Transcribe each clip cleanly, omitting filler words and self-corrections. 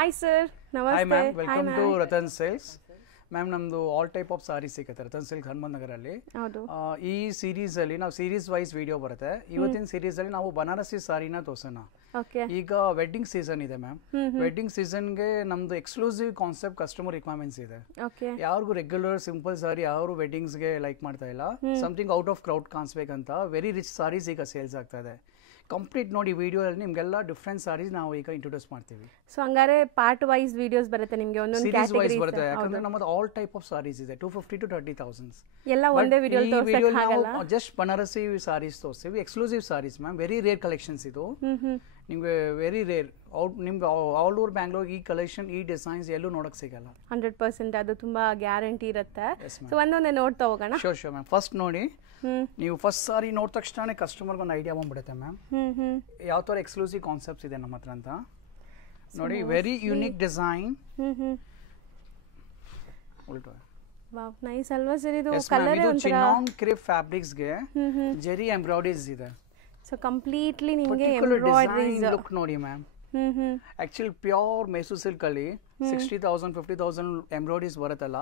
Hi sir, namaste. Hi ma'am, welcome to Ratan Silks. Ma'am ನಮ್ಮದು all type of saris ಸಿಗುತ್ತೆ Ratan silk Hanumantha ನಗರಲ್ಲಿ. ಈ series ಅಲ್ಲಿ ನಾವು ಸೀರೀಸ್ ವೈಸ್ ವಿಡಿಯೋ ಬರುತ್ತೆ. ಇವತ್ತಿನ ಸೀರೀಸ್ ಅಲ್ಲಿ ನಾವು ಬನಾರಸಿ ಸಾರಿನ ತೋರ್ಸೋಣ. ಈಗ ವೆಡ್ಡಿಂಗ್ ಸೀಸನ್ ಇದೆ ಮ್ಯಾಮ್. ವೆಡ್ಡಿಂಗ್ ಸೀಸನ್ಗೆ ನಮ್ದು ಎಕ್ಸ್ಕ್ಲೂಸಿವ್ ಕಾನ್ಸೆಪ್ಟ್ ಕಸ್ಟಮರ್ ರಿಕ್ವೈರ್ಮೆಂಟ್ಸ್ ಇದೆ. ಯಾರಿಗೂ ರೆಗ್ಯುಲರ್ ಸಿಂಪಲ್ ಸಾರಿ ಯಾರು ವೆಡ್ಡಿಂಗ್ಸ್ಗೆ ಲೈಕ್ ಮಾಡ್ತಾ ಇಲ್ಲ, ಸಮಥಿಂಗ್ ಔಟ್ ಆಫ್ ಕ್ರೌಡ್ ಕಾಣಿಸ್ಬೇಕಂತ ವೆರಿ ರಿಚ್ ಸಾರೀಸ್ ಈಗ ಸೇಲ್ಸ್ ಆಗ್ತಾ ಇದೆ. ಕಂಪ್ಲೀಟ್ ನೋಡಿ ವಿಡಿಯೋ ಅಲ್ಲಿ ನಿಮಗೆಲ್ಲ ಡಿಫರೆಂಟ್ ಸಾರೀಸ್ ನಾವು ಈಗ ಇಂಟ್ರೊಡ್ಯೂಸ್ ಮಾಡ್ತೀವಿ. ಸೊ ಹಂಗಾರೆ ಪಾರ್ಟ್ ವೈಸ್ ವಿಡಿಯೋಸ್ ಬರುತ್ತೆ ನಿಮಗೆ, ಒಂದೊಂದು ಕ್ಯಾಟಗರಿ ಬರುತ್ತೆ. ಯಾಕಂದ್ರೆ ನಮ್ಮದು ಆಲ್ ಟೈಪ್ ಆಫ್ ಸಾರೀಸ್ ಇದೆ, 250 to 30,000 ಎಲ್ಲ ಒಂದೇ ವಿಡಿಯೋ ತೋರಿಸಕ್ಕೆ ಆಗಲ್ಲ. ಜಸ್ಟ್ ಬನಾರಸಿ ಸಾರೀಸ್ ತೋರಿಸ್ತೀವಿ, exclusive saris ma'am. Very rare collections ಇದು. ನಿಮಗೆ ವೆರಿ ರೇರ್ ನಿಮ್ಗೆ ಆಲ್ ಓವರ್ ಬ್ಯಾಂಗ್ಳೂರ್ ಈ ಕಲೆಕ್ಷನ್ ಈ ಡಿಸೈನ್ಸ್ ಎಲ್ಲೂ ನೋಡಕ್ ಸಿಗಲ್ಲ. 100% ಅದು ತುಂಬಾ ಗ್ಯಾರಂಟಿ ಇರುತ್ತೆ. ಸೊ ಒಂದೊಂದೇ ನೋಡ್ತಾ ಹೋಗೋಣ. Sure ma'am. ಫಸ್ಟ್ ನೋಡಿ, ನೀವು ಫಸ್ಟ್ ಸಾರಿ ನೋಡಿದ ತಕ್ಷಣ ಕಸ್ಟಮರ್ಗೆ ಒಂದು ಐಡಿಯಾ ಬಂದ್ಬಿಡುತ್ತೆ ಮ್ಯಾಮ್ ಯಾವ ತರ ಎಕ್ಸ್ಕ್ಲೂಸಿವ್ ಕಾನ್ಸೆಪ್ಟ್ಸ್ ಇದೆ ನಮ್ಮ ಹತ್ರ ಅಂತ. ನೋಡಿ, very unique design. Wow, nice ಅಲ್ವಾ ಸರ್? ಇದು ಕಲರ್ ಒಂತರ ಚಿನಾನ್ ಕ್ರೇಪ್ ಫ್ಯಾಬ್ರಿಕ್ಸ್ ಗೆ ಜೆರಿ ಎಂಬ್ರಾಯ್ಡರೀಸ್ ಇದೆ. ಸೊ ಕಂಪ್ಲೀಟ್ಲಿ ನಿಮಗೆ ಎಂಬ್ರಾಯ್ಡರೀಸ್ ಲುಕ್ ನೋಡಿ ma'am. Actually pure Mysore silk ಅಲ್ಲಿ 60,000 50,000 ಎಂಬ್ರಾಯ್ಡರೀಸ್ ಬರುತ್ತಲ್ಲ,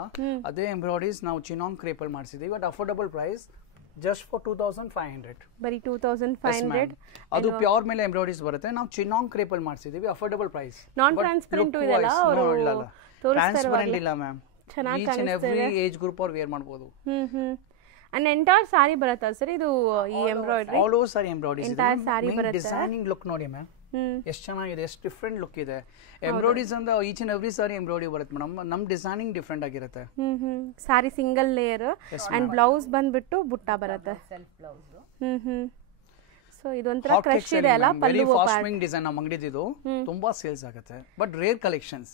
ಅದೇ ಎಂಬ್ರಾಯ್ಡರೀಸ್ ನಾವು ಚಿನಾನ್ ಕ್ರೇಪ್ ಅಲ್ಲಿ ಮಾಡಿಸಿದೀವಿ. But affordable price, just for 2,500. ಬರೀ 2,500. ಅದು ಪ್ಯೂರ್ ಮೇಲೆ ಎಂಬ್ರಾಯ್ಡರೀಸ್ ಬರುತ್ತೆ. ನಾವು ಚಿನಾನ್ ಕ್ರೇಪ್ ಅಲ್ಲಿ ಮಾಡಿಸಿದೀವಿ, ಅಫೋರ್ಡಬಲ್ ಪ್ರೈಸ್. ನಾನ್ ಟ್ರಾನ್ಸ್ಪರೆಂಟ್ ಇದೆಲ್ಲ, ಟ್ರಾನ್ಸ್ಪರೆಂಟ್ ಇಲ್ಲ ma'am. Each and every age group ಅವ್ರು ವೇರ್ ಮಾಡಬಹುದು. ಅಂಡ್ ಎಂಟೈರ್ ಸಾರಿ ಬರುತ್ತಾ ಸರ್ ಇದು? ಈ ಎಂಬ್ರಾಯ್ಡರಿ ಆಲ್ ಓವರ್ ಸಾರಿ ಎಂಬ್ರಾಯ್ಡರೀಸ್ ಇದೆ. ಎಂಟೈರ್ ಸಾರಿ ಬರುತ್ತೆ. ಡಿಸೈನಿಂಗ್ ಲುಕ್ ನೋಡಿ ಮ್ಯಾಮ್, ಎಷ್ಟು ಚೆನ್ನಾಗಿದೆ, ಎಷ್ಟು ಡಿಫ್ರೆಂಟ್ ಲುಕ್ ಇದೆ. ಎಂಬ್ರಾಯ್ಡರೀಸ್ ಅಂದ್ರೆ each and every sorry embroidery ಬರುತ್ತೆ ಮೇಡಮ್. ನಮ್ ಡಿಸೈನಿಂಗ್ ಡಿಫ್ರೆಂಟ್ ಆಗಿರುತ್ತೆ. ಸಾರಿ ಸಿಂಗಲ್ ಲೇಯರ್ ಅಂಡ್ ಬ್ಲೌಸ್ ಬಂದ್ಬಿಟ್ಟು ಬುಟ್ಟ ಬರುತ್ತೆ. Self blouse. ಸೊ ಇದೊಂತರ ಕ್ರಶ್ ಇದೆ ಅಲ್ಲ, ಪಲ್ಲು ಫಾಸ್ಟಿಂಗ್ ಡಿಸೈನ್ ನಮ್ಮ ಅಂಗಡಿದು ತುಂಬಾ ಸೇಲ್ಸ್ ಆಗುತ್ತೆ. ಬಟ್ ರೇರ್ ಕಲೆಕ್ಷನ್ಸ್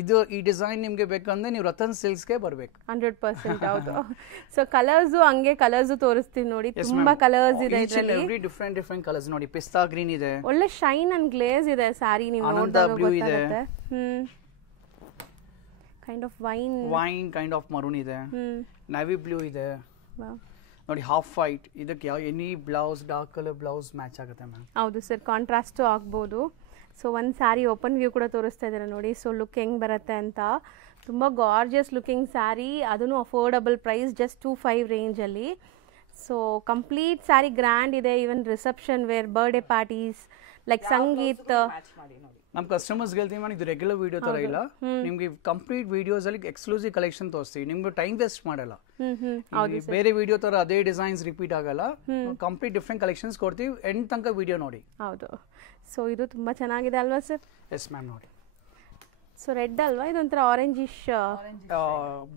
ಇದು. ಈ ಡಿಸೈನ್ ನಿಮ್ಗೆ ಬೇಕಂದ್ರೆ ನೀವು ರತನ್ ಸಿಲ್ಕ್ಸ್ ಗೆ ಬರ್ಬೇಕು. 100% ಹೌದು. ಸೊ ಕಲರ್ಸ್ ಹಂಗೆ ಕಲರ್ಸ್ ತೋರಿಸ್ತೀನಿ ನೋಡಿ, ತುಂಬಾ ಕಲರ್ಸ್ ಇದೆ ಇದರಲ್ಲಿ. ಡಿಫರೆಂಟ್ ಕಲರ್ಸ್ ನೋಡಿ. ಪಿಸ್ತಾ ಗ್ರೀನ್ ಇದೆ, ಒಳ್ಳೆ ಶೈನ್ ಅಂಡ್ ಗ್ಲೇಸ್ ಇದೆ ಸಾರಿ. ನೀವು ನೋಡಿದಾಗ ಗೊತ್ತಾಗುತ್ತೆ. Kind of wine kind of maroon ಇದೆ, ನೇವಿ ಬ್ಲೂ ಇದೆ. ನೋಡಿ, ಹಾಫ್ ವೈಟ್. ಇದಕ್ಕೆ ಯಾವ any blouse dark colour blouse match ಆಗುತ್ತೆ ಮ್ಯಾಮ್. ಹೌದು ಸರ್, ಕಾಂಟ್ರಾಸ್ಟ್ ಆಗ್ಬೋದು. ಸೊ ಒಂದು ಸ್ಯಾರಿ ಓಪನ್ ವ್ಯೂ ಕೂಡ ತೋರಿಸ್ತಾ ಇದ್ದಾರೆ ನೋಡಿ. ಸೊ ಲುಕ್ ಹೆಂಗ್ ಬರುತ್ತೆ ಅಂತ. ತುಂಬ ಗಾರ್ಜಿಯಸ್ ಲುಕಿಂಗ್ ಸ್ಯಾರಿ, ಅದನ್ನು ಅಫೋರ್ಡಬಲ್ ಪ್ರೈಸ್, ಜಸ್ಟ್ 25 ರೇಂಜಲ್ಲಿ. ಸೊ ಕಂಪ್ಲೀಟ್ ಸ್ಯಾರಿ ಗ್ರ್ಯಾಂಡ್ ಇದೆ. Even reception wear, birthday parties, like sangeet. ನಮ್ಮ ಕಸ್ಟಮರ್ಸ್ ಹೇಳ್ತೀವಿ ಮ್ಯಾಮ್, ಇದು ರೆಗ್ಯುಲರ್ ವಿಡಿಯೋ ತರ ಇಲ್ಲ. ನಿಮ್ಗೆ ಕಂಪ್ಲೀಟ್ ವಿಡಿಯೋಸ್ ಅಲ್ಲಿ ಎಕ್ಸ್ಕ್ಲೂಸಿವ್ ಕಲೆಕ್ಷನ್ ತೋರಿಸ್ತೀವಿ. ನಿಮ್ಗೆ ಟೈಮ್ ವೇಸ್ಟ್ ಮಾಡಲ್ಲ. ಬೇರೆ ವಿಡಿಯೋ ತರ ಅದೇ ಡಿಸೈನ್ಸ್ ರಿಪೀಟ್ ಆಗಲ್ಲ. ಕಂಪ್ಲೀಟ್ ಡಿಫ್ರೆಂಟ್ ಕಲೆಕ್ಷನ್ಸ್ ಕೊಡ್ತೀವಿ. ಎಂಡ್ ತನಕ ವಿಡಿಯೋ ನೋಡಿ. ಹೌದು. ಸೊ ಇದು ತುಂಬಾ ಚೆನ್ನಾಗಿದೆ ಅಲ್ವಾ ಸರ್? Yes ma'am. ನೋಡಿ, ಸೊ ರೆಡ್ ಅಲ್ವಾ? ಇದೊಂಥರ ಆರೆಂಜಿಶ್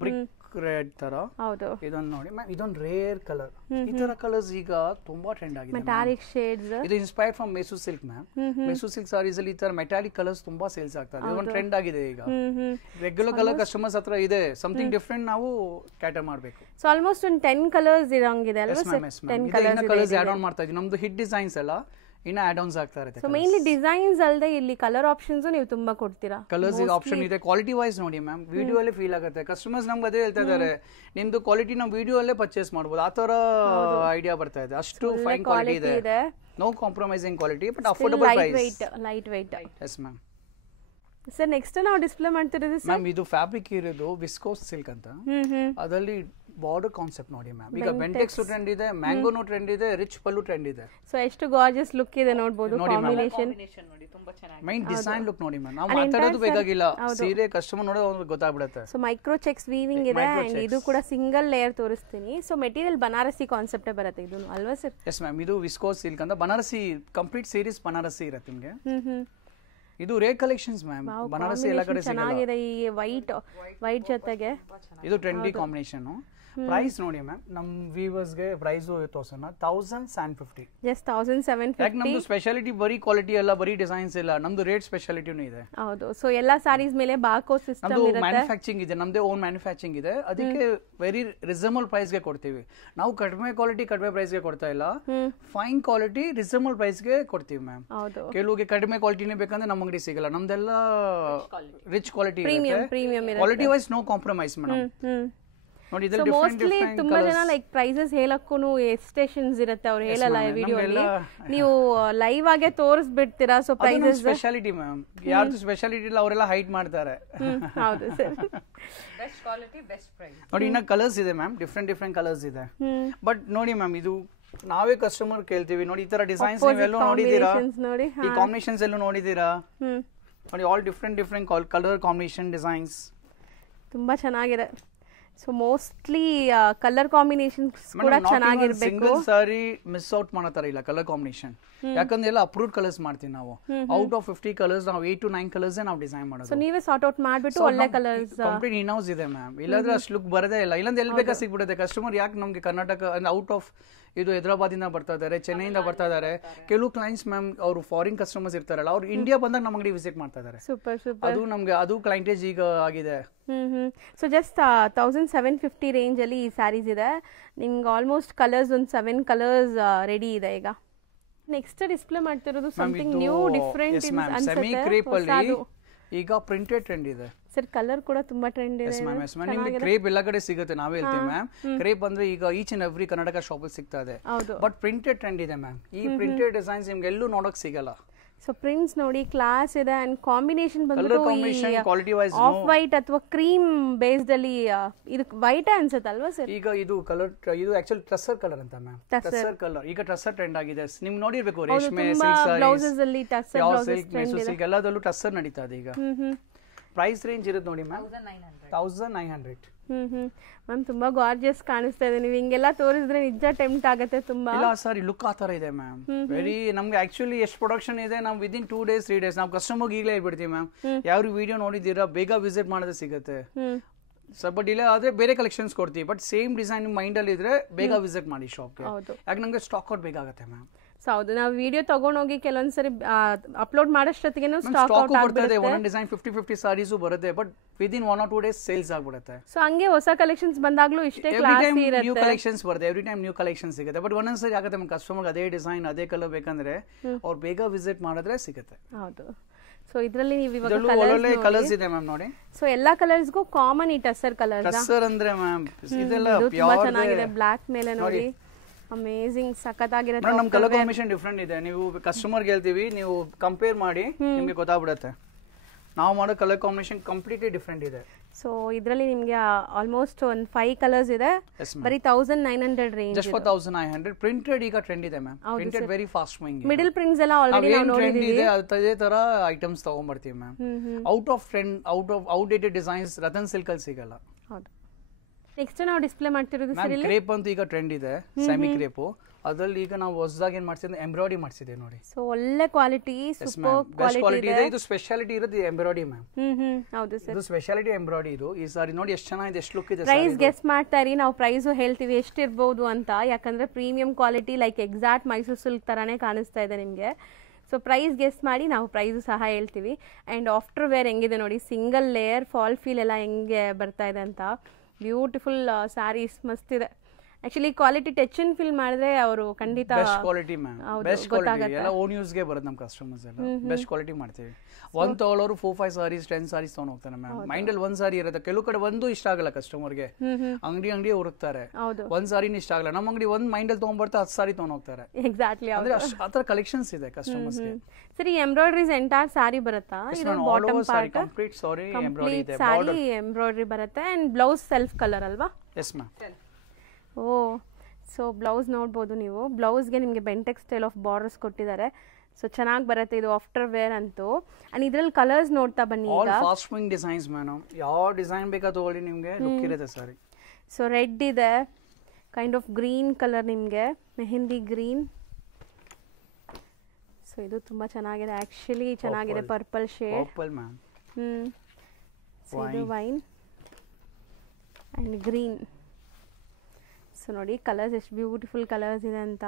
ಬ್ರಿಕ್ ರೆಡ್ ತರ. ಹೌದು. ಇದೊಂದು ನೋಡಿ ಮ್ಯಾಮ್, ಇದೊಂದು ರೇರ್ ಕಲರ್. ಈ ತರ ಕಲರ್ಸ್ ಈಗ ತುಂಬಾ ಟ್ರೆಂಡ್ ಆಗಿದೆ. Metallic shades. ಇದು inspired from Mysore silk ma'am. Mysore silk saris ಅಲ್ಲಿ ಈ ತರ ಮೆಟಾಲಿಕ್ ಕಲರ್ಸ್ ತುಂಬಾ ಸೇಲ್ಸ್ ಆಗ್ತದೆ. ಇದೊಂದು ಟ್ರೆಂಡ್ ಆಗಿದೆ ಈಗ. ರೆಗ್ಯುಲರ್ ಕಲರ್ ಕಸ್ಟಮರ್ಸ್ ಹತ್ರ ಇದೆ, ಸಮಥಿಂಗ್ ಡಿಫರೆಂಟ್ ನಾವು ಕ್ಯಾಟರ್ ಮಾಡಬೇಕು. ಸೊ ಆಲ್ಮೋಸ್ಟ್ ಒಂದು 10 ಕಲರ್ಸ್ ಇರಂಗಿದೆ ಅಲ್ವಾ ಸರ್? 10 ಕಲರ್ಸ್ ಆಡ್ ಆನ್ ಮಾಡ್ತಾ ಇದೀವಿ. ನಮ್ದು ಹಿಟ್ ಡಿಸೈನ್ಸ್ ಎಲ್ಲ ಇನ್ನ ಆಡ್ ಆನ್ಸ್ ಆಗ್ತಾ ಇರುತ್ತೆ. ಸೊ ಮೇನ್ಲಿ ಡಿಸೈನ್ಸ್ ಅಲ್ಲದೆ ಇಲ್ಲಿ ಕಲರ್ ಆಪ್ಷನ್ಸ್ ನೀವು ತುಂಬಾ ಕೊಡ್ತೀರಾ? ಕಲರ್ಸ್ ಆಪ್ಷನ್ ಇದೆ. ಕ್ವಾಲಿಟಿ ವೈಸ್ ನೋಡಿ ಮ್ಯಾಮ್, ವಿಡಿಯೋ ಅಲ್ಲೇ ಫೀಲ್ ಆಗುತ್ತೆ. ಕಸ್ಟಮರ್ಸ್ ನಮ್ಗೆ ಅದೇ ಹೇಳ್ತಾ ಇದಾರೆ, ನಿಮ್ದು ಕ್ವಾಲಿಟಿ ನಾವು ವಿಡಿಯೋ ಅಲ್ಲೇ ಪರ್ಚೇಸ್ ಮಾಡಬಹುದು, ಆ ತರ ಐಡಿಯಾ ಬರ್ತಾ ಇದೆ. ಅಷ್ಟು ಫೈನ್ ಕ್ವಾಲಿಟಿ ಇದೆ. No compromising quality, but affordable price. Light weight. Yes ma'am. Sir next ನಾವು ಡಿಸ್ಪ್ಲೇ ಮಾಡ್ತಿರೋದು ಮ್ಯಾಮ್, ಇದು ಫ್ಯಾಬ್ರಿಕ್ ಇರೋದು ವಿಸ್ಕೋಸ್ ಸಿಲ್ಕ್ ಅಂತ. ಅದರಲ್ಲಿ ಬಾರ್ಡರ್ ಕಾನ್ಸೆಪ್ಟ್ ನೋಡಿ ಮ್ಯಾಮ್. ಈಗ ಬೆಂಟೆಕ್ಸ್ ಟ್ರೆಂಡ್ ಇದೆ, ಮ್ಯಾಂಗೋನೋ ಟ್ರೆಂಡ್ ಇದೆ, ರಿಚ್ ಪಲ್ಲು ಟ್ರೆಂಡ್ ಇದೆ. ಸೊ ಎಷ್ಟು ಗಾರ್ಜಿಯಸ್ ಲುಕ್ ಇದೆ ನೋಡಬಹುದು. ಕಾಂಬಿನೇಷನ್ ನೋಡಿ, ತುಂಬಾ ಚೆನ್ನಾಗಿದೆ. ಮೈನ್ ಡಿಸೈನ್ ಲುಕ್ ನೋಡಿ ಮ್ಯಾಮ್. ನಾವು ಮಾತಾಡೋದು ಬೇಕಾಗಿಲ್ಲ, ಸೀರೆ ಕಸ್ಟಮರ್ ನೋಡೋದು ಅವ್ರಿಗೆ ಗೊತ್ತಾಗ್ಬಿಡುತ್ತೆ. ಸೊ ಮೈಕ್ರೋ ಚೆಕ್ಸ್ ವೀವಿಂಗ್ ಇದೆ ಅಂಡ್ ಇದು ಕೂಡ ಸಿಂಗಲ್ ಲೇಯರ್ ತೋರಿಸ್ತೀನಿ. ಸೊ ಮೆಟೀರಿಯಲ್ ಬನಾರಸಿ ಕಾನ್ಸೆಪ್ಟ್ ಬರುತ್ತೆ ಇದು ಅಲ್ವಾ ಸರ್? Yes ma'am. ಇದು ವಿಸ್ಕೋಸ್ ಸಿಲ್ಕ್ ಅಂತ ಬನಾರಸಿ ಕಂಪ್ಲೀಟ್ ಸೀರೀಸ್ ಬನಾರಸಿ ಇರುತ್ತೆ ನಿಮಗೆ. ಇದು ರೇರ್ ಕಲೆಕ್ಷನ್ಸ್ ಮ್ಯಾಮ್. ಬನಾರಸಿ ಎಲ್ಲ ಕಡೆ ಸಿಗಲ್ಲ. ಚೆನ್ನಾಗಿದೆ. ಈ ವೈಟ್ ಜೊತೆಗೆ ಇದು ಟ್ರೆಂಡಿ ಕಾಂಬಿನೇಷನ್. ಪ್ರೈಸ್ ನೋಡಿ ಮ್ಯಾಮ್, ನಮ್ ವ್ಯೂವರ್ಸ್ ಗೆ ಪ್ರೈಸ್ ತೋರ್ಸೋಣ 1,750. ಜಸ್ಟ್ 1,750. ಯಾಕೆ ನಮ್ದು ಸ್ಪೆಷಾಲಿಟಿ ಬರೀ ಕ್ವಾಲಿಟಿ ಅಲ್ಲ, ಬರೀ ಡಿಸೈನ್ಸ್ ಇಲ್ಲ, ನಮ್ದು ರೇಟ್ ಸ್ಪೆಷಾಲಿಟಿನೂ ಇದೆ. ಹೌದು. ಸೊ ಎಲ್ಲಾ ಸಾರೀಸ್ ಮೇಲೆ ಬಾರ್ಕೋಡ್ ಸಿಸ್ಟಮ್ ಇರುತ್ತೆ. ಮ್ಯಾನುಫ್ಯಾಕ್ಚರಿಂಗ್ ಇದೆ, ನಮ್ದೇ ಓನ್ ಮ್ಯಾನುಫ್ಯಾಕ್ಚರಿಂಗ್ ಇದೆ. ಅದಕ್ಕೆ ವೆರಿ ರಿಸನಬಲ್ ಪ್ರೈಸ್ ಗೆ ಕೊಡ್ತೀವಿ ನಾವು. ಕಡಿಮೆ ಕ್ವಾಲಿಟಿ ಕಡಿಮೆ ಪ್ರೈಸ್ ಗೆ ಕೊಡ್ತಾ ಇಲ್ಲ, ಫೈನ್ ಕ್ವಾಲಿಟಿ ರಿಸನಬಲ್ ಪ್ರೈಸ್ ಗೆ ಕೊಡ್ತೀವಿ ಮ್ಯಾಮ್. ಕೆಲವಿಗೆ ಕಡಿಮೆ ಕ್ವಾಲಿಟಿನೇ ಬೇಕಂದ್ರೆ ನಮ್ಮ ಅಂಗಡಿ ಸಿಗಲ್ಲ. ನಮ್ದೆಲ್ಲ rich quality, premium quality wise no compromise madam. ನೋಡಿ ಸೊ ಇದ್ರಲ್ಲಿ ಮೋಸ್ಟ್ಲಿ ತುಂಬಾ ಜನ ಲೈಕ್ ಪ್ರೈಸಸ್ ಹೇಳಕ್ಕೂ ಎಸ್ಟೇಷನ್ಸ್ ಇರುತ್ತೆ ಅವ್ರು ಹೇಳಲ್ಲ ವಿಡಿಯೋ ಅಲ್ಲಿ, ನೀವು ಲೈವ್ ಆಗೇ ತೋರಿಸ್ಬಿಡ್ತೀರಾ. ಸೊ ಪ್ರೈಸಸ್ ಸ್ಪೆಷಾಲಿಟಿ ಮ್ಯಾಮ್, ಯಾರ್ದು ಸ್ಪೆಷಾಲಿಟಿ ಇಲ್ಲ ಅವರೆಲ್ಲ ಹೈಟ್ ಮಾಡ್ತಾರೆ. ಹೌದು sir. Best quality best price. ನೋಡಿ ಇನ್ನ ಕಲರ್ಸ್ ಇದೆ ಮ್ಯಾಮ್, ಡಿಫ್ರೆಂಟ್ ಕಲರ್ಸ್ ಇದೆ. ಬಟ್ ನೋಡಿ ಮ್ಯಾಮ್, ಇದು ನಾವೇ ಕಸ್ಟಮರ್ ಕೇಳ್ತೀವಿ, ನೋಡಿ ಈ ತರ ಡಿಸೈನ್ಸ್ ನೀವೆಲ್ಲೂ ನೋಡಿದೀರಾ, ನೋಡಿ ಈ ಕಾಂಬಿನೇಷನ್ಸ್ ಎಲ್ಲೂ ನೋಡಿದೀರಾ? ನೋಡಿ all different colour combination designs ತುಂಬಾ ಚೆನ್ನಾಗಿದೆ. ಸೊ ಮೋಸ್ಟ್ಲಿ ಕಲರ್ ಕಾಂಬಿನೇಷನ್ಸ್ ಕೂಡ ಚೆನ್ನಾಗಿರ್ಬೇಕು. ಸಿಂಗಲ್ ಸಾರಿ ಮಿಸ್ ಔಟ್ ಮಾಡೋ ತರ ಇಲ್ಲ ಕಲರ್ ಕಾಂಬಿನೇಷನ್, ಯಾಕಂದ್ರೆ ಎಲ್ಲ ಅಪ್ರೂವ್ಡ್ ಕಲರ್ಸ್ ಮಾಡ್ತೀವಿ ನಾವು. ಔಟ್ ಆಫ್ 50 ಕಲರ್ಸ್ ನಾವು 8 to 9 ಕಲರ್ಸ್ ನಾವು ಡಿಸೈನ್ ಮಾಡೋದು. ಸೊ ನೀವೇ ಸಾರ್ಟ್ ಔಟ್ ಮಾಡ್ಬಿಟ್ಟು ಒಳ್ಳೆ ಕಲರ್ಸ್ ಕಂಪ್ಲೀಟ್ ಇನ್ ಹೌಸ್ ಇದೆ ಮ್ಯಾಮ್. ಇಲ್ಲಾಂದ್ರೆ ಅಷ್ಟು ಲುಕ್ ಬರದೇ ಇಲ್ಲ, ಇಲ್ಲಾಂದ್ರೆ ಎಲ್ಲಿ ಬೇಕಾ ಸಿಗ್ಬಿಡುತ್ತೆ. ಕಸ್ಟಮರ್ ಯಾಕೆ ನಮ್ಗೆ ಕರ್ನಾಟಕ ಔಟ್ ಆಫ್ ಇದು ಹೈದರಾಬಾದ್ ಇಂದ ಬರ್ತಾ ಇದಾರೆ, ಚೆನ್ನೈಯಿಂದ ಬರ್ತಾ ಇದಾರೆ. ಕೆಲವು ಕ್ಲೈಂಟ್ಸ್ ಮ್ಯಾಮ್ ಅವರು ಫಾರಿನ್ ಕಸ್ಟಮರ್ಸ್ ಇರ್ತಾರಲ್ಲ, ಅವ್ರು ಇಂಡಿಯಾ ಬಂದಾಗ ನಮ್ಮ ಅಂಗಡಿ ವಿಸಿಟ್ ಮಾಡ್ತಾ ಇದಾರೆ. Super super. ಅದು ನಮ್ಗೆ ಅದು ಕ್ಲೈಂಟೇಜ್ ಈಗ ಆಗಿದೆ. ಸೊ ಜಸ್ಟ್ 1750 ರೇಂಜ್ ಅಲ್ಲಿ ಈ ಸ್ಯಾರೀಸ್ ಇದೆ ನಿಮ್ಗೆ. ಆಲ್ಮೋಸ್ಟ್ ಕಲರ್ಸ್ ಒಂದು 7 ಕಲರ್ಸ್ ರೆಡಿ ಇದೆ ಈಗ. ನೆಕ್ಸ್ಟ್ ಡಿಸ್ಪ್ಲೇ ಮಾಡ್ತಿರೋದು something new different semi crepe ಅಲ್ಲಿ ಈಗ ಪ್ರಿಂಟೆಡ್ ಟ್ರೆಂಡ್ ಇದೆ ಸರ್. ಕಲರ್ ಕೂಡ ತುಂಬಾ ಟ್ರೆಂಡ್ ಇದೆ. ನಿಮ್ಗೆ ಕ್ರೇಪ್ ಎಲ್ಲ ಕಡೆ ಸಿಗುತ್ತೆ, ನಾವೇ ಹೇಳ್ತೀವಿ ಮ್ಯಾಮ್. ಕ್ರೇಪ್ ಅಂದ್ರೆ ಈಗ each and every Karnataka shop ಅಲ್ಲಿ ಸಿಗ್ತಾ ಇದೆ. ಬಟ್ ಪ್ರಿಂಟೆಡ್ ಟ್ರೆಂಡ್ ಇದೆ ಮ್ಯಾಮ್. ಈ ಪ್ರಿಂಟೆಡ್ ಡಿಸೈನ್ಸ್ ನಿಮ್ಗೆ ಎಲ್ಲೂ ನೋಡಕ್ ಸಿಗಲ್ಲ. ಸೊ ಪ್ರಿಂಟ್ಸ್ ನೋಡಿ ಕ್ಲಾಸ್ ಇದೆ and combination quality wise off white ಅಥವಾ ಕ್ರೀಮ್ ಬೇಸ್ಡ್ ಅಲ್ಲಿ ಇದು ವೈಟ್ ಅನ್ಸುತ್ತಲ್ವಾ ಸರ್? ಈಗ ಇದು ಕಲರ್, ಇದು ಆಕ್ಚುಲಿ ಟ್ರಸ್ಸರ್ ಕಲರ್ ಅಂತ ಮ್ಯಾಮ್. ಟ್ರಸ್ಸರ್ ಕಲರ್ ಈಗ ಟ್ರಸ್ಸರ್ ಟ್ರೆಂಡ್ ಆಗಿದೆ. ನಿಮ್ಗೆ ನೋಡಿರ್ಬೇಕು, ರೇಷ್ಮೆ ಬ್ಲೌಸಸ್ ಅಲ್ಲಿ ಟಸ್ಸರ್ ಬ್ಲೌಸಸ್ ಸಿಲ್ಕ್ ಎಲ್ಲದಲ್ಲೂ ಟಸ್ಸರ್ ನಡೀತಾ ಇದೆ ಈಗ. ಪ್ರೈಸ್ ರೇಂಜ್ ಇರುತ್ತೆ ನೋಡಿ ಮ್ಯಾಮ್, 1900. ಮ್ಯಾಮ್ ತುಂಬಾ ಗಾರ್ಜಿಯಸ್ ಕಾಣಿಸ್ತಾ ಇದೆ. ನೀವು ಹಿಂಗೆಲ್ಲ ತೋರಿಸಿದ್ರೆ ನಿಜ ಟೆಂಪ್ಟ್ ಆಗುತ್ತೆ ತುಂಬಾ. ಇಲ್ಲ ಸರ್, ಲುಕ್ ಆ ತರ ಇದೆ ಮ್ಯಾಮ್. ವೆರಿ ನಮ್ಗೆ ಆಕ್ಚುಲಿ ಎಷ್ಟು ಪ್ರೊಡಕ್ಷನ್ ಇದೆ, ನಾವು ವಿದಿನ್ 2 days 3 days ನಾವು ಕಸ್ಟಮರ್ಗೆ ಈಗಲೇ ಹೇಳ್ಬಿಡ್ತೀವಿ ಮ್ಯಾಮ್. ಯಾವ ವಿಡಿಯೋ ನೋಡಿದ್ದೀರಾ ಬೇಗ ವಿಸಿಟ್ ಮಾಡೋದೇ ಸಿಗುತ್ತೆ. ಸ್ವಲ್ಪ ಡಿಲೇ ಆದ್ರೆ ಬೇರೆ ಕಲೆಕ್ಷನ್ಸ್ ಕೊಡ್ತೀವಿ, ಬಟ್ ಸೇಮ್ ಡಿಸೈನ್ ಮೈಂಡ್ ಅಲ್ಲಿ ಇದ್ರೆ ಬೇಗ ವಿಸಿಟ್ ಮಾಡಿ ಶಾಪ್ಗೆ. ಯಾಕೆ ನಮ್ಗೆ ಸ್ಟಾಕ್ ಔಟ್ ಬೇಕಾಗುತ್ತೆ ಮ್ಯಾಮ್. ಹೌದು, ನಾವು ವಿಡಿಯೋ ತಗೊಂಡೋಗಿ ಕೆಲವೊಂದ್ಸರಿ ಅಪ್ಲೋಡ್ ಮಾಡೋಷ್ಟೊತ್ತಿಗೆ ಸ್ಟಾಕ್ ಔಟ್ ಬರ್ತದೆ. ಒಂದೊಂದು ಡಿಸೈನ್ 50 ಸಾರೀಸು ಬರುತ್ತೆ, but within 1 or 2 days sales ಆಗ್ಬಿಡುತ್ತೆ. ಸೊ ಹಂಗೆ ಹೊಸ ಕಲೆಕ್ಷನ್ಸ್ ಬಂದಾಗ್ಲೂ ಇಷ್ಟೇ ಕ್ಲಾಸಿ ಇರುತ್ತೆ. ನ್ಯೂ ಕಲೆಕ್ಷನ್ಸ್ ಬರುತ್ತೆ, ಎವ್ರಿ ಟೈಮ್ ನ್ಯೂ ಕಲೆಕ್ಷನ್ ಸಿಗುತ್ತೆ. ಬಟ್ ಒಂದೊಂದ್ಸರಿ ಆಗುತ್ತೆ ನಮ್ಮ ಕಸ್ಟಮರ್ ಅದೇ ಡಿಸೈನ್ ಅದೇ ಕಲರ್ ಬೇಕಂದ್ರೆ ಅವ್ರು ಬೇಗ ವಿಸಿಟ್ ಮಾಡಿದ್ರೆ ಸಿಗುತ್ತೆ. ಹೌದು. ಸೊ ಇದರಲ್ಲಿ ನೀವು ಇವಾಗ ಒಳ್ಳೊಳ್ಳೆ ಕಲರ್ಸ್ ಇದೆ ಮ್ಯಾಮ್ ನೋಡಿ. ಸೊ ಎಲ್ಲಾ ಕಲರ್ಸ್ಗೂ ಕಾಮನ್ ಈ ಟಸ್ಸರ್ ಕಲರ್. ಟಸ್ಸರ್ ಅಂದ್ರೆ ಮ್ಯಾಮ್ ಇದೆಲ್ಲ ತುಂಬಾ ಚೆನ್ನಾಗಿದೆ. ಬ್ಲಾಕ್ ಮೇಲೆ ನೋಡಿ ಅಮೇಜಿಂಗ್ ಸಖತ್ತಾಗಿರುತ್ತೆ. ನಮ್ಮ ಕಲರ್ ಕಾಂಬಿನೇಷನ್ ಡಿಫರೆಂಟ್ ಇದೆ. ನೀವು ಕಸ್ಟಮರ್ ಹೇಳ್ತೀವಿ, ನೀವು ಕಂಪೇರ್ ಮಾಡಿ ನಿಮಗೆ ಗೊತ್ತಾಗ್ಬಿಡುತ್ತೆ. ನಾವು ಮಾಡೋ ಕಲರ್ ಕಾಂಬಿನೇಷನ್ ಕಂಪ್ಲೀಟ್ಲಿ ಡಿಫರೆಂಟ್ ಇದೆ. ಸೊ ಇದರಲ್ಲಿ ನಿಮಗೆ ಆಲ್ಮೋಸ್ಟ್ ಒಂದು 5 ಕಲರ್ಸ್ ಇದೆ. ಬರೀ 1900 ರೇಂಜ್. Just for 1900. ಪ್ರಿಂಟೆಡ್ ಈಗ ಟ್ರೆಂಡ್ ಇದೆ ma'am. Printed very fast moving. Middle prints ಎಲ್ಲ ಆಲ್ರೆಡಿ ನಾವು ನೋಡಿದೀವಿ. ಅದೇ ತರ ಐಟಮ್ಸ್ ತಗೊಂಡ್ಬರ್ತೀವಿ ma'am. Out of trend, outdated designs Ratan silk ಅಲ್ಲಿ ಸಿಗಲ್ಲ. ಹೌದು. ನೆಕ್ಸ್ಟ್ ನಾವು ಡಿಸ್ಪ್ಲೇ ಮಾಡ್ತಿರೋದು ಸರ್ ಇಲ್ಲಿ ಕ್ರೇಪ್ ಅಂತ ಈಗ ಟ್ರೆಂಡ್ ಇದೆ, ಸೆಮಿ ಕ್ರೇಪ್. ಅದ್ರಲ್ಲಿ ಈಗ ನಾವು ಹೊಸದಾಗಿ ಏನ್ ಮಾಡ್ತಿದ್ದೆ, ಎಂಬ್ರಾಯ್ಡರಿ ಮಾಡ್ತಿದ್ದೆ ನೋಡಿ. ಸೊ ಒಳ್ಳೆ ಕ್ವಾಲಿಟಿ, ಸೂಪರ್ ಕ್ವಾಲಿಟಿ ಇದೆ. ಇದು ಸ್ಪೆಷಾಲಿಟಿ ಇರೋದು ಎಂಬ್ರಾಯ್ಡರಿ ಮ್ಯಾಮ್. ಹೌದು ಸರ್, ಇದು ಸ್ಪೆಷಾಲಿಟಿ ಎಂಬ್ರಾಯ್ಡರಿ. ಇದು ಈ ಸಾರಿ ನೋಡಿ ಎಷ್ಟು ಚೆನ್ನಾಗಿದೆ, ಎಷ್ಟು ಲುಕ್ ಇದೆ. ಪ್ರೈಸ್ ಗೆಸ್ ಮಾಡ್ತಾ ಇರಿ, ನಾವು ಪ್ರೈಸ್ ಹೇಳ್ತೀವಿ ಎಷ್ಟಿರ್ಬೋದು ಅಂತ. ಯಾಕಂದ್ರೆ premium quality like exact Mysuru silk ತರಾನೇ ಕಾಣಿಸ್ತಾ ಇದೆ ನಿಮಗೆ. ಸೊ ಪ್ರೈಸ್ ಗೆಸ್ ಮಾಡಿ ನಾವು ಪ್ರೈಸು ಸಹ ಹೇಳ್ತೀವಿ. ಆ್ಯಂಡ್ ಆಫ್ಟರ್ ವೇರ್ ಹೆಂಗಿದೆ ನೋಡಿ, ಸಿಂಗಲ್ ಲೇಯರ್ ಫಾಲ್ ಫೀಲ್ ಎಲ್ಲ ಹೆಂಗೆ ಬರ್ತಾ ಇದೆ ಅಂತ. ಬ್ಯೂಟಿಫುಲ್ ಸ್ಯಾರೀಸ್ ಮಸ್ತ್ ಇದೆ. Actually quality touch and feel ಮಾಡಿದ್ರೆ ಅವರು ಖಂಡಿತ best quality ma'am. Best quality ಎಲ್ಲ ಓನ್ ಯೂಸ್ ಗೆ ಬರುತ್ತೆ ನಮ್ಮ ಕಸ್ಟಮರ್ಸ್ ಎಲ್ಲ. ಬೆಸ್ಟ್ ಕ್ವಾಲಿಟಿ ಮಾಡ್ತೀವಿ. ಒಂದು ತಗೊಳ್ಳೋರು 4-5 ಸಾರೀಸ್ 10 ಸಾರೀಸ್ ತಗೊಂಡು ಹೋಗ್ತಾನೆ ಮ್ಯಾಮ್. ಮೈಂಡ್ ಅಲ್ಲಿ ಒಂದ್ ಸಾರಿ ಇರುತ್ತೆ, ಕೆಲವು ಕಡೆ ಒಂದು ಇಷ್ಟ ಆಗಲ್ಲ ಕಸ್ಟಮರ್ಗೆ, ಅಂಗಡಿ ಹುಡುಕ್ತಾರೆ. ಒಂದ್ ಸಾರಿನ ಇಷ್ಟ ಆಗಲ್ಲ, ನಮ್ಮ ಅಂಗಡಿ ಒಂದ್ ಮೈಂಡ್ ಅಲ್ಲಿ ತಗೊಂಡ್ಬರ್ತಾ 10 ಸಾರಿ ತಗೊಂಡು ಹೋಗ್ತಾರೆ. ಎಕ್ಸಾಕ್ಟ್ಲಿ ಅಂದ್ರೆ ಆತರ ಕಲೆಕ್ಷನ್ಸ್ ಇದೆ ಕಸ್ಟಮರ್ಸ್ ಗೆ. ಸರಿ, ಎಂಬ್ರಾಯ್ಡರೀಸ್ ಎಂಟೈರ್ ಸಾರಿ ಬರುತ್ತಾ? ಇದು bottom part complete sari embroidery ಇದೆ. ಸಾರಿ ಎಂಬ್ರಾಯ್ಡರಿ ಬರುತ್ತೆ ಅಂಡ್ ಬ್ಲೌಸ್ ಸೆಲ್ಫ್ ಕಲರ್ ಅಲ್ವಾ? Yes ma'am. Oh, so blouse ನೋಡ್ಬೋದು ನೀವು. ಬ್ಲೌಸ್ಗೆ ನಿಮಗೆ ಬೆಂಟೆಕ್ಸ್ ಸ್ಟೈಲ್ ಆಫ್ ಬಾರ್ಡರ್ಸ್ ಕೊಟ್ಟಿದ್ದಾರೆ. ಸೊ ಚೆನ್ನಾಗಿ ಬರುತ್ತೆ ಇದು ಆಫ್ಟರ್ ವೇರ್ ಅಂತೂ. ಅಂಡ್ ಇದ್ರಲ್ಲಿ ಕಲರ್ಸ್ ನೋಡ್ತಾ ಬನ್ನಿ. ಈಗ ಫಾಸ್ಟ್ ಮೂವಿಂಗ್ ಡಿಸೈನ್ಸ್ ಮೇಡಮ್, ಯಾವ ಡಿಸೈನ್ ಬೇಕಾ ತಗೊಳ್ಳಿ, ನಿಮಗೆ ಲುಕ್ ಇರುತ್ತೆ ಸಾರಿ. ಸೊ ರೆಡ್ ಇದೆ, ಕೈಂಡ್ ಆಫ್ ಗ್ರೀನ್ ಕಲರ್, ನಿಮಗೆ ಮೆಹಂದಿ ಗ್ರೀನ್. ಸೊ ಇದು ತುಂಬಾ ಚೆನ್ನಾಗಿದೆ, ಆಕ್ಚುಲಿ ಚೆನ್ನಾಗಿದೆ. Purple shade, purple ma'am. So ಇದು ವೈನ್ ಅಂಡ್ ಗ್ರೀನ್. ಸೊ ನೋಡಿ ಕಲರ್ಸ್ ಎಷ್ಟು ಬ್ಯೂಟಿಫುಲ್ ಕಲರ್ಸ್ ಇದೆ ಅಂತ.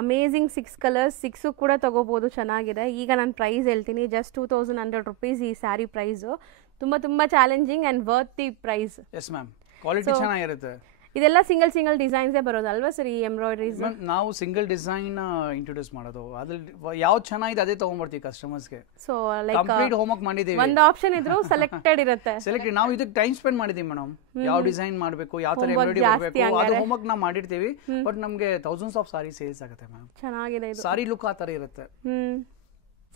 ಅಮೇಝಿಂಗ್ 6 ಕಲರ್ಸ್, 6 ಕೂಡ ತಗೋಬೋದು, ಚೆನ್ನಾಗಿದೆ. ಈಗ ನಾನು ಪ್ರೈಸ್ ಹೇಳ್ತೀನಿ, ಜಸ್ಟ್ 2100 rupees ಈ ಸ್ಯಾರಿ ಪ್ರೈಸು. ತುಂಬ challenging and worthy price. Yes ma'am, quality ಚೆನ್ನಾಗಿರುತ್ತೆ. ಇದೆಲ್ಲ ಸಿಂಗಲ್ ಡಿಸೈನ್ಸೇ ಬರೋದಲ್ವಾ ಸರ್ ಈ ಎಂಬ್ರಾಯ್ಡ್ರೀಸ್? ನಾವು ಸಿಂಗಲ್ ಡಿಸೈನ್ ಇಂಟ್ರೊಡ್ಯೂಸ್ ಮಾಡೋದು, ಅದ್ರಲ್ಲಿ ಯಾವ್ದು ಚೆನ್ನಾಗಿದೆ ಅದೇ ತಗೊಂಡ್ಬರ್ತೀವಿ ಕಸ್ಟಮರ್ಸ್ಗೆ. ಸೊ ಲೈಕ್ ಕಂಪ್ಲೀಟ್ ಹೋಮ್ವರ್ಕ್ ಮಾಡಿದೀವಿ, ಒಂದು ಆಪ್ಷನ್ ಇದ್ರು ಸೆಲೆಕ್ಟೆಡ್ ಇರುತ್ತೆ. ಸೆಲೆಕ್ಟ್ ನಾವು ಇದಕ್ಕೆ ಟೈಮ್ ಸ್ಪೆಂಡ್ ಮಾಡಿದೀವಿ ಮೇಡಮ್, ಯಾವ ಡಿಸೈನ್ ಮಾಡಬೇಕು, ಯಾವ ತರ ಎಂಬ್ರಾಯ್ಡ್ರಿ ಮಾಡಬೇಕು ಅದು ಹೋಮ್ವರ್ಕ್ ನಾವು ಮಾಡಿರ್ತೀವಿ. ಬಟ್ ನಮ್ಗೆ ಥೌಸಂಡ್ಸ್ ಆಫ್ ಸಾರಿ ಸೇಲ್ಸ್ ಆಗುತ್ತೆ ಮ್ಯಾಮ್. ಚೆನ್ನಾಗಿದೆ ಇದು ಸಾರಿ ಲುಕ್ ಆ ತರ ಇರುತ್ತೆ.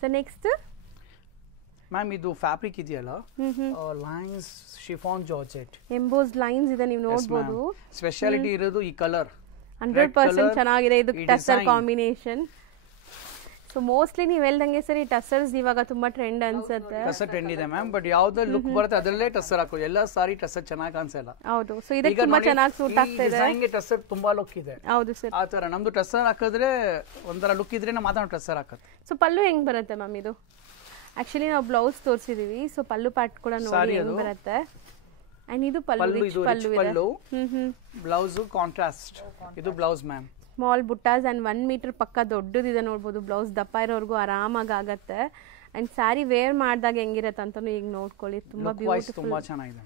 ಸರ್ ನೆಕ್ಸ್ಟ್ ಮ್ಯಾಮ್ ಇದು ಫ್ಯಾಬ್ರಿಕ್ ಇದೆಯಲ್ಲ, lines chiffon georgette embossed lines ಇದೆ, ನೀವು ನೋಡಬಹುದು. ಸ್ಪೆಷಾಲಿಟಿ ಇರೋದು ಈ ಕಲರ್ 100% ಚೆನ್ನಾಗಿದೆ. ಇದು ಟಸರ್ ಕಾಂಬಿನೇಷನ್. ಸೊ ಮೋಸ್ಟ್ಲಿ ನೀವು ಹೇಳ್ದಂಗೆ ಸರ್ ಈ ಟಸರ್ಸ್ ಇವಾಗ ತುಂಬಾ ಟ್ರೆಂಡ್ ಅನ್ಸುತ್ತೆ. ಟಸರ್ ಟ್ರೆಂಡ್ ಇದೆ ಮ್ಯಾಮ್, ಬಟ್ ಯಾವ್ದು ಲುಕ್ ಬರುತ್ತೆ ಅದರಲ್ಲೇ ಟಸರ್ ಹಾಕೋದು. ಎಲ್ಲ ಸಾರಿ ಟಸರ್ ಚೆನ್ನಾಗಿ ಕಾಣಿಸಲ್ಲ. ಹೌದು, ಸೊ ಇದಕ್ಕೆ ತುಂಬಾ ಚೆನ್ನಾಗಿ ಸೂಟ್ ಆಗ್ತಾ ಇದೆ. ಡಿಸೈನ್ ಗೆ ಟಸರ್ ತುಂಬಾ ಲುಕ್ ಇದೆ. ಹೌದು ಸರ್, ಆ ತರ ನಮ್ದು ಟಸರ್ ಹಾಕಿದ್ರೆ ಒಂಥರ ಲುಕ್ ಇದ್ರೆ ನಾವು ಮಾತ್ರ ಟಸರ್ ಹಾಕತ್ತೆ. ಸೊ ಪಲ್ಲು ಹೆಂಗ್ ಬರುತ್ತೆ ಮ್ಯಾಮ್ ಇದು? ಆಕ್ಚುಲಿ ನಾವು ಬ್ಲೌಸ್ ತೋರಿಸಿದೀವಿ, ಸೊ ಪಲ್ಲು ಪಾರ್ಟ್ ಕೂಡ ನೋಡಿ ಹೆಂಗ್ ಬರುತ್ತೆ. ಅಂಡ್ ಇದು ಪಲ್ಲು, ರಿಚ್ ಪಲ್ಲು ಇದೆ. ಬ್ಲೌಸ್ ಕಾಂಟ್ರಾಸ್ಟ್, ಇದು ಬ್ಲೌಸ್ ಮ್ಯಾಮ್. ಸ್ಮಾಲ್ ಬುಟ್ಟಾಸ್ ಅಂಡ್ 1 ಮೀಟರ್ ಪಕ್ಕ ದೊಡ್ಡದಿದೆ ನೋಡ್ಬೋದು. ಬ್ಲೌಸ್ ದಪ್ಪ ಇರೋರ್ಗೂ ಆರಾಮಾಗಿ ಆಗತ್ತೆ. ಅಂಡ್ ಸ್ಯಾರಿ ವೇರ್ ಮಾಡಿದಾಗ ಹೆಂಗಿರತ್ತೆ ಅಂತಾನು ಈಗ ನೋಡ್ಕೊಳ್ಳಿ. ತುಂಬಾ ಬ್ಯೂಟಿಫುಲ್, ತುಂಬಾ ಚೆನ್ನಾಗಿದೆ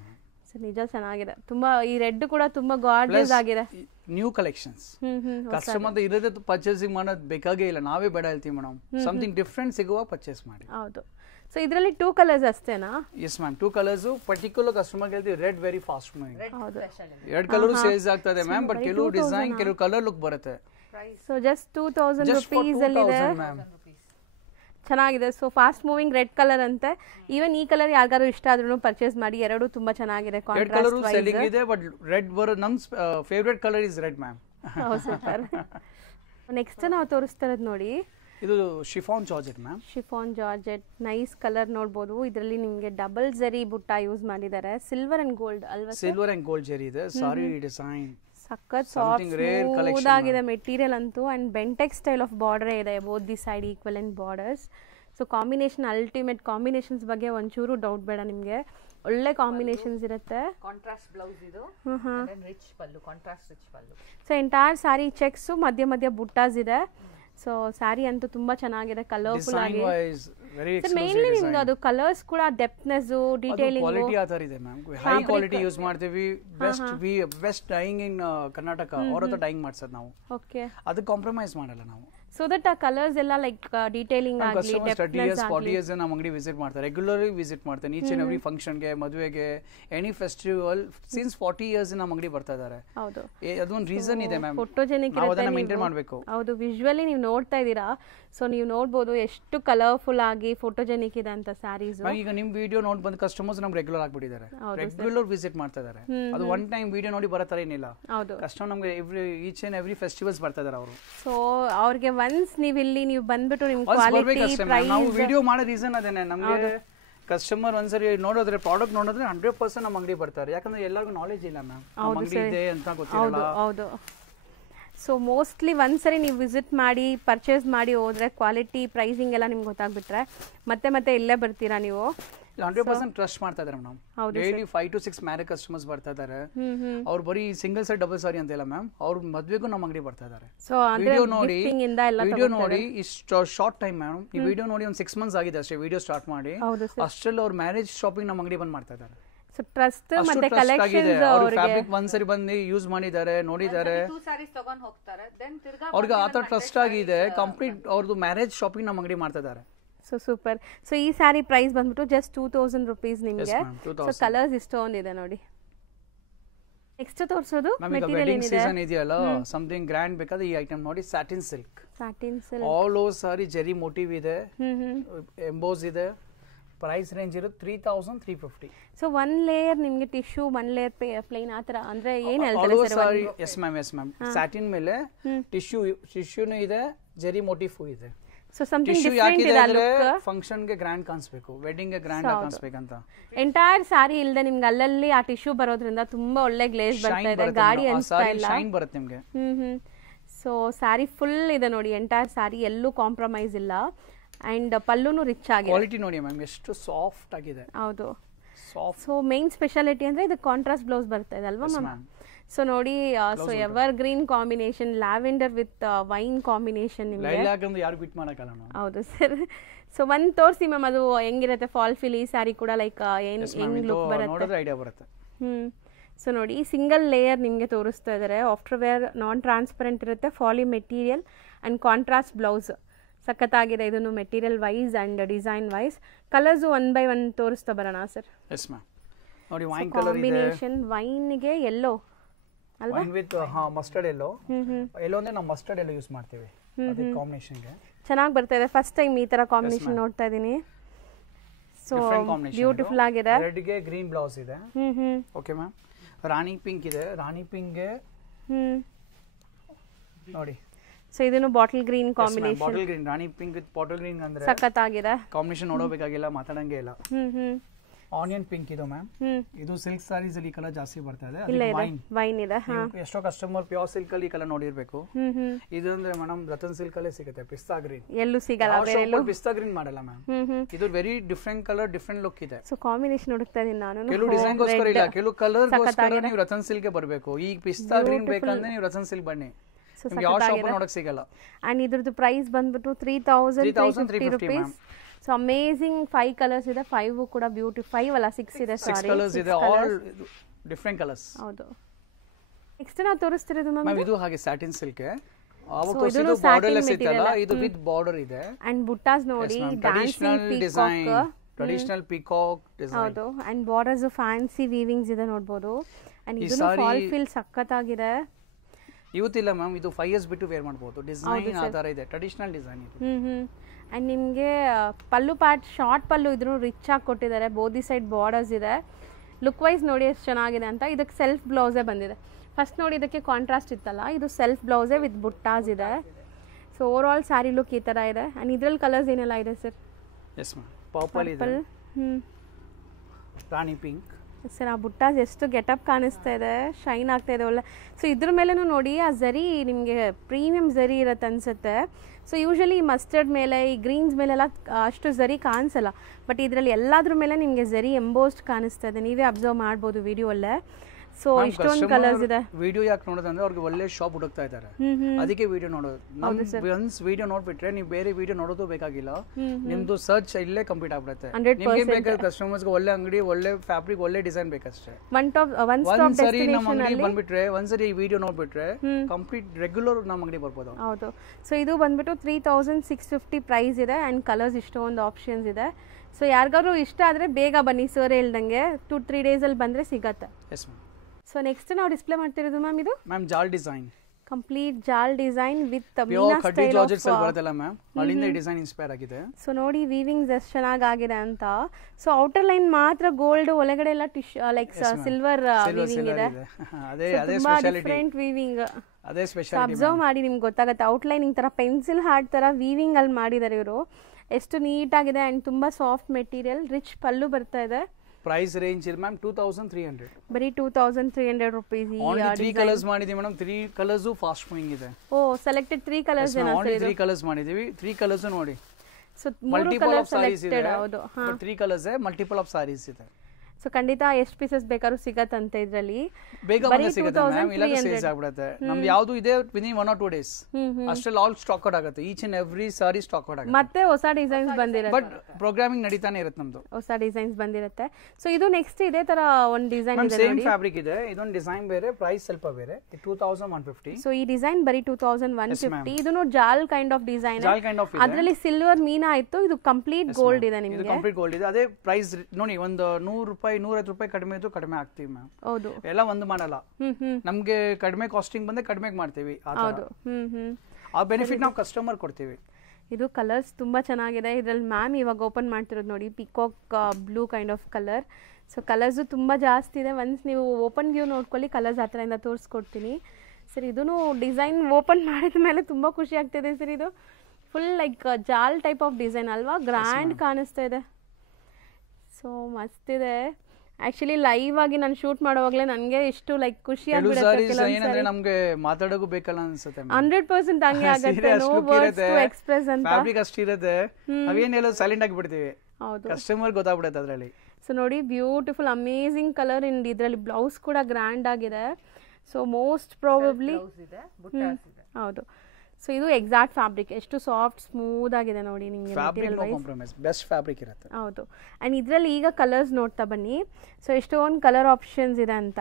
ಸರ್, ನಿಜ ಚೆನ್ನಾಗಿದೆ. ತುಂಬಾ ಈ ರೆಡ್ ಕೂಡ ತುಂಬಾ ಗಾರ್ಜಿಯಸ್ ಆಗಿದೆ. New collections. ಕಸ್ಟಮರ್ ಇರೋದೇ ಪರ್ಚೇಸಿಂಗ್ ಮಾಡೋದು ಬೇಕಾಗೇ ಇಲ್ಲ, ನಾವೇ ಬೇಡ ಹೇಳ್ತೀವಿ ಮೇಡಮ್. ಸಮಥಿಂಗ್ ಡಿಫ್ರೆಂಟ್ ಸಿಗುವ ಪರ್ಚೇಸ್ ಮಾಡಿ. ಹೌದು. ಸೊ ಇದರಲ್ಲಿ 2 ಕಲರ್ಸ್ ಅಷ್ಟೇನಾ? Yes ma'am, 2 colours. Particular customer ಹೇಳ್ತೀವಿ ರೆಡ್ ವೆರಿ ಫಾಸ್ಟ್ ಮೂವಿಂಗ್. ಹೌದು, ರೆಡ್ ಕಲರ್ ಸೇಲ್ಸ್ ಆಗ್ತದೆ ಮ್ಯಾಮ್, ಬಟ್ ಕೆಲವು ಡಿಸೈನ್ ಕೆಲವು ಕಲರ್ ಲುಕ್ ಬರುತ್ತೆ. ಸೊ ಜಸ್ಟ್ 2000 ರೂಪೀಸ್ ಅಲ್ಲಿ ಇದೆ. ಚೆನ್ನಾಗಿದೆ. So fast moving red colour ಅಂತೆ. ಈವನ್ ಈ ಕಲರ್ ಯಾರಿಗಾರು ಇಷ್ಟ ಆದ್ರೂ ಪರ್ಚೇಸ್ ಮಾಡಿ. ಎರಡು ತುಂಬಾ ಚೆನ್ನಾಗಿದೆ. ಕಾಂಟ್ರಾಸ್ಟ್ ವೈಸ್ ಸೆಲ್ಲಿಂಗ್ ಇದೆ, ಬಟ್ ರೆಡ್ ಬರೋ ನಮ್ favourite colour is red ma'am. ಹೌದು, ಸೂಪರ್. ನೆಕ್ಸ್ಟ್ ನಾವು ತೋರಿಸ್ತಾ ಇರೋದು ನೋಡಿ, ಇದು chiffon georgette ma'am. Chiffon georgette nice colour ನೋಡಬಹುದು. ಇದರಲ್ಲಿ ನಿಮಗೆ ಡಬಲ್ ಜರಿ ಬುಟ್ಟ ಯೂಸ್ ಮಾಡಿದ್ದಾರೆ. ಸಿಲ್ವರ್ ಅಂಡ್ ಗೋಲ್ಡ್ ಅಲ್ವಾ? ಸಿಲ್ವರ್ ಅಂಡ್ ಗೋಲ್ಡ್ ಜರಿ ಇದೆ. ಸಾರಿ ಡಿಸೈನ್ ಸಖತ್ ಸಾಫ್ಟ್ ಸ್ಮೂತ್ ಆಗಿದೆ ಮೆಟೀರಿಯಲ್ ಅಂತೂ. And Bentex style of border ಇದೆ, both the side equivalent borders. So combination ultimate. Combinations ಬಗ್ಗೆ ಒಂಚೂರು ಡೌಟ್ ಬೇಡ ನಿಮಗೆ, ಒಳ್ಳೆ ಕಾಂಬಿನೇಷನ್ಸ್ ಇರುತ್ತೆ. ಕಾಂಟ್ರಾಸ್ಟ್ ಬ್ಲೌಸ್ ಇದು, ರಿಚ್ ಪಲ್ಲು, ಕಾಂಟ್ರಾಸ್ಟ್ ರಿಚ್ ಪಲ್ಲು. ಸೊ ಎಂಟೈರ್ ಸಾರಿ ಚೆಕ್ಸ್, ಮಧ್ಯ ಮಧ್ಯ ಬುಟ್ಟಾಸ್ ಇದೆ. ಸೊ ಸ್ಯಾರಿ ಅಂತೂ ತುಂಬಾ ಚೆನ್ನಾಗಿದೆ, ಕಲರ್ಫುಲ್ ಆಗಿ. ಮೇನ್ಲಿ ನಿಮ್ದು ಅದು ಕಲರ್ಸ್ ಕೂಡ ಡೆಪ್ತ್ನೆಸ್, ಡೀಟೇಲಿಂಗ್, ಕ್ವಾಲಿಟಿ ಆ ತರ ಇದೆ ಮ್ಯಾಮ್. ಹೈ ಕ್ವಾಲಿಟಿ ಯೂಸ್ ಮಾಡ್ತೀವಿ. ಬೆಸ್ಟ್ ಡೈಯಿಂಗ್ ಇನ್ ಕರ್ನಾಟಕ ಅವ್ರ ಹತ್ರ ಡೈಯಿಂಗ್ ಮಾಡ್ಸೋದು ನಾವು. ಓಕೆ, ಅದು ಕಾಂಪ್ರಮೈಸ್ ಮಾಡಲ್ಲ ನಾವು. ಸೊ ದಟ್ ಆ ಕಲರ್ಸ್ ಎಲ್ಲ ಲೈಕ್ ಡೀಟೇಲಿಂಗ್ ಆಗಲಿ, ಡೆಪ್ತ್ನೆಸ್ ಆಗಲಿ. 40 ಇಯರ್ಸ್ ನಮ್ಮ ಅಂಗಡಿ ವಿಸಿಟ್ ಮಾಡ್ತಾರೆ, ರೆಗ್ಯುಲರ್ಲಿ ವಿಸಿಟ್ ಮಾಡ್ತಾರೆ. ಈಚ್ ಅಂಡ್ ಎವ್ರಿ ಫಂಕ್ಷನ್ ಗೆ, ಮದುವೆಗೆ, ಎನಿ ಫೆಸ್ಟಿವಲ್ ಸಿನ್ಸ್ 40 ಇಯರ್ಸ್ ನಮ್ಮ ಅಂಗಡಿ ಬರ್ತಾ ಇದ್ದಾರೆ. ಹೌದು, ಅದೊಂದು ರೀಸನ್ ಇದೆ ಮ್ಯಾಮ್. ಫೋಟೋಜೆನಿಕ್ ನಾವು ಅದನ್ನ ಮೇಂಟೈನ್ ಮಾಡಬೇಕು. ಹೌದು, ವಿಜುವಲಿ ನೀವು ನೋಡ್ತಾ ಇದ್ದೀರಾ. ಸೊ ನೀವು ನೋಡಬಹುದು ಎಷ್ಟು ಕಲರ್ಫುಲ್ ಆಗಿ ಫೋಟೋಜೆನಿಕ್ ಇದೆ ಅಂತ ಸ್ಯಾರೀಸ್. ಈಗ ನಿಮ್ ವಿಡಿಯೋ ನೋಡಿ ಬಂದ ಕಸ್ಟಮರ್ಸ್ ನಮ್ಗೆ ರೆಗ್ಯುಲರ್ ಆಗ್ಬಿಟ್ಟಿದ್ದಾರೆ, ರೆಗ್ಯುಲರ್ ವಿಸಿಟ್ ಮಾಡ್ತಾ ಇದ್ದಾರೆ. ಅದು ಒನ್ ಟೈಮ್ ವಿಡಿಯೋ ನೋಡಿ ಬರತ್ತರ ಏನಿಲ್ಲ. ಹೌದು, ಕಸ್ಟಮರ್ ನಮ್ಗೆ ಈಚ್ ಅಂಡ್ ಎವ್ರಿ ಫೆಸ್ಟಿವಲ್ಸ್ ಬರ್ತಾ ಇದ್ದಾರೆ ಅವರು. ಸೊ ಅವ್ರಿಗೆ ಒನ್ಸ್ ನೀವು ಇಲ್ಲಿ ನೀವು ಬಂದ್ಬಿಟ್ಟು ನಿಮ್ ಕ್ವಾಲಿಟಿ ಪ್ರೈಸ್ ನಾವು ವಿಡಿಯೋ ಮಾಡೋ ರೀಸನ್ ಅದೇನೆ. ನಮಗೆ ಕಸ್ಟಮರ್ ಒಂದ್ಸರಿ ನೋಡಿದ್ರೆ, ಪ್ರಾಡಕ್ಟ್ ನೋಡಿದ್ರೆ 100% ನಮ್ಮ ಅಂಗಡಿ ಬರ್ತಾರೆ. ಯಾಕಂದ್ರೆ ಎಲ್ಲರಿಗೂ ನಾಲೆಜ್ ಇಲ್ಲ ಮ್ಯಾಮ್, ಅಂಗಡಿ ಇದೆ ಅಂತ ಗೊತ್ತಿರಲ್ಲ. ಹೌದು. ಸೊ ಮೋಸ್ಟ್ಲಿ ಒಂದ್ಸರಿ ನೀವು ವಿಸಿಟ್ ಮಾಡಿ ಪರ್ಚೇಸ್ ಮಾಡಿ ಹೋದ್ರೆ ಕ್ವಾಲಿಟಿ ಪ್ರೈಸಿಂಗ್ ಎಲ್ಲ ನಿಮ್ಗೆ ಗೊತ್ತಾಗ್ಬಿಟ್ರೆ ಮತ್ತೆ ಮತ್ತೆ ಇಲ್ಲೇ ಬರ್ತೀರಾ ನೀವು. 100% ಟ್ರಸ್ಟ್ ಮಾಡ್ತಾ ಇದ್ದಾರೆ madam. Daily 5 to 6 marriage customers ಬರ್ತಾ ಇದ್ದಾರೆ. ಅವ್ರು ಬರೀ ಸಿಂಗಲ್ ಸೆಟ್ ಡಬಲ್ ಸಾರಿ ಅಂತ ಇಲ್ಲ ಮ್ಯಾಮ್, ಅವ್ರ ಮದ್ವೆಗೂ ನಮ್ಮ ಅಂಗಡಿ ಬರ್ತಾ ಇದ್ದಾರೆ. ವಿಡಿಯೋ ನೋಡಿ ಇಷ್ಟು ಶಾರ್ಟ್ ಟೈಮ್ ಮ್ಯಾಮ್. ಈ ವಿಡಿಯೋ ನೋಡಿ ಒಂದು 6 months ಆಗಿದೆ ಅಷ್ಟೇ ವಿಡಿಯೋ ಸ್ಟಾರ್ಟ್ ಮಾಡಿ. ಅಷ್ಟರಲ್ಲಿ ಅವ್ರ ಮ್ಯಾರೇಜ್ ಶಾಪಿಂಗ್ ನಮ್ಮ ಅಂಗಡಿ ಬಂದ್ ಮಾಡ್ತಾ ಇದ್ದಾರೆ. ಸೊ ಟ್ರಸ್ಟ್ ಮತ್ತೆ ಕಲೆಕ್ಷನ್ಸ್ ಅವ್ರಿಗೆ ಫ್ಯಾಬ್ರಿಕ್ ಒಂದ್ಸರಿ ಬಂದು ಯೂಸ್ ಮಾಡಿದ್ದಾರೆ, ನೋಡಿದ್ದಾರೆ, ಅವ್ರಿಗೆ ಆ ತರ ಟ್ರಸ್ಟ್ ಆಗಿದೆ. ಕಂಪ್ಲೀಟ್ ಅವ್ರದ್ದು ಮ್ಯಾರೇಜ್ ಶಾಪಿಂಗ್ ನಮ್ಮ ಅಂಗಡಿ ಮಾಡ್ತಾ ಇದ್ದಾರೆ. So super. ಸೊ ಈ ಸ್ಯಾರಿ ಪ್ರೈಸ್ ಬಂದ್ಬಿಟ್ಟು ಜಸ್ಟ್ 2000 ರೂಪೀಸ್ ನಿಮಗೆ. ಸೊ ಕಲರ್ಸ್ ಇಷ್ಟೊಂದಿದೆ ನೋಡಿ. ನೆಕ್ಸ್ಟ್ ತೋರಿಸೋದು ವೆಡ್ಡಿಂಗ್ ಸೀಸನ್ ಇದೆಯಲ್ಲ, ಸಮಥಿಂಗ್ ಗ್ರ್ಯಾಂಡ್ ಬೇಕಾದ್ರೆ ಈ ಐಟಮ್ ನೋಡಿ. ಸ್ಯಾಟಿನ್ ಸಿಲ್ಕ್, ಆಲ್ ಓವರ್ ಸಾರಿ ಜೆರಿ ಮೋಟಿವ್ ಇದೆ, ಎಂಬೋಸ್ ಇದೆ. ಪ್ರೈಸ್ ರೇಂಜ್ ಇರೋದು 3350. ಸೊ 1 ಲೇಯರ್ ನಿಮಗೆ ಟಿಶ್ಯೂ, 1 ಲೇಯರ್ ಪ್ಲೇನ್ ಆತರ ಅಂದ್ರೆ ಏನ್ ಹೇಳ್ತಾರೆ ಸರ್? Yes ma'am. ಸ್ಯಾಟಿನ್ ಮೇಲೆ ಟಿಶ್ಯೂನು ಇದೆ, ಜೆರಿ ಮೋಟಿಫ್ ಇದೆ. ಸೊ ಸಮಥಿಂಗ್ ಡಿಫರೆಂಟ್ ಇದೆ ಲುಕ್. ಫಂಕ್ಷನ್ ಗೆ ಗ್ರ್ಯಾಂಡ್ ಕಾಣಿಸಬೇಕು, ವೆಡ್ಡಿಂಗ್ ಗೆ ಗ್ರ್ಯಾಂಡ್ ಕಾಣಿಸಬೇಕಂತ. ಎಂಟೈರ್ ಸಾರಿ ಇಲ್ಲದೆ ನಿಮ್ಗೆ ಅಲ್ಲಲ್ಲಿ ಆ ಟಿಶ್ಯೂ ಬರೋದ್ರಿಂದ ತುಂಬಾ ಒಳ್ಳೆ ಗ್ಲೇಸ್ ಬರ್ತಾ ಇದೆ, ಗಾಡಿ ಅನ್ಸ್ತಾ ಇಲ್ಲ, ಶೈನ್ ಬರುತ್ತೆ ನಿಮಗೆ. ಸೊ ಸಾರಿ ಫುಲ್ ಇದೆ ನೋಡಿ, ಎಂಟೈರ್ ಸಾರಿ ಎಲ್ಲೂ ಕಾಂಪ್ರಮೈಸ್ ಇಲ್ಲ. ಅಂಡ್ ಪಲ್ಲುನು ರಿಚ್ ಆಗಿದೆ. ಕ್ವಾಲಿಟಿ ನೋಡಿ ಮ್ಯಾಮ್ ಎಷ್ಟು ಸಾಫ್ಟ್ ಆಗಿದೆ. ಹೌದು, ಸೊ ಮೇನ್ ಸ್ಪೆಷಾಲಿಟಿ ಅಂದ್ರೆ ಇದು ಕಾಂಟ್ರಾಸ್ಟ್ ಬ್ಲೌಸ್ ಬರ್ತಾ ಇದೆ ಅಲ್ವಾ ಮ್ಯಾಮ್? ಸೊ ನೋಡಿ, so evergreen combination, lavender with wine combination ನಿಮಗೆ. ಯಾರು ಬಿಟ್ ಮಾಡಕಲ್ಲ. ಹೌದು ಸರ್. ಸೊ ಒಂದ್ ತೋರಿಸಿ ಮ್ಯಾಮ್, ಅದು ಹೆಂಗಿರುತ್ತೆ ಫಾಲ್ ಫಿಲ್ ಈ ಸ್ಯಾರಿ ಕೂಡ ಲೈಕ್ ಹೆಂಗ್ ಲುಕ್ ಬರುತ್ತೆ ನೋಡಿದ್ರೆ ಐಡಿಯಾ ಬರುತ್ತೆ. ಸೊ ನೋಡಿ ಸಿಂಗಲ್ ಲೇಯರ್ ನಿಮಗೆ ತೋರಿಸ್ತಾ ಇದ್ದಾರೆ. ಆಫ್ಟರ್ ವೇರ್ ನಾನ್ ಟ್ರಾನ್ಸ್ಪರೆಂಟ್ ಇರುತ್ತೆ, ಫಾಲಿ ಮೆಟೀರಿಯಲ್ ಆ್ಯಂಡ್ ಕಾಂಟ್ರಾಸ್ಟ್ ಬ್ಲೌಸ್. ಸಖತ್ತಾಗಿದೆ ಇದನ್ನು material wise and design wise. Colours 1 by 1 ತೋರಿಸ್ತಾ ಬರೋಣ ಸರ್. Yes ma'am. ನೋಡಿ ವೈನ್ ಕಲರ್ ಇದೆ, ಕಾಂಬಿನೇಷನ್ ವೈನ್ಗೆ ಎಲ್ಲೋ ಅಲ್ವಾ, wine with mustard yellow. Yellow ಅಂದ್ರೆ ನಾವು ಮಸ್ಟರ್ಡ್ ಎಲ್ಲೋ ಯೂಸ್ ಮಾಡ್ತೀವಿ ಅದೇ ಕಾಂಬಿನೇಷನ್ಗೆ. ಚೆನ್ನಾಗಿ ಬರ್ತಾ ಇದೆ. ಫಸ್ಟ್ ಟೈಮ್ ಈ ತರ ಕಾಂಬಿನೇಷನ್ ನೋಡ್ತಾ ಇದ್ದೀನಿ. ಸೊ ಬ್ಯೂಟಿಫುಲ್ ಆಗಿದೆ. ರೆಡ್ ಗೆ ಗ್ರೀನ್ ಬ್ಲೌಸ್ ಇದೆ. Okay ma'am. ರಾಣಿ ಪಿಂಕ್ ಇದೆ, ರಾಣಿ ಪಿಂಕ್ ಗೆ ನೋಡಿ. ಸೊ ಇದನ್ನು bottle green combination. Bottle green, rani pink with bottle green ಅಂದ್ರೆ ಸಖತ್ತಾಗಿದೆ. ಕಾಂಬಿನೇಷನ್ ನೋಡೋಬೇಕಾಗಿಲ್ಲ, ಮಾತಾಡಂಗೆ ಇಲ್ಲ. ಆನಿಯನ್ ಪಿಂಕ್ ಇದು ಮ್ಯಾಮ್. ಇದು ಸಿಲ್ಕ್ ಸ್ಯಾರೀಸ್ ಅಲ್ಲಿ ಕಲರ್ ಜಾಸ್ತಿ ಬರ್ತಾ ಇದೆ. ವೈನ್ ಇದೆ. ಎಷ್ಟೋ ಕಸ್ಟಮರ್ ಪ್ಯೂರ್ ಸಿಲ್ಕ್ ಅಲ್ಲಿ ಕಲರ್ ನೋಡಿರ್ಬೇಕು. ಇದು ಅಂದ್ರೆ ಮೇಡಮ್ ರತನ್ ಸಿಲ್ಕ್ ಅಲ್ಲೇ ಸಿಗುತ್ತೆ. ಪಿಸ್ತಾ ಗ್ರೀನ್ ಎಲ್ಲೂ ಸಿಗಲ್ಲ, ಪಿಸ್ತಾ ಗ್ರೀನ್ ಮಾಡಲ್ಲ ಮ್ಯಾಮ್. ಇದು very different colour, different look ಇದೆ. ಸೊ ಕಾಂಬಿನೇಷನ್ ಹುಡುಕ್ತಾ ಇದೀನಿ ನಾನು. ಕೆಲವು ಡಿಸೈನ್ ಗೋಸ್ಕರ ಇಲ್ಲ, ಕೆಲವು ಕಲರ್ ಗೋಸ್ಕರ ನೀವು ರತನ್ ಸಿಲ್ಕ್ ಬರಬೇಕು. ಈ ಪಿಸ್ತಾ ಗ್ರೀನ್ ಬೇಕಂದ್ರೆ ನೀವು ರತನ್ ಸಿಲ್ಕ್ ಬನ್ನಿ, ಯಾವ ಶಾಪ್ ನೋಡಕ್ ಸಿಗಲ್ಲ. ಅಂಡ್ ಇದ್ರದ್ದು ಪ್ರೈಸ್ ಬಂದ್ಬಿಟ್ಟು 3,350 ರೂಪೀಸ್. ಸೊ ಅಮೇಜಿಂಗ್ 5 ಕಲರ್ಸ್ ಇದೆ. 5 ಕೂಡ ಬ್ಯೂಟಿಫುಲ್. 5 ಅಲ್ಲ 6 ಇದೆ, ಸಾರಿ 6 ಕಲರ್ಸ್ ಇದೆ, ಆಲ್ ಡಿಫರೆಂಟ್ ಕಲರ್ಸ್. ಹೌದು. ನೆಕ್ಸ್ಟ್ ನಾವು ತೋರಿಸ್ತಿರೋದು ಮ್ಯಾಮ್ ಇದು ಹಾಗೆ ಸ್ಯಾಟಿನ್ ಸಿಲ್ಕ್. ಇದು ಬಾರ್ಡರ್ಲೆಸ್ ಇತ್ತಲ್ಲ, ಇದು ವಿತ್ ಬಾರ್ಡರ್ ಇದೆ. ಅಂಡ್ ಬುಟ್ಟಾಸ್ ನೋಡಿ, traditional design, traditional peacock design. ಹೌದು. ಅಂಡ್ ಬಾರ್ಡರ್ಸ್ ಫ್ಯಾನ್ಸಿ ವೀವಿಂಗ್ಸ್ ಇದೆ ನೋಡಬಹುದು. ಅಂಡ್ ಇದನ್ನು ಫಾಲ್ ಫಿಲ್ ಸಖತ್ತಾಗಿದೆ. ಇವತ್ತಿಲ್ಲ ಮ್ಯಾಮ್, ಇದು 5 years ಬಿಟ್ಟು ವೇರ್ ಮಾಡಬಹುದು. ಡಿಸೈನ್ ಆಧಾರ ಇದೆ, ಟ್ರೆಡಿಷನಲ್ ಡಿಸೈನ್ ಇದು. ಅಂಡ್ ನಿಮಗೆ ಪಲ್ಲು ಪಾರ್ಟ್ ಶಾರ್ಟ್ ಪಲ್ಲು ಇದ್ರೂ ರಿಚ್ ಆಗಿ ಕೊಟ್ಟಿದ್ದಾರೆ. ಬೋದಿ ಸೈಡ್ ಬಾರ್ಡರ್ಸ್ ಇದೆ. ಲುಕ್ ವೈಸ್ ನೋಡಿ ಎಷ್ಟು ಚೆನ್ನಾಗಿದೆ ಅಂತ. ಇದಕ್ಕೆ ಸೆಲ್ಫ್ ಬ್ಲೌಸೇ ಬಂದಿದೆ. ಫಸ್ಟ್ ನೋಡಿ ಇದಕ್ಕೆ ಕಾಂಟ್ರಾಸ್ಟ್ ಇತ್ತಲ್ಲ, ಇದು ಸೆಲ್ಫ್ ಬ್ಲೌಸೇ ವಿತ್ ಬುಟ್ಟಾಸ್ ಇದೆ. So over all sari look ಈ ಥರ ಇದೆ. ಅಂಡ್ ಇದ್ರಲ್ಲಿ ಕಲರ್ಸ್ ಏನೆಲ್ಲ ಇದೆ ಸರ್? Yes ma'am. ಪರ್ಪಲ್ ಇದೆ, ರಾಣಿ ಪಿಂಕ್. ಸರ್ ಆ ಬುಟ್ಟಾಸ್ ಎಷ್ಟು ಗೆಟಪ್ ಕಾಣಿಸ್ತಾ ಇದೆ, ಶೈನ್ ಆಗ್ತಾ ಇದೆ ಒಳ್ಳೆ. ಸೊ ಇದ್ರ ಮೇಲೆನೂ ನೋಡಿ ಆ ಝರಿ ನಿಮಗೆ ಪ್ರೀಮಿಯಂ ಝರಿ ಇರುತ್ತೆ ಅನ್ಸುತ್ತೆ. ಸೊ ಯೂಶಲಿ ಮಸ್ಟರ್ಡ್ ಮೇಲೆ, ಈ ಗ್ರೀನ್ಸ್ ಮೇಲೆಲ್ಲ ಅಷ್ಟು ಝರಿ ಕಾಣಿಸಲ್ಲ, ಬಟ್ ಇದರಲ್ಲಿ ಎಲ್ಲಾದ್ರ ಮೇಲೆ ನಿಮಗೆ ಝರಿ ಎಂಬೋಸ್ಡ್ ಕಾಣಿಸ್ತಾ ಇದೆ. ನೀವೇ ಅಬ್ಸರ್ವ್ ಮಾಡ್ಬೋದು ವಿಡಿಯೋಲ್ಲೇ. ಸೊ ಇಷ್ಟೊಂದು ಕಲರ್ಸ್ ಇದೆ. ವಿಡಿಯೋ ಯಾಕೆ ನೋಡೋದಂದ್ರೆ ಅವ್ರಿಗೆ ಒಳ್ಳೆ ಶಾಪ್ ಹುಡುಕ್ತಾ ಇದ್ದಾರೆ, ಅದಕ್ಕೆ ವಿಡಿಯೋ ನೋಡೋದು. ಒನ್ಸ್ ವಿಡಿಯೋ ನೋಡ್ಬಿಟ್ರೆ ನೀವು ಬೇರೆ ವಿಡಿಯೋ ನೋಡೋದು ಬೇಕಾಗಿಲ್ಲ, ನಿಮ್ದು ಸರ್ಚ್ ಇಲ್ಲೇ ಕಂಪ್ಲೀಟ್ ಆಗ್ಬಿಡುತ್ತೆ. ನಿಮ್ಗೆ ಬೇಕಾದ ಕಸ್ಟಮರ್ಸ್ಗೆ ಒಳ್ಳೆ ಅಂಗಡಿ, ಒಳ್ಳೆ ಫ್ಯಾಬ್ರಿಕ್, ಒಳ್ಳೆ ಡಿಸೈನ್ ಬೇಕಷ್ಟೇ. ಒಂದ್ಸರಿ ನಮ್ಮ ಅಂಗಡಿ ಬಂದ್ಬಿಟ್ರೆ, ಒಂದ್ಸರಿ ಈ ವಿಡಿಯೋ ನೋಡ್ಬಿಟ್ರೆ ಕಂಪ್ಲೀಟ್ ರೆಗ್ಯುಲರ್ ನಮ್ಮ ಅಂಗಡಿ ಬರ್ಬೋದು. ಹೌದು. ಸೊ ಇದು ಬಂದ್ಬಿಟ್ಟು 3,650 ಪ್ರೈಸ್ ಇದೆ. ಅಂಡ್ ಕಲರ್ಸ್ ಇಷ್ಟೊಂದು ಆಪ್ಷನ್ಸ್ ಇದೆ. ಸೊ ಯಾರಿಗಾದ್ರು ಇಷ್ಟ ಆದ್ರೆ ಬೇಗ ಬನ್ನಿ, ಸರ್ ಹೇಳ್ದಂಗೆ 2-3 days ಅಲ್ಲಿ ಬಂದ್ರೆ ಸಿಗತ್ತೆ. S ma'am. ಸೊ ನೆಕ್ಸ್ಟ್ ನಾವು ಡಿಸ್ಪ್ಲೇ ಮಾಡ್ತಿರೋದು ಮ್ಯಾಮ್, ಇದು ಮ್ಯಾಮ್ ಜಾಲ್ ಡಿಸೈನ್, ಕಂಪ್ಲೀಟ್ ಜಾಲ್ ಡಿಸೈನ್ ವಿತ್ ಪ್ಯೂರ್ ಕಡ್ಡಿ ಜಾರ್ಜೆಟ್ಸ್ ಅಲ್ಲಿ ಬರುತ್ತಲ್ಲ ಮ್ಯಾಮ್, ಅಲ್ಲಿಂದ ಈ ಡಿಸೈನ್ ಇನ್ಸ್ಪೈರ್ ಆಗಿದೆ. ಸೊ ನೋಡಿ ವೀವಿಂಗ್ಸ್ ಎಷ್ಟು ಚೆನ್ನಾಗಿ ಆಗಿದೆ ಅಂತ. ಸೊ ಔಟರ್ ಲೈನ್ ಮಾತ್ರ ಗೋಲ್ಡ್, ಒಳಗಡೆ ಎಲ್ಲ ಲೈಕ್ ಸಿಲ್ವರ್ ವೀವಿಂಗ್ ಇದೆ. ಅದೇ ತುಂಬಾ ಡಿಫರೆಂಟ್ ವೀವಿಂಗ್, ಅದೇ ಸ್ಪೆಷಲ್. ಅಬ್ಸರ್ವ್ ಮಾಡಿ ನಿಮ್ಗೆ ಗೊತ್ತಾಗುತ್ತೆ. ಔಟ್ಲೈನಿಂಗ್ ತರ ಪೆನ್ಸಿಲ್ ಹಾರ್ಟ್ ತರ ವೀವಿಂಗ್ ಅಲ್ಲಿ ಮಾಡಿದ್ದಾರೆ ಇವರು. ಎಷ್ಟು ನೀಟ್ ಆಗಿದೆ ಅಂಡ್ ತುಂಬಾ ಸಾಫ್ಟ್ ಮೆಟೀರಿಯಲ್. ರಿಚ್ ಪಲ್ಲು ಬರ್ತಾ ಇದೆ. ಪ್ರೈಸ್ ರೇಂಜ್ ಇದೆ ಮ್ಯಾಮ್ 2,300. ಬರೀ 2,300 ರೂಪೀಸ್. ಓನ್ಲಿ 3 ಕಲರ್ಸ್ ಮಾಡಿದೀವಿ ಮೇಡಮ್. 3 ಕಲರ್ಸ್ ಫಾಸ್ಟ್ ಮೂವಿಂಗ್ ಇದೆ. ಓ ಸೆಲೆಕ್ಟೆಡ್ 3 ಕಲರ್ಸ್ ಏನೋ ಓನ್ಲಿ 3 ಕಲರ್ಸ್ ಮಾಡಿದೀವಿ. 3 ಕಲರ್ಸ್ ನೋಡಿ. ಸೊ ಮಲ್ಟಿಪಲ್ ಆಫ್ ಸಾರೀಸ್ ಇದೆ. ಹೌದು. 3 ಕಲರ್ಸ್ ಮಲ್ಟಿಪಲ್ ಆಫ್ ಸಾರೀಸ್ ಇದೆ. ಸೊ ಖಂಡಿತ ಎಷ್ಟು ಪೀಸಸ್ ಬೇಕಾದ್ರೂ ಸಿಗತ್ತಂತೆ ಇದರಲ್ಲಿ. ಬೇಗ ಬಂದು ಸಿಗುತ್ತೆ ಮ್ಯಾಮ್, ಇಲ್ಲ ಸೇಲ್ಸ್ ಆಗ್ಬಿಡುತ್ತೆ. ನಮ್ದು ಯಾವುದು ಇದೆ ವಿದಿನ್ 1 or 2 days ಅಷ್ಟರಲ್ಲಿ ಆಲ್ ಸ್ಟಾಕ್ ಔಟ್ ಆಗುತ್ತೆ. Each and every sorry stock out ಆಗುತ್ತೆ. ಮತ್ತೆ ಹೊಸ ಡಿಸೈನ್ಸ್ ಬಂದಿರುತ್ತೆ, ಬಟ್ ಪ್ರೋಗ್ರಾಮಿಂಗ್ ನಡೀತಾನೆ ಇರುತ್ತೆ ನಮ್ದು. ಹೊಸ ಡಿಸೈನ್ಸ್ ಬಂದಿರುತ್ತೆ. ಸೊ ಇದು ನೆಕ್ಸ್ಟ್ ಇದೇ ತರ ಒಂದು ಡಿಸೈನ್ ಇದೆ ಸೇಮ್ ಫ್ಯಾಬ್ರಿಕ್ ಇದೆ. ಇದೊಂದು ಡಿಸೈನ್ ಬೇರೆ, ಪ್ರೈಸ್ ಸ್ವಲ್ಪ ಬೇರೆ. 2,150. ಸೊ ಈ ಡಿಸೈನ್ ಬರೀ 2,150. ಇದನ್ನು ಜಾಲ್ ಕೈಂಡ್ ಆಫ್ ಡಿಸೈನ್, ಅದರಲ್ಲಿ ಸಿಲ್ವರ್ ಮೀನಾ ಇತ್ತು. ಇದು ಕಂಪ್ಲೀಟ್ ಗೋಲ್ಡ್ ಇದೆ ನಿಮಗೆ. ಕಂಪ್ಲೀಟ್ ಗೋಲ್ಡ್ ಇದೆ. ಅದೇ ಪ್ರೈಸ್ ನೋಡಿ, ಒಂದು 100 ರೂಪಾಯಿ 150 ರೂಪಾಯಿ ಕಡಿಮೆ ಇದ್ದು ಕಡಿಮೆ ಆಗ್ತೀವಿ ಮ್ಯಾಮ್. ಹೌದು. ಎಲ್ಲ ಒಂದು ಮಾಡಲ್ಲ, ನಮ್ಗೆ ಕಡಿಮೆ ಕಾಸ್ಟಿಂಗ್ ಬಂದ್ರೆ ಕಡಿಮೆ ಮಾಡ್ತೀವಿ. ಆ ಬೆನಿಫಿಟ್ ನಾವು ಕಸ್ಟಮರ್ ಕೊಡ್ತೀವಿ. ಇದು ಕಲರ್ಸ್ ತುಂಬಾ ಚೆನ್ನಾಗಿದೆ. ಇದ್ರಲ್ಲಿ ಮ್ಯಾಮ್ ಇವಾಗ ಓಪನ್ ಮಾಡ್ತಿರೋದು ನೋಡಿ, peacock blue kind of colour. So colours ತುಂಬಾ ಜಾಸ್ತಿ ಇದೆ. ಒನ್ಸ್ ನೀವು ಓಪನ್ ವ್ಯೂ ನೋಡ್ಕೊಳ್ಳಿ, ಕಲರ್ಸ್ ಆ ಥರದಿಂದ ತೋರಿಸ್ಕೊಡ್ತೀನಿ ಸರ್. ಇದೂ ಡಿಸೈನ್ ಓಪನ್ ಮಾಡಿದ ಮೇಲೆ ತುಂಬಾ ಖುಷಿ ಆಗ್ತಿದೆ ಸರ್. ಇದು ಫುಲ್ ಲೈಕ್ ಜಾಲ್ ಟೈಪ್ ಆಫ್ ಡಿಸೈನ್ ಅಲ್ವಾ, ಗ್ರ್ಯಾಂಡ್ ಕಾಣಿಸ್ತಾ ಇದೆ. ಸೊ ಮಸ್ತ್ ಇದೆ. ಆಕ್ಚುಲಿ ಲೈವ್ ಆಗಿ ನಾನು ಶೂಟ್ ಮಾಡುವಾಗಲೇ ನನಗೆ ಎಷ್ಟು ಲೈಕ್ ಖುಷಿ ಆಗ್ಬಿಡುತ್ತೆ. ನಮಗೆ ಮಾತಾಡೋಕು ಬೇಕಲ್ಲ ಅನ್ಸುತ್ತೆ. 100% ಹಂಗೆ ಆಗುತ್ತೆ. ನೋ ವರ್ಡ್ಸ್ ಟು ಎಕ್ಸ್ಪ್ರೆಸ್ ಅಂತ. ಫ್ಯಾಬ್ರಿಕ್ ಅಷ್ಟಿರುತ್ತೆ, ನಾವೇನ್ ಹೇಳೋದು ಸೈಲೆಂಟ್ ಆಗಿ ಬಿಡ್ತೀವಿ. ಹೌದು, ಕಸ್ಟಮರ್ ಗೊತ್ತಾಗ್ಬಿಡುತ್ತೆ ಅದರಲ್ಲಿ. ಸೊ ನೋಡಿ ಬ್ಯೂಟಿಫುಲ್ ಅಮೇಜಿಂಗ್ ಕಲರ್. ಇನ್ ಇದರಲ್ಲಿ ಬ್ಲೌಸ್ ಕೂಡ ಗ್ರ್ಯಾಂಡ್ ಆಗಿದೆ. ಸೊ ಮೋಸ್ಟ್ ಪ್ರಾಬಬ್ಲಿ ಹೌದು. ಸೊ ಇದು ಎಕ್ಸಾಕ್ಟ್ ಫ್ಯಾಬ್ರಿಕ್. ಎಷ್ಟು ಸಾಫ್ಟ್ ಸ್ಮೂತ್ ಆಗಿದೆ ನೋಡಿ ನಿಮಗೆ. ಬೆಸ್ಟ್ ಫ್ಯಾಬ್ರಿಕ್ ಇರುತ್ತೆ. ಹೌದು. ಅಂಡ್ ಇದರಲ್ಲಿ ಈಗ ಕಲರ್ಸ್ ನೋಡ್ತಾ ಬನ್ನಿ. ಸೊ ಎಷ್ಟೊಂದು ಕಲರ್ ಆಪ್ಷನ್ಸ್ ಇದೆ ಅಂತ.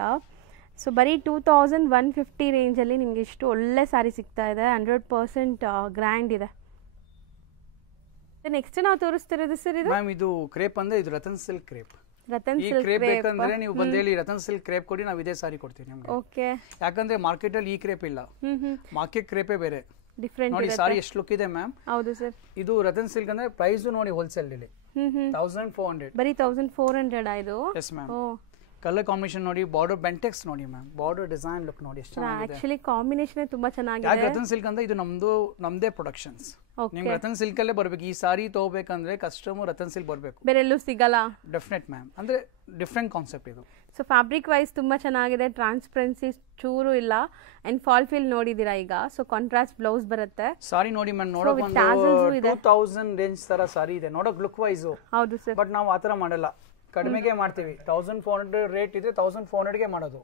ಸೊ ಬರೀ 2150 ರೇಂಜಲ್ಲಿ ನಿಮಗೆ ಇಷ್ಟು ಒಳ್ಳೆ ಸ್ಯಾರಿ ಸಿಗ್ತಾ ಇದೆ. 100% ಗ್ರ್ಯಾಂಡ್ ಇದೆ. ನೆಕ್ಸ್ಟ್ ನಾವು ತೋರಿಸ್ತಿರೋದು ಸರ್ ಇದು ಮ್ಯಾಮ್ ಇದು ಕ್ರೇಪ್ ಅಂದ್ರೆ ಇದು ರತನ್ ಸಿಲ್ಕ್ ಕ್ರೇಪ್. ರತನ್ ಈ ಸಿಲ್ಕ್ ಕ್ರೇಪ್ ಬೇಕಂದ್ರೆ ನೀವು ಬಂದು ಹೇಳಿ ರತನ್ ಸಿಲ್ಕ್ ಕ್ರೇಪ್ ಕೊಡಿ, ನಾವು ಇದೇ ಸಾರಿ ಕೊಡ್ತೀವಿ ನಿಮ್ಗೆ. ಓಕೆ. ಯಾಕಂದ್ರೆ ಮಾರ್ಕೆಟ್ ಅಲ್ಲಿ ಈ ಕ್ರೇಪ್ ಇಲ್ಲ, ಮಾರ್ಕೆಟ್ ಕ್ರೇಪೇ ಬೇರೆ ಡಿಫರೆಂಟ್ ನೋಡಿ. ಸಾರಿ ಎಷ್ಟು ಲುಕ್ ಇದೆ ಮ್ಯಾಮ್. ಹೌದು ಸರ್. ಇದು ರತನ್ ಸಿಲ್ಕ್ ಅಂದ್ರೆ ಪ್ರೈಸ್ ನೋಡಿ ಹೋಲ್ಸೇಲ್ ಇಲ್ಲಿ 1400. ಬರೀ 1400 ಇದು. Yes ma'am. ಕಲರ್ ಕಾಂಬಿನೇಷನ್ ನೋಡಿ, ಬಾರ್ಡರ್ ಬೆಂಟೆಕ್ಸ್ ನೋಡಿ ಮ್ಯಾಮ್, ಬಾರ್ಡರ್ ಡಿಸೈನ್ ಲುಕ್ ನೋಡಿ ಎಷ್ಟು ಚೆನ್ನಾಗಿದೆ. ಆಕ್ಚುಲಿ ಕಾಂಬಿನೇಷನ್ ತುಂಬಾ ಚೆನ್ನಾಗಿದೆ. ಯಾಕೆ ರತನ್ ಸಿಲ್ಕ್ ಅಂದ್ರೆ ಇದು ನಮ್ದೇ ಪ್ರೊಡಕ್ಷನ್ಸ್. ನಿಮ್ಗೆ ರತನ್ ಸಿಲ್ಕ್ ಅಲ್ಲೇ ಬರ್ಬೇಕು. ಈ ಸಾರಿ ತಗೋಬೇಕಂದ್ರೆ ಕಸ್ಟಮರ್ ರತನ್ ಸಿಲ್ಕ್ ಬರ್ಬೇಕು, ಬೇರೆ ಎಲ್ಲೂ ಸಿಗಲ್ಲ. Definite ma'am. ಅಂದ್ರೆ ಡಿಫ್ರೆಂಟ್ ಕಾನ್ಸೆಪ್ಟ್ ಇದು. ಸೊ ಫ್ಯಾಬ್ರಿಕ್ ವೈಸ್ ತುಂಬಾ ಚೆನ್ನಾಗಿದೆ, ಟ್ರಾನ್ಸ್ಪರೆನ್ಸಿ ಚೂರು ಇಲ್ಲ. ಅಂಡ್ ಫಾಲ್ ಫಿಲ್ ನೋಡಿದೀರಾ ಈಗ. ಸೊ ಕಾಂಟ್ರಾಸ್ಟ್ ಬ್ಲೌಸ್ ಬರುತ್ತೆ. ಸಾರಿ ನೋಡಿ ಮ್ಯಾಮ್, ನೋಡಕ್ ಒಂದು 2000 ರೇಂಜ್ ತರ ಸಾರಿ ಇದೆ ನೋಡಕ್ ಲುಕ್ ವೈಸ್. ಹೌದು ಸರ್. ಬಟ್ ನಾವು ಆತರ ಮಾಡಲ್ಲ, ಕಡಿಮೆಗೆ ಮಾಡ್ತೀವಿ. 1400 ರೇಟ್ ಇದೆ, 1400 ಗೆ ಮಾಡೋದು.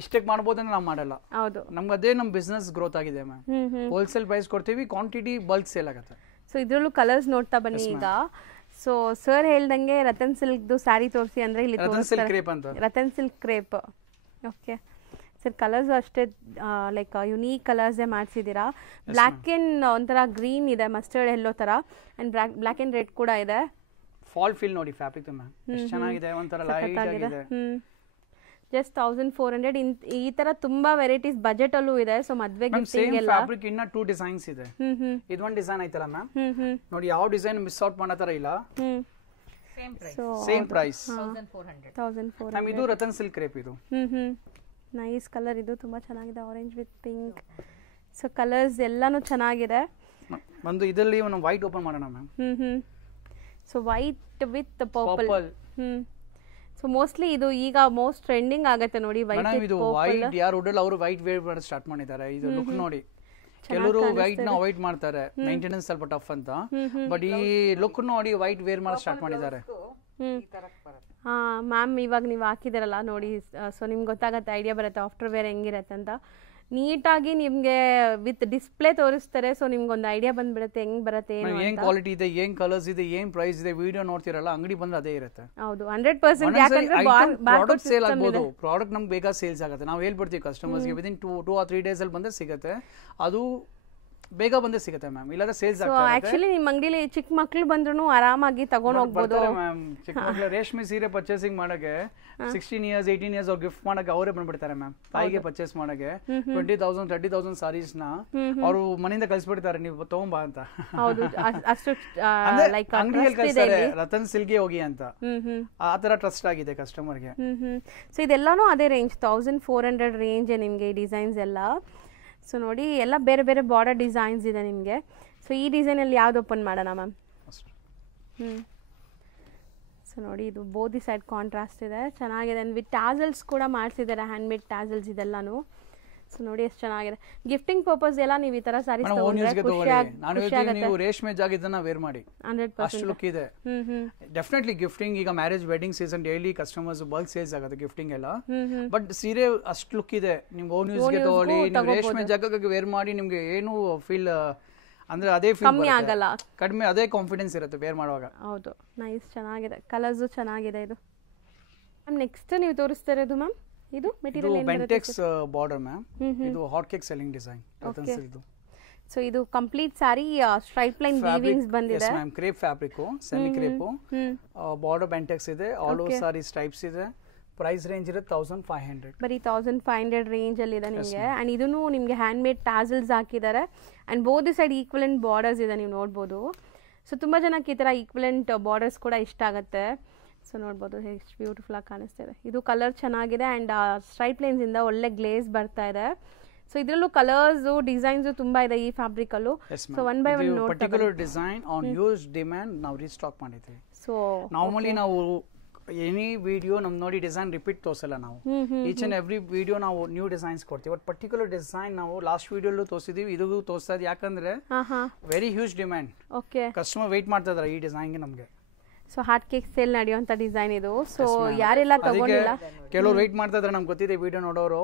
ಇಷ್ಟಕ್ಕೆ ಮಾಡ್ಬೋದಂದ್ರೆ ನಾವು ಮಾಡಲ್ಲ. ಹೌದು, ನಮ್ಗೆ ಅದೇ ನಮ್ ಬಿಸ್ನೆಸ್ ಗ್ರೋತ್ ಆಗಿದೆ ಮ್ಯಾಮ್. ಹೋಲ್ಸೇಲ್ ಪ್ರೈಸ್ ಕೊಡ್ತೀವಿ, ಕ್ವಾಂಟಿಟಿ ಬಲ್ಕ್ ಸೇಲ್ ಆಗುತ್ತೆ. ಸೊ ಇದ್ರಲ್ಲೂ ಕಲರ್ಸ್ ನೋಡ್ತಾ ಬನ್ನಿ ಈಗ. ಸೊ ಸರ್ ಹೇಳ್ದಂಗೆ ರತನ್ ಸಿಲ್ಕ್ದು ಸ್ಯಾರಿ ತೋರಿಸಿ ಅಂದ್ರೆ ಇಲ್ಲಿ ರತನ್ ಸಿಲ್ಕ್ ಕ್ರೇಪ್ ಅಂತ. Ratan silk crepe. Okay sir. Colours ಅಷ್ಟೇ ಲೈಕ್ ಯುನೀಕ್ ಕಲರ್ಸೇ ಮಾಡಿಸಿದ್ದೀರಾ. ಬ್ಲ್ಯಾಕ್ ಅಂಡ್ ಒಂಥರ ಗ್ರೀನ್ ಇದೆ, ಮಸ್ಟರ್ಡ್ ಎಲ್ಲೋ ತರ, ಅಂಡ್ ಬ್ಲ್ಯಾಕ್ ಅಂಡ್ ರೆಡ್ ಕೂಡ ಇದೆ. ಫಾಲ್ ಫೀಲ್ ನೋಡಿ ಫ್ಯಾಬ್ರಿಕ್ ಮ್ಯಾಮ್ ಎಷ್ಟು ಚೆನ್ನಾಗಿದೆ, ಒಂಥರ ಲೈಟ್ ಆಗಿದೆ. ಜಸ್ಟ್ 1400. ಈ ತರ ತುಂಬಾ ವೆರೈಟೀಸ್ ಬಜೆಟ್ ಅಲ್ಲೂ ಇದೆ. ಸೊ ಮದ್ವೆ ಗಿಫ್ಟಿಂಗ್ ಎಲ್ಲ ಫ್ಯಾಬ್ರಿಕ್ ಇನ್ನ 2 ಡಿಸೈನ್ಸ್ ಇದೆ. ಇದೊಂದು ಡಿಸೈನ್ ಐತಲ್ಲ ಮ್ಯಾಮ್, ನೋಡಿ ಯಾವ ಡಿಸೈನ್ ಮಿಸ್ ಔಟ್ ಮಾಡೋ ತರ ಇಲ್ಲ. Same price 1400 ma'am. ಇದು ರತನ್ ಸಿಲ್ಕ್ ಕ್ರೇಪ್. ಇದು ನೈಸ್ ಕಲರ್, ಇದು ತುಂಬಾ ಚೆನ್ನಾಗಿದೆ, orange with pink. So colours ಎಲ್ಲಾನು ಚೆನ್ನಾಗಿದೆ. ಒಂದು ಇದರಲ್ಲಿ ಒಂದು ವೈಟ್ ಓಪನ್ ಮಾಡೋಣ ma'am. So white with purple. So mostly ಇದು ಈಗ ಮೋಸ್ಟ್ ಟ್ರೆಂಡಿಂಗ್ ಆಗುತ್ತೆ ನೋಡಿ. ಇದು ವೈಟ್ ಯಾರು ಉಡಲ್ ಅವರು ವೈಟ್ ವೇರ್ ಮಾಡೋದು ಸ್ಟಾರ್ಟ್ ಮಾಡಿದ್ದಾರೆ. ಇದು ಲುಕ್ ನೋಡಿ, ಕೆಲವರು ವೈಟ್ ನ ಅವಾಯ್ಡ್ ಮಾಡ್ತಾರೆ, ಮೇಂಟೆನೆನ್ಸ್ ಸ್ವಲ್ಪ ಟಫ್ ಅಂತ. ಬಟ್ ಈ ಲುಕ್ ನೋಡಿ ವೈಟ್ ವೇರ್ ಮಾಡೋದು ಸ್ಟಾರ್ಟ್ ಮಾಡಿದ್ದಾರೆ. ಹಾ ಮ್ಯಾಮ್, ಇವಾಗ ನೀವು ಹಾಕಿದಾರಲ್ಲ ನೋಡಿ, ಸೊ ನಿಮ್ಗೆ ಗೊತ್ತಾಗತ್ತೆ, ಐಡಿಯಾ ಬರುತ್ತೆ ಆಫ್ಟರ್ ವೇರ್ ಹೆಂಗಿರತ್ತೆ ಅಂತ. ನೀಟಾಗಿ ನಿಮ್ಗೆ ವಿತ್ ಡಿಸ್ಪ್ಲೇ ತೋರಿಸ್ತಾರೆ. ಸೊ ನಿಮ್ಗೊಂದು ಐಡಿಯಾ ಬಂದ್ಬಿಡುತ್ತೆ ಹೆಂಗ್ ಬರುತ್ತೆ, ಏನ್ ಕ್ವಾಲಿಟಿ ಇದೆ, ಏನ್ ಕಲರ್ಸ್ ಇದೆ, ಏನ್ ಪ್ರೈಸ್ ಇದೆ, ವಿಡಿಯೋ ನೋಡ್ತಿರಲ್ಲ, ಅಂಗಡಿ ಬಂದ್ರೆ ಅದೇ ಇರುತ್ತೆ. ಹೌದು 100%. ಯಾಕಂದ್ರೆ ಪ್ರಾಡಕ್ಟ್ ಸೇಲ್ ಆಗ್ಬೋದು, ಪ್ರಾಡಕ್ಟ್ ನಮ್ಗೆ ಬೇಗ ಸೇಲ್ಸ್ ಆಗುತ್ತೆ. ನಾವು ಹೇಳ್ಬಿಡ್ತೀವಿ ಕಸ್ಟಮರ್ಸ್ಗೆ ವಿದಿನ್ 2 or 3 days ಅಲ್ಲಿ ಬಂದ್ರೆ ಸಿಗುತ್ತೆ. ಅದು ಬೇಗ ಬಂದೇ ಸಿಗುತ್ತೆ ಮ್ಯಾಮ್, ಇಲ್ಲಾಂದ್ರೆ ಸೇಲ್ಸ್ ಆಗ್ತದೆ. ಆಕ್ಚುಲಿ ನಿಮ್ಮ ಅಂಗಡಿಲಿ ಚಿಕ್ಕ ಮಕ್ಳು ಬಂದ್ರು ಆರಾಮಾಗಿ ತಗೊಂಡು ಹೋಗ್ಬೋದು ಮ್ಯಾಮ್. ಚಿಕ್ಕ ಮಕ್ಳು ರೇಷ್ಮೆ ಸೀರೆ ಪರ್ಚೇಸಿಂಗ್ ಮಾಡಕ್ಕೆ 16 years 18 years ಅವ್ರು ಗಿಫ್ಟ್ ಮಾಡಕ್ಕೆ ಅವರೇ ಬಂದ್ಬಿಡ್ತಾರೆ ಮ್ಯಾಮ್. ತಾಯಿಗೆ ಪರ್ಚೇಸ್ ಮಾಡಕ್ಕೆ 20,000 30,000 ಸಾರೀಸ್ ನ ಅವರು ಮನೆಯಿಂದ ಕಳಿಸ್ಬಿಡ್ತಾರೆ, ನೀವು ತಗೊಂಬಾ ಅಂತ. ಹೌದು, ಅಷ್ಟು ಲೈಕ್ ಅಂಗಡಿಯಲ್ಲಿ ಕಳಿಸ್ತಾರೆ, ರತನ್ ಸಿಲ್ಗೆ ಹೋಗಿ ಅಂತ. ಆ ತರ ಟ್ರಸ್ಟ್ ಆಗಿದೆ ಕಸ್ಟಮರ್ಗೆ. ಸೊ ಇದೆಲ್ಲಾನು ಅದೇ ರೇಂಜ್ 1400 ರೇಂಜ್ ನಿಮ್ಗೆ ಈ ಡಿಸೈನ್ಸ್ ಎಲ್ಲ. ಸೊ ನೋಡಿ, ಎಲ್ಲ ಬೇರೆ ಬೇರೆ ಬಾರ್ಡರ್ ಡಿಸೈನ್ಸ್ ಇದೆ ನಿಮಗೆ. ಸೊ ಈ ಡಿಸೈನಲ್ಲಿ ಯಾವ್ದು ಓಪನ್ ಮಾಡೋಣ ಮ್ಯಾಮ್? ಸೊ ನೋಡಿ, ಇದು ಬೋದಿ ಸೈಡ್ ಕಾಂಟ್ರಾಸ್ಟ್ ಇದೆ, ಚೆನ್ನಾಗಿದೆ. ವಿತ್ ಟ್ಯಾಸಲ್ಸ್ ಕೂಡ ಮಾಡಿಸಿದ್ದಾರೆ, ಹ್ಯಾಂಡ್ ಮೇಡ್ ಟ್ಯಾಸಲ್ಸ್ ಇದೆಲ್ಲಾನು. ಸೊ ನೋಡಿ ಎಷ್ಟು ಚೆನ್ನಾಗಿದೆ. ಗಿಫ್ಟಿಂಗ್ ಪರ್ಪಸ್ ಎಲ್ಲ ನೀವು ಈ ತರ ಸಾರೀಸ್ ನೀವು ರೇಷ್ಮೆ ಜಾಗಿದ್ದನ್ನ ವೇರ್ ಮಾಡಿ 100% ಲುಕ್ ಇದೆ. ಡೆಫಿನೆಟ್ಲಿ ಗಿಫ್ಟಿಂಗ್, ಈಗ marriage wedding season daily customers bulk sales ಆಗುತ್ತೆ ಗಿಫ್ಟಿಂಗ್ ಎಲ್ಲ. ಬಟ್ ಸೀರೆ ಅಷ್ಟು ಲುಕ್ ಇದೆ, ನಿಮ್ಗೆ ಓನ್ ಯೂಸ್ಗೆ ತಗೊಳ್ಳಿ, ನೀವು ರೇಷ್ಮೆ ಜಾಗಕ್ಕೆ ವೇರ್ ಮಾಡಿ, ನಿಮ್ಗೆ ಏನು ಫೀಲ್ ಅಂದ್ರೆ ಅದೇ ಕಮ್ಮಿ ಆಗಲ್ಲ, ಕಡಿಮೆ ಅದೇ ಕಾನ್ಫಿಡೆನ್ಸ್ ಇರುತ್ತೆ ವೇರ್ ಮಾಡುವಾಗ. ಹೌದು, ನೈಸ್, ಚೆನ್ನಾಗಿದೆ, ಕಲರ್ಸ್ ಚೆನ್ನಾಗಿದೆ. ಇದು ನೆಕ್ಸ್ಟ್ ನೀವು ತೋರಿಸ್ತಾ ಇರೋದು ಮ್ಯಾಮ್, ಇದು ಮೆಟೀರಿಯಲ್ ಏನು ಬರುತ್ತೆ? Bentex border ma'am. ಇದು hot cake selling design Ratan silk. So ಇದು complete sari stripe line weavings ಬಂದಿದೆ. Yes ma'am, crepe fabric, semi crepe, border Bentex ಇದೆ, ಆಲ್ ಓವರ್ ಸಾರಿ ಸ್ಟ್ರೈಪ್ಸ್ ಇದೆ. ಪ್ರೈಸ್ ರೇಂಜ್ ಇರುತ್ತೆ 1500. ಬರೀ 1500 ರೇಂಜ್ ಅಲ್ಲಿ ಇದೆ ನಿಮಗೆ. ಅಂಡ್ ಇದನ್ನು ನಿಮಗೆ ಹ್ಯಾಂಡ್ ಮೇಡ್ ಟ್ಯಾಸಲ್ಸ್ ಹಾಕಿದ್ದಾರೆ. And both side equivalent borders ಇದೆ, ನೀವು ನೋಡ್ಬೋದು. ಸೊ ತುಂಬಾ ಜನಕ್ಕೆ ಈ ತರ ಈಕ್ವಲೆಂಟ್ ಬಾರ್ಡರ್ಸ್ ಕೂಡ ಇಷ್ಟ ಆಗುತ್ತೆ. ಸೊ ನೋಡ್ಬೋದು ಎಷ್ಟು ಬ್ಯೂಟಿಫುಲ್ ಆಗಿ ಕಾಣಿಸ್ತಾ ಇದೆ. ಇದು ಕಲರ್ ಚೆನ್ನಾಗಿದೆ ಅಂಡ್ ಸ್ಟ್ರೈಪ್ ಲೈನ್ಸ್ ಇಂದ ಒಳ್ಳೆ ಗ್ಲೇಸ್ ಬರ್ತಾ ಇದೆ. ಸೊ ಇದರಲ್ಲೂ ಕಲರ್ಸ್ ಡಿಸೈನ್ಸ್ ತುಂಬಾ ಇದೆ ಈ ಫ್ಯಾಬ್ರಿಕ್ ಅಲ್ಲೂ. ಸೊ ಒನ್ ಬೈ ಒನ್ ನೋಡ್ತಾ particular design on use demand ನಾವು ರೀಸ್ಟಾಕ್ ಮಾಡಿದ್ವಿ. ಸೊ ನಾರ್ಮಲಿ ನಾವು ಎನಿ ವಿಡಿಯೋ ನಮ್ ನೋಡಿ ಡಿಸೈನ್ ರಿಪೀಟ್ ತೋರಿಸಲ್ಲ ನಾವು. ಈಚ್ ಅಂಡ್ ಎವ್ರಿ ವಿಡಿಯೋ ನಾವು ನ್ಯೂ ಡಿಸೈನ್ಸ್ ಕೊಡ್ತೀವಿ. ಬಟ್ ಪರ್ಟಿಕ್ಯುಲರ್ ಡಿಸೈನ್ ನಾವು ಲಾಸ್ಟ್ ವಿಡಿಯೋಲ್ಲೂ ತೋರಿಸಿದೀವಿ, ಇದು ತೋರಿಸ್ತಾ ಇದೆ. ಯಾಕಂದ್ರೆ very huge demand. Okay, customer wait ಮಾಡ್ತಾ ಇದಾರೆ ಈ ಡಿಸೈನ್ಗೆ ನಮ್ಗೆ. ಸೊ ಹಾರ್ಟ್ ಕೇಕ್ ಸೇಲ್ ನಡೆಯುವಂತ ಡಿಸೈನ್ ಇದು. ಸೊ ಯಾರೆಲ್ಲ ತಗೊಂಡಿಲ್ಲ, ಕೆಲವರು ವೇಟ್ ಮಾಡ್ತಾ ಇದ್ರೆ ನಮ್ಗೆ ಗೊತ್ತಿದೆ ವಿಡಿಯೋ ನೋಡೋರು.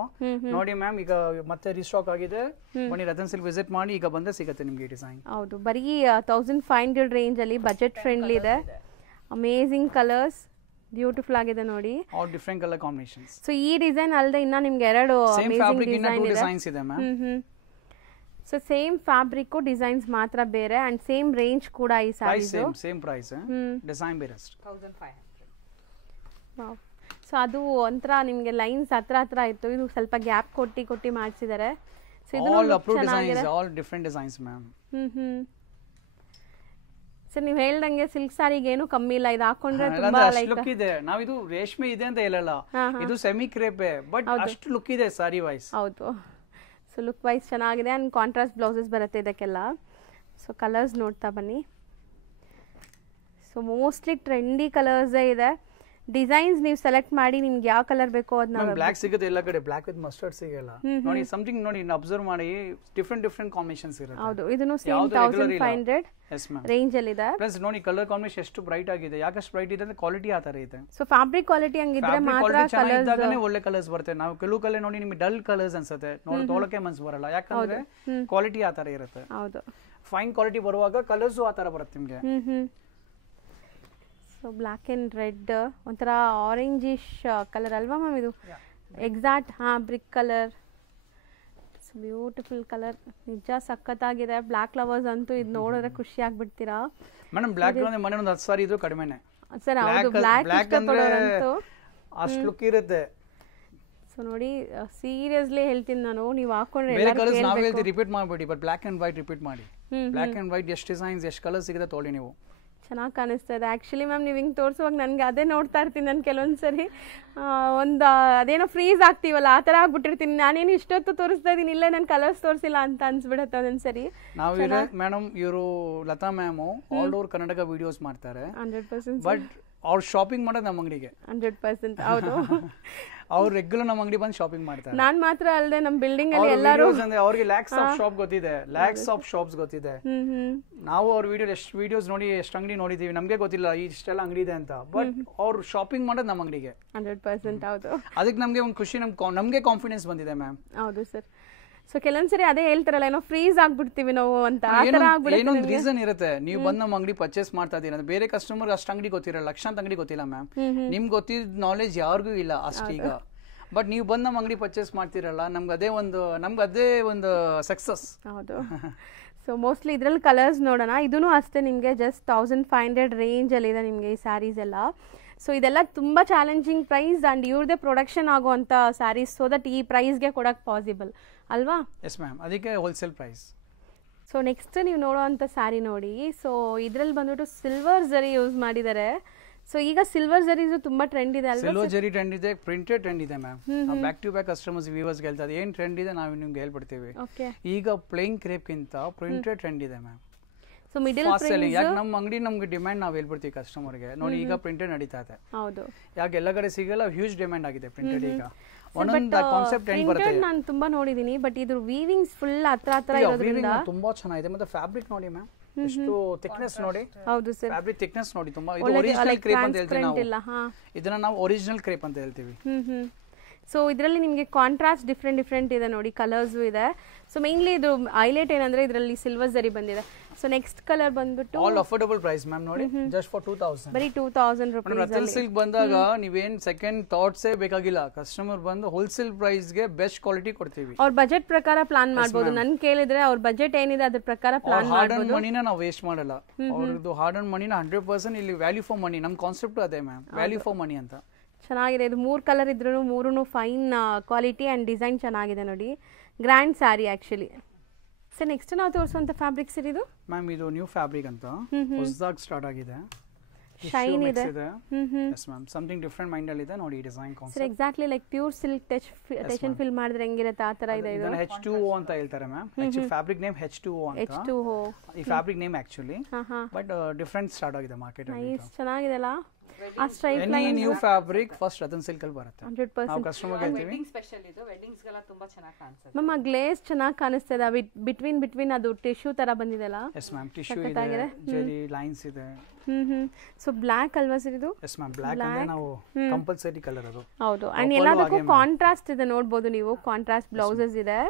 ನೋಡಿ ಮ್ಯಾಮ್, ಈಗ ಮತ್ತೆ ರೀಸ್ಟಾಕ್ ಆಗಿದೆ, ಬನ್ನಿ ರತನ್ ಸಿಲ್ಕ್ ವಿಸಿಟ್ ಮಾಡಿ, ಈಗ ಬಂದೇ ಸಿಗುತ್ತೆ ನಿಮ್ಗೆ ಈ ಡಿಸೈನ್. ಹೌದು, ಬರೀ 1500 ರೇಂಜ್ ಅಲ್ಲಿ ಬಜೆಟ್ ಫ್ರೆಂಡ್ಲಿ ಇದೆ. Amazing colours. ಬ್ಯೂಟಿಫುಲ್ ಆಗಿದೆ ನೋಡಿ. All different colour combinations. So ಈ ಡಿಸೈನ್ ಅಲ್ಲದೆ ಇನ್ನ ನಿಮ್ಗೆ ಎರಡು ಸೇಮ್ ಫ್ಯಾಬ್ರಿಕ್ ಇನ್ನ 2 ಡಿಸೈನ್ಸ್ ಇದೆ ma'am. So same fabric designs ಮಾತ್ರ ಬೇರೆ ಅಂಡ್ ಸೇಮ್ ರೇಂಜ್ ಕೂಡ ಈ ಸ್ಯಾರೀಸ್. ಸೇಮ್ ಪ್ರೈಸ್, ಡಿಸೈನ್ ಬೇರೆ ಅಷ್ಟೇ. 1500. ವಾವ್. ಸೊ ಅದು ಒಂಥರ ನಿಮಗೆ ಲೈನ್ಸ್ ಹತ್ರ ಇತ್ತು, ಇದು ಸ್ವಲ್ಪ ಗ್ಯಾಪ್ ಕೊಟ್ಟಿ ಮಾಡಿಸಿದ್ದಾರೆ. ಸೊ ಇದು all approved designs, all different designs ma'am. Sir ನೀವು ಹೇಳ್ದಂಗೆ ಸಿಲ್ಕ್ ಸಾರಿಗೆ ಏನು ಕಮ್ಮಿ ಇಲ್ಲ, ಇದು ಹಾಕೊಂಡ್ರೆ ತುಂಬಾ ಲೈಕ್ ಲುಕ್ ಇದೆ. ನಾವು ಇದು ರೇಷ್ಮೆ ಇದೆ ಅಂತ ಹೇಳಲ್ಲ, ಇದು ಸೆಮಿ ಕ್ರೇಪ್ ಬಟ್ ಅಷ್ಟು ಲುಕ್ ಇದೆ ಸಾರಿ ವೈಸ್. ಹೌದು. ಸೊ ಲುಕ್ ವೈಸ್ ಚೆನ್ನಾಗಿದೆ ಅಂಡ್ ಕಾಂಟ್ರಾಸ್ಟ್ ಬ್ಲೌಸಸ್ ಬರುತ್ತೆ ಇದಕ್ಕೆಲ್ಲ. ಸೊ ಕಲರ್ಸ್ ನೋಡ್ತಾ ಬನ್ನಿ. ಸೊ ಮೋಸ್ಟ್ಲಿ ಟ್ರೆಂಡಿ ಕಲರ್ಸೇ ಇದೆ. ಡಿಸೈನ್ಸ್ ನೀವು ಸೆಲೆಕ್ಟ್ ಮಾಡಿ ನಿಮ್ಗೆ ಯಾವ ಕಲರ್ ಬೇಕೋ ಅದನ್ನ. ಬ್ಲಾಕ್ ಸಿಗುತ್ತೆ ಎಲ್ಲ ಕಡೆ, ಬ್ಲಾಕ್ ವಿತ್ ಮಸ್ಟರ್ಡ್ ಸಿಗಲ್ಲ ನೋಡಿ. ಸಮಥಿಂಗ್ ನೋಡಿ ಅಬ್ಸರ್ವ್ ಮಾಡಿ, ಡಿಫರೆಂಟ್ ಕಾಂಬಿನೇಷನ್ಸ್ ಇರುತ್ತೆ. ಹೌದು, ಇದನ್ನು ಸೇಮ್ 1500 ಎಸ್ ಮ್ಯಾಮ್ ರೇಂಜ್ ಅಲ್ಲಿ ಇದೆ. ಪ್ಲಸ್ ನೋಡಿ ಕಲರ್ ಕಾಂಬಿನೇಷನ್ ಎಷ್ಟು ಬ್ರೈಟ್ ಆಗಿದೆ. ಯಾಕಷ್ಟು ಬ್ರೈಟ್ ಇದೆ ಅಂದ್ರೆ ಕ್ವಾಲಿಟಿ ಆ ತರ ಇದೆ. ಸೊ ಫ್ಯಾಬ್ರಿಕ್ ಕ್ವಾಲಿಟಿ ಹಂಗಿದ್ರೆ ಮಾತ್ರ ಕಲರ್ಸ್ ಒಳ್ಳೆ ಕಲರ್ಸ್ ಬರುತ್ತೆ. ನಾವು ಕೆಲವು ಕಲರ್ ನೋಡಿ ನಿಮಗೆ ಡಲ್ ಕಲರ್ಸ್ ಅನ್ಸುತ್ತೆ, ನೋಡಿ ತೊಳಕೆ ಮನ್ಸು ಬರಲ್ಲ, ಯಾಕಂದ್ರೆ ಕ್ವಾಲಿಟಿ ಆ ತರ ಇರುತ್ತೆ. ಹೌದು, ಫೈನ್ ಕ್ವಾಲಿಟಿ ಬರುವಾಗ ಕಲರ್ಸ್ ಆ ತರ ಬರುತ್ತೆ ನಿಮಗೆ. ಸೊ ಬ್ಲ್ಯಾಕ್ ಅಂಡ್ ರೆಡ್ ಒಂಥರ ಆರೆಂಜಿಶ್ ಕಲರ್ ಅಲ್ವಾ ಮ್ಯಾಮ್ ಇದು? Exact brick colour. Beautiful colour, ನಿಜ ಸಖತ್ತಾಗಿದೆ. ಬ್ಲ್ಯಾಕ್ ಲವರ್ಸ್ ಅಂತೂ ಇದು ನೋಡಿದ್ರೆ ಖುಷಿ ಆಗ್ಬಿಡ್ತೀರಾ ಮೇಡಮ್. ಬ್ಲ್ಯಾಕ್ ಅಂದ್ರೆ ಮನೆ ಒಂದು 10 ಸಾರಿ ಇದ್ರು ಕಡಿಮೆನೆ ಸರ್. ಹೌದು, ಬ್ಲ್ಯಾಕ್ ಇಷ್ಟಪಡೋರಂತೂ ಅಷ್ಟು ಲುಕ್ ಇರುತ್ತೆ. ಸೊ ನೋಡಿ, ಸೀರಿಯಸ್ಲಿ ಹೇಳ್ತೀನಿ ನಾನು, ನೀವು ಹಾಕೊಂಡ್ರೆ ಬೇರೆ ಕಲರ್ಸ್ ನಾವು ಹೇಳ್ತೀವಿ ರಿಪೀಟ್ ಮಾಡಬೇಡಿ, but black and white repeat ಮಾಡಿ. ಬ್ಲ್ಯಾಕ್ ಅಂಡ್ ವೈಟ್ ಎಷ್ಟು ಡಿಸೈನ್ಸ್ ಎಷ್ಟು ಕಲರ್ ಸಿಗುತ್ತೆ ತೊಗೊಳ್ಳಿ ನೀವು. ಚೆನ್ನಾಗಿ ಕಾಣಿಸ್ತಾ ಇದೆ ಆ್ಯಕ್ಚುಲಿ ಮ್ಯಾಮ್. ನೀವು ಹಿಂಗೆ ತೋರಿಸುವಾಗ ನನಗೆ ಅದೇ ನೋಡ್ತಾ ಇರ್ತೀನಿ. ನಾನು ಕೆಲವೊಂದ್ಸರಿ ಒಂದು ಅದೇನೋ ಫ್ರೀಸ್ ಆಗ್ತೀವಲ್ಲ ಆ ಥರ ಆಗ್ಬಿಟ್ಟಿರ್ತೀನಿ. ನಾನೇನು ಇಷ್ಟೊತ್ತು ತೋರಿಸ್ತಾ ಇದ್ದೀನಿ, ಇಲ್ಲೇ ನಾನು ಕಲರ್ಸ್ ತೋರಿಸಿಲ್ಲ ಅಂತ ಅನ್ಸ್ಬಿಡುತ್ತೆ ಒಂದೊಂದ್ಸರಿ. ನಾವು ಮೇಡಮ್ ಇವರು Latha ma'am all over Karnataka videos ಮಾಡ್ತಾರೆ 100%. ಬಟ್ ಅವ್ರು ಶಾಪಿಂಗ್ ಮಾಡೋದು ನಮ್ಮ ಅಂಗಡಿಗೆ 100%. ಹೌದು, ಅವ್ರು ರೆಗ್ಯುಲರ್ ನಮ್ಮ ಅಂಗಡಿ ಬಂದು ಶಾಪಿಂಗ್ ಮಾಡ್ತಾರೆ. ನಾನ್ ಮಾತ್ರ ಅಲ್ಲದೆ ನಮ್ಮ ಬಿಲ್ಡಿಂಗ್ ಅಲ್ಲಿ ಎಲ್ಲರೂ ಅಂದ್ರೆ ಅವ್ರಿಗೆ ಲ್ಯಾಕ್ಸ್ ಆಫ್ ಶಾಪ್ ಗೊತ್ತಿದೆ, ಲ್ಯಾಕ್ಸ್ ಆಫ್ ಶಾಪ್ಸ್ ಗೊತ್ತಿದೆ. ನಾವು ಅವ್ರ ವಿಡಿಯೋ ಎಷ್ಟು ವಿಡಿಯೋಸ್ ನೋಡಿ ಎಷ್ಟು ಅಂಗಡಿ ನೋಡಿದೀವಿ, ನಮ್ಗೆ ಗೊತ್ತಿಲ್ಲ ಇಷ್ಟೆಲ್ಲ ಅಂಗಡಿ ಇದೆ ಅಂತ. ಬಟ್ ಅವ್ರು ಶಾಪಿಂಗ್ ಮಾಡೋದು ನಮ್ಮ ಅಂಗಡಿಗೆ 100%. ಹೌದು, ಅದಕ್ಕೆ ನಮ್ಗೆ ಒಂದು ಖುಷಿ, ನಮ್ಗೆ ಕಾನ್ಫಿಡೆನ್ಸ್ ಬಂದಿದೆ ಮ್ಯಾಮ್. ಹೌದು ಸರ್. ಸೊ ಕೆಲವೊಂದ್ಸರಿ ಅದೇ ಹೇಳ್ತಾರಲ್ಲ, ಏನೋ ಫ್ರೀಸ್ ಆಗ್ಬಿಡ್ತೀವಿ ನಾವು ಅಂತ, ಏನೊಂದು ರೀಸನ್ ಇರುತ್ತೆ. ನೀವು ಬಂದು ನಮ್ಮ ಅಂಗಡಿ ಪರ್ಚೇಸ್ ಮಾಡ್ತಾ ಇದೀರ, ಬೇರೆ ಕಸ್ಟಮರ್ ಅಷ್ಟು ಅಂಗಡಿ ಗೊತ್ತಿರಲ್ಲ, ಲಕ್ಷಾಂತ ಅಂಗಡಿ ಗೊತ್ತಿಲ್ಲ ಮ್ಯಾಮ್. ನಿಮ್ಗೆ ಗೊತ್ತಿದ್ದ ನಾಲೆಜ್ ಯಾರಿಗೂ ಇಲ್ಲ ಅಷ್ಟೀಗ. ಬಟ್ ನೀವು ಬಂದು ನಮ್ಮ ಅಂಗಡಿ ಪರ್ಚೇಸ್ ಮಾಡ್ತಿರಲ್ಲ, ನಮ್ಗೆ ಅದೇ ಒಂದು ಸಕ್ಸಸ್. ಹೌದು. ಸೊ ಮೋಸ್ಟ್ಲಿ ಇದ್ರಲ್ಲಿ ಕಲರ್ಸ್ ನೋಡೋಣ. ಇದೂ ಅಷ್ಟೇ ನಿಮಗೆ ಜಸ್ಟ್ 1500 ರೇಂಜಲ್ಲಿ ಇದೆ ನಿಮಗೆ ಈ ಸ್ಯಾರೀಸ್ ಎಲ್ಲ. ಸೊ ಇದೆಲ್ಲ ತುಂಬ ಚಾಲೆಂಜಿಂಗ್ ಪ್ರೈಸ್ ಆ್ಯಂಡ್ ಇವ್ರದ್ದೇ ಪ್ರೊಡಕ್ಷನ್ ಆಗುವಂಥ ಸ್ಯಾರೀಸ್, ಸೊ ದಟ್ ಈ ಪ್ರೈಸ್ಗೆ ಕೊಡೋಕ್ಕೆ ಪಾಸಿಬಲ್ ಅಲ್ವಾ? ಎಸ್ ಮ್ಯಾಮ್, ಅದಕ್ಕೆ ಹೋಲ್ಸೇಲ್ ಪ್ರೈಸ್. ಸೊ ನೆಕ್ಸ್ಟ್ ನೀವು ನೋಡೋವಂಥ ಸ್ಯಾರಿ ನೋಡಿ. ಸೊ ಇದರಲ್ಲಿ ಬಂದ್ಬಿಟ್ಟು ಸಿಲ್ವರ್ ಜರಿ ಯೂಸ್ ಮಾಡಿದ್ದಾರೆ. ಸೊ ಈಗ ಸಿಲ್ವರ್ ಜರೀಸು ತುಂಬಾ ಟ್ರೆಂಡ್ ಇದೆ ಅಲ್ವಾ? ಸಿಲ್ವರ್ ಜರಿ ಟ್ರೆಂಡ್ ಇದೆ, ಪ್ರಿಂಟೆಡ್ ಟ್ರೆಂಡ್ ಇದೆ ma'am. Back to back customers viewers ಹೇಳ್ತಾರೆ ಏನ್ ಟ್ರೆಂಡ್ ಇದೆ ನಾವು ನಿಮ್ಗೆ ಹೇಳ್ಬಿಡ್ತೀವಿ. ಈಗ ಪ್ಲೇನ್ ಕ್ರೇಪ್ ಗಿಂತ ಪ್ರಿಂಟೆಡ್ ಟ್ರೆಂಡ್ ಇದೆ ಮ್ಯಾಮ್. ಸೊ ಮಿಡಲ್ ಪ್ರೈಸ್ ಯಾಕೆ ನಮ್ಮ ಅಂಗಡಿ ನಮ್ಗೆ ಡಿಮ್ಯಾಂಡ್ ನಾವು ಹೇಳ್ಬಿಡ್ತೀವಿ ಕಸ್ಟಮರ್ಗೆ, ನೋಡಿ ಈಗ ಪ್ರಿಂಟೆಡ್ ನಡೀತಾ ಇದೆ. ಹೌದು, ಯಾಕೆ ಎಲ್ಲ ಕಡೆ ಸಿಗಲ್ಲ, ಹ್ಯೂಜ್ ಡಿಮ್ಯಾಂಡ್ ಆಗಿದೆ ಪ್ರಿಂಟೆಡ್. ಈಗ ಒಂದೊಂದು ಕಾನ್ಸೆಪ್ಟ್ ಟ್ರೆಂಡ್ ಬರುತ್ತೆ. ನಾನು ತುಂಬಾ ನೋಡಿದೀನಿ, ಬಟ್ ಇದು ವೀವಿಂಗ್ಸ್ ಫುಲ್ ಹತ್ರ ಇರೋದ್ರಿಂದ ತುಂಬಾ ಚೆನ್ನಾಗಿದೆ. ಮತ್ತೆ ಫ್ಯಾಬ್ರಿಕ್ ನೋಡಿ ಮ್ಯಾಮ್, ಎಷ್ಟು ಥಿಕ್ನೆಸ್ ನೋಡಿ. ಹೌದು ಸರ್, ಫ್ಯಾಬ್ರಿಕ್ ಥಿಕ್ನೆಸ್ ನೋಡಿ ತುಂಬಾ. ಇದು ಒರಿಜಿನಲ್ ಕ್ರೇಪ್ ಅಂತ ಹೇಳ್ತೀವಿ ನಾವು, ಇದನ್ನ ನಾವು ಒರಿಜಿನಲ್ ಕ್ರೇಪ್ ಅಂತ ಹೇಳ್ತೀವಿ. ಸೊ ಇದರಲ್ಲಿ ನಿಮಗೆ ಕಾಂಟ್ರಾಸ್ಟ್ ಡಿಫ್ರೆಂಟ್ ಇದೆ ನೋಡಿ, ಕಲರ್ಸು ಇದೆ. ಸೊ ಮೇನ್ಲಿ ಇದು ಹೈಲೈಟ್ ಏನಂದ್ರೆ ಇದರಲ್ಲಿ ಸಿಲ್ವರ್ ಜರಿ ಬಂದಿದೆ. ಸೊ ನೆಕ್ಸ್ಟ್ ಕಲರ್ ಬಂದ್ಬಿಟ್ಟು ಆಲ್ ಅಫೋರ್ಡಬಲ್ ಪ್ರೈಸ್ ಮ್ಯಾಮ್. ನೋಡಿ ಜಸ್ಟ್ ಫಾರ್ 2000, ಬರೀ 2000 ರೂಪಾಯಿ. ರತನ್ ಸಿಲ್ಕ್ ಬಂದಾಗ ನೀವೇನ್ ಸೆಕೆಂಡ್ ಥಾಟ್ಸೇ ಬೇಕಾಗಿಲ್ಲ, ಕಸ್ಟಮರ್ ಬಂದು ಹೋಲ್ಸೇಲ್ ಪ್ರೈಸ್ ಗೆ ಬೆಸ್ಟ್ ಕ್ವಾಲಿಟಿ ಕೊಡ್ತೀವಿ. ಅವ್ರ ಬಜೆಟ್ ಪ್ರಕಾರ ಪ್ಲಾನ್ ಮಾಡಬಹುದು. ನನ್ ಕೇಳಿದ್ರೆ ಅವ್ರ ಬಜೆಟ್ ಏನಿದೆ ಅದ್ರ ಪ್ರಕಾರ ಪ್ಲಾನ್ ಮಾಡಬಹುದು. ಹಾರ್ಡ್ ಅಂಡ್ ಮನಿನ ನಾವು ವೇಸ್ಟ್ ಮಾಡಲ್ಲ. ಅವ್ರದ್ದು ಹಾರ್ಡ್ ಅಂಡ್ ಮನಿನ 100% ಇಲ್ಲಿ ವ್ಯಾಲ್ಯೂ ಫಾರ್ ಮನಿ. ನಮ್ ಕಾನ್ಸೆಪ್ಟ್ ಅದೇ ಮ್ಯಾಮ್, ವ್ಯಾಲ್ಯೂ ಫಾರ್ ಮನಿ ಅಂತ. ಚೆನ್ನಾಗಿದೆ. ಇದು 3 ಕಲರ್ ಇದ್ರೂ ಮೂರೂ ಫೈನ್ ಕ್ವಾಲಿಟಿ ಅಂಡ್ ಡಿಸೈನ್ ಚೆನ್ನಾಗಿದೆ ನೋಡಿ. Grand sari actually. Sir next ನಾವು ತೋರಿಸುವಂತ ಫ್ಯಾಬ್ರಿಕ್ಸ್ ಇದು ಮ್ಯಾಮ್, ಇದು ನ್ಯೂ ಫ್ಯಾಬ್ರಿಕ್ ಅಂತ ಹೊಸದಾಗಿ ಸ್ಟಾರ್ಟ್ ಆಗಿದೆ. ಶೈನ್ ಇದೆ. Yes ma'am, something different mind ಅಲ್ಲಿ ಇದೆ ನೋಡಿ design concept. Sir exactly like pure silk touch and fill ಮಾಡಿದ್ರೆ ಹೆಂಗಿರುತ್ತೆ ಆ ತರ ಇದೆ. ಇದು H2O ಅಂತ ಹೇಳ್ತಾರೆ ma'am. Actually fabric name H2O ಅಂತ. H2O ಈ fabric name actually, but different start ಆಗಿದೆ ಮಾರ್ಕೆಟ್ ಅಲ್ಲಿ. ನೈಸ್, ಚೆನ್ನಾಗಿದೆಲ್ಲ. ಆ stripe line new fabric first Ratan silk ಅಲ್ಲಿ ಬರುತ್ತೆ. 100% ನಾವು ಕಸ್ಟಮರ್ ಹೇಳ್ತೀವಿ ವೆಡ್ಡಿಂಗ್ ಸ್ಪೆಷಲ್ ಇದು. ವೆಡ್ಡಿಂಗ್ಸ್ ಗೆಲ್ಲ ತುಂಬಾ ಚೆನ್ನಾಗಿ ಕಾಣಿಸುತ್ತೆ ಮ್ಯಾಮ್. ಆ ಗ್ಲೇಸ್ ಚೆನ್ನಾಗಿ ಕಾಣಿಸ್ತಾ ಇದೆ. ಬಿಟ್ವೀನ್ ಅದು ಟಿಶ್ಯೂ ತರ ಬಂದಿದೆಲ್ಲ. ಎಸ್ ಮ್ಯಾಮ್, ಟಿಶ್ಯೂ ಇದೆ, ಜೆರಿ ಲೈನ್ಸ್ ಇದೆ. ಸೊ ಬ್ಲಾಕ್ ಅಲ್ವಾ ಸರ್ ಇದು? ಎಸ್ ಮ್ಯಾಮ್, ಬ್ಲಾಕ್ ಅಂದ್ರೆ ನಾವು ಕಂಪಲ್ಸರಿ ಕಲರ್ ಅದು. ಹೌದು, ಅಂಡ್ ಎಲ್ಲದಕ್ಕೂ ಕಾಂಟ್ರಾಸ್ಟ್ ಇದೆ ನೋಡಬಹುದು ನೀವು. ಕಾಂಟ್ರಾಸ್ಟ್ ಬ್ಲೌಸಸ್ ಇದೆ.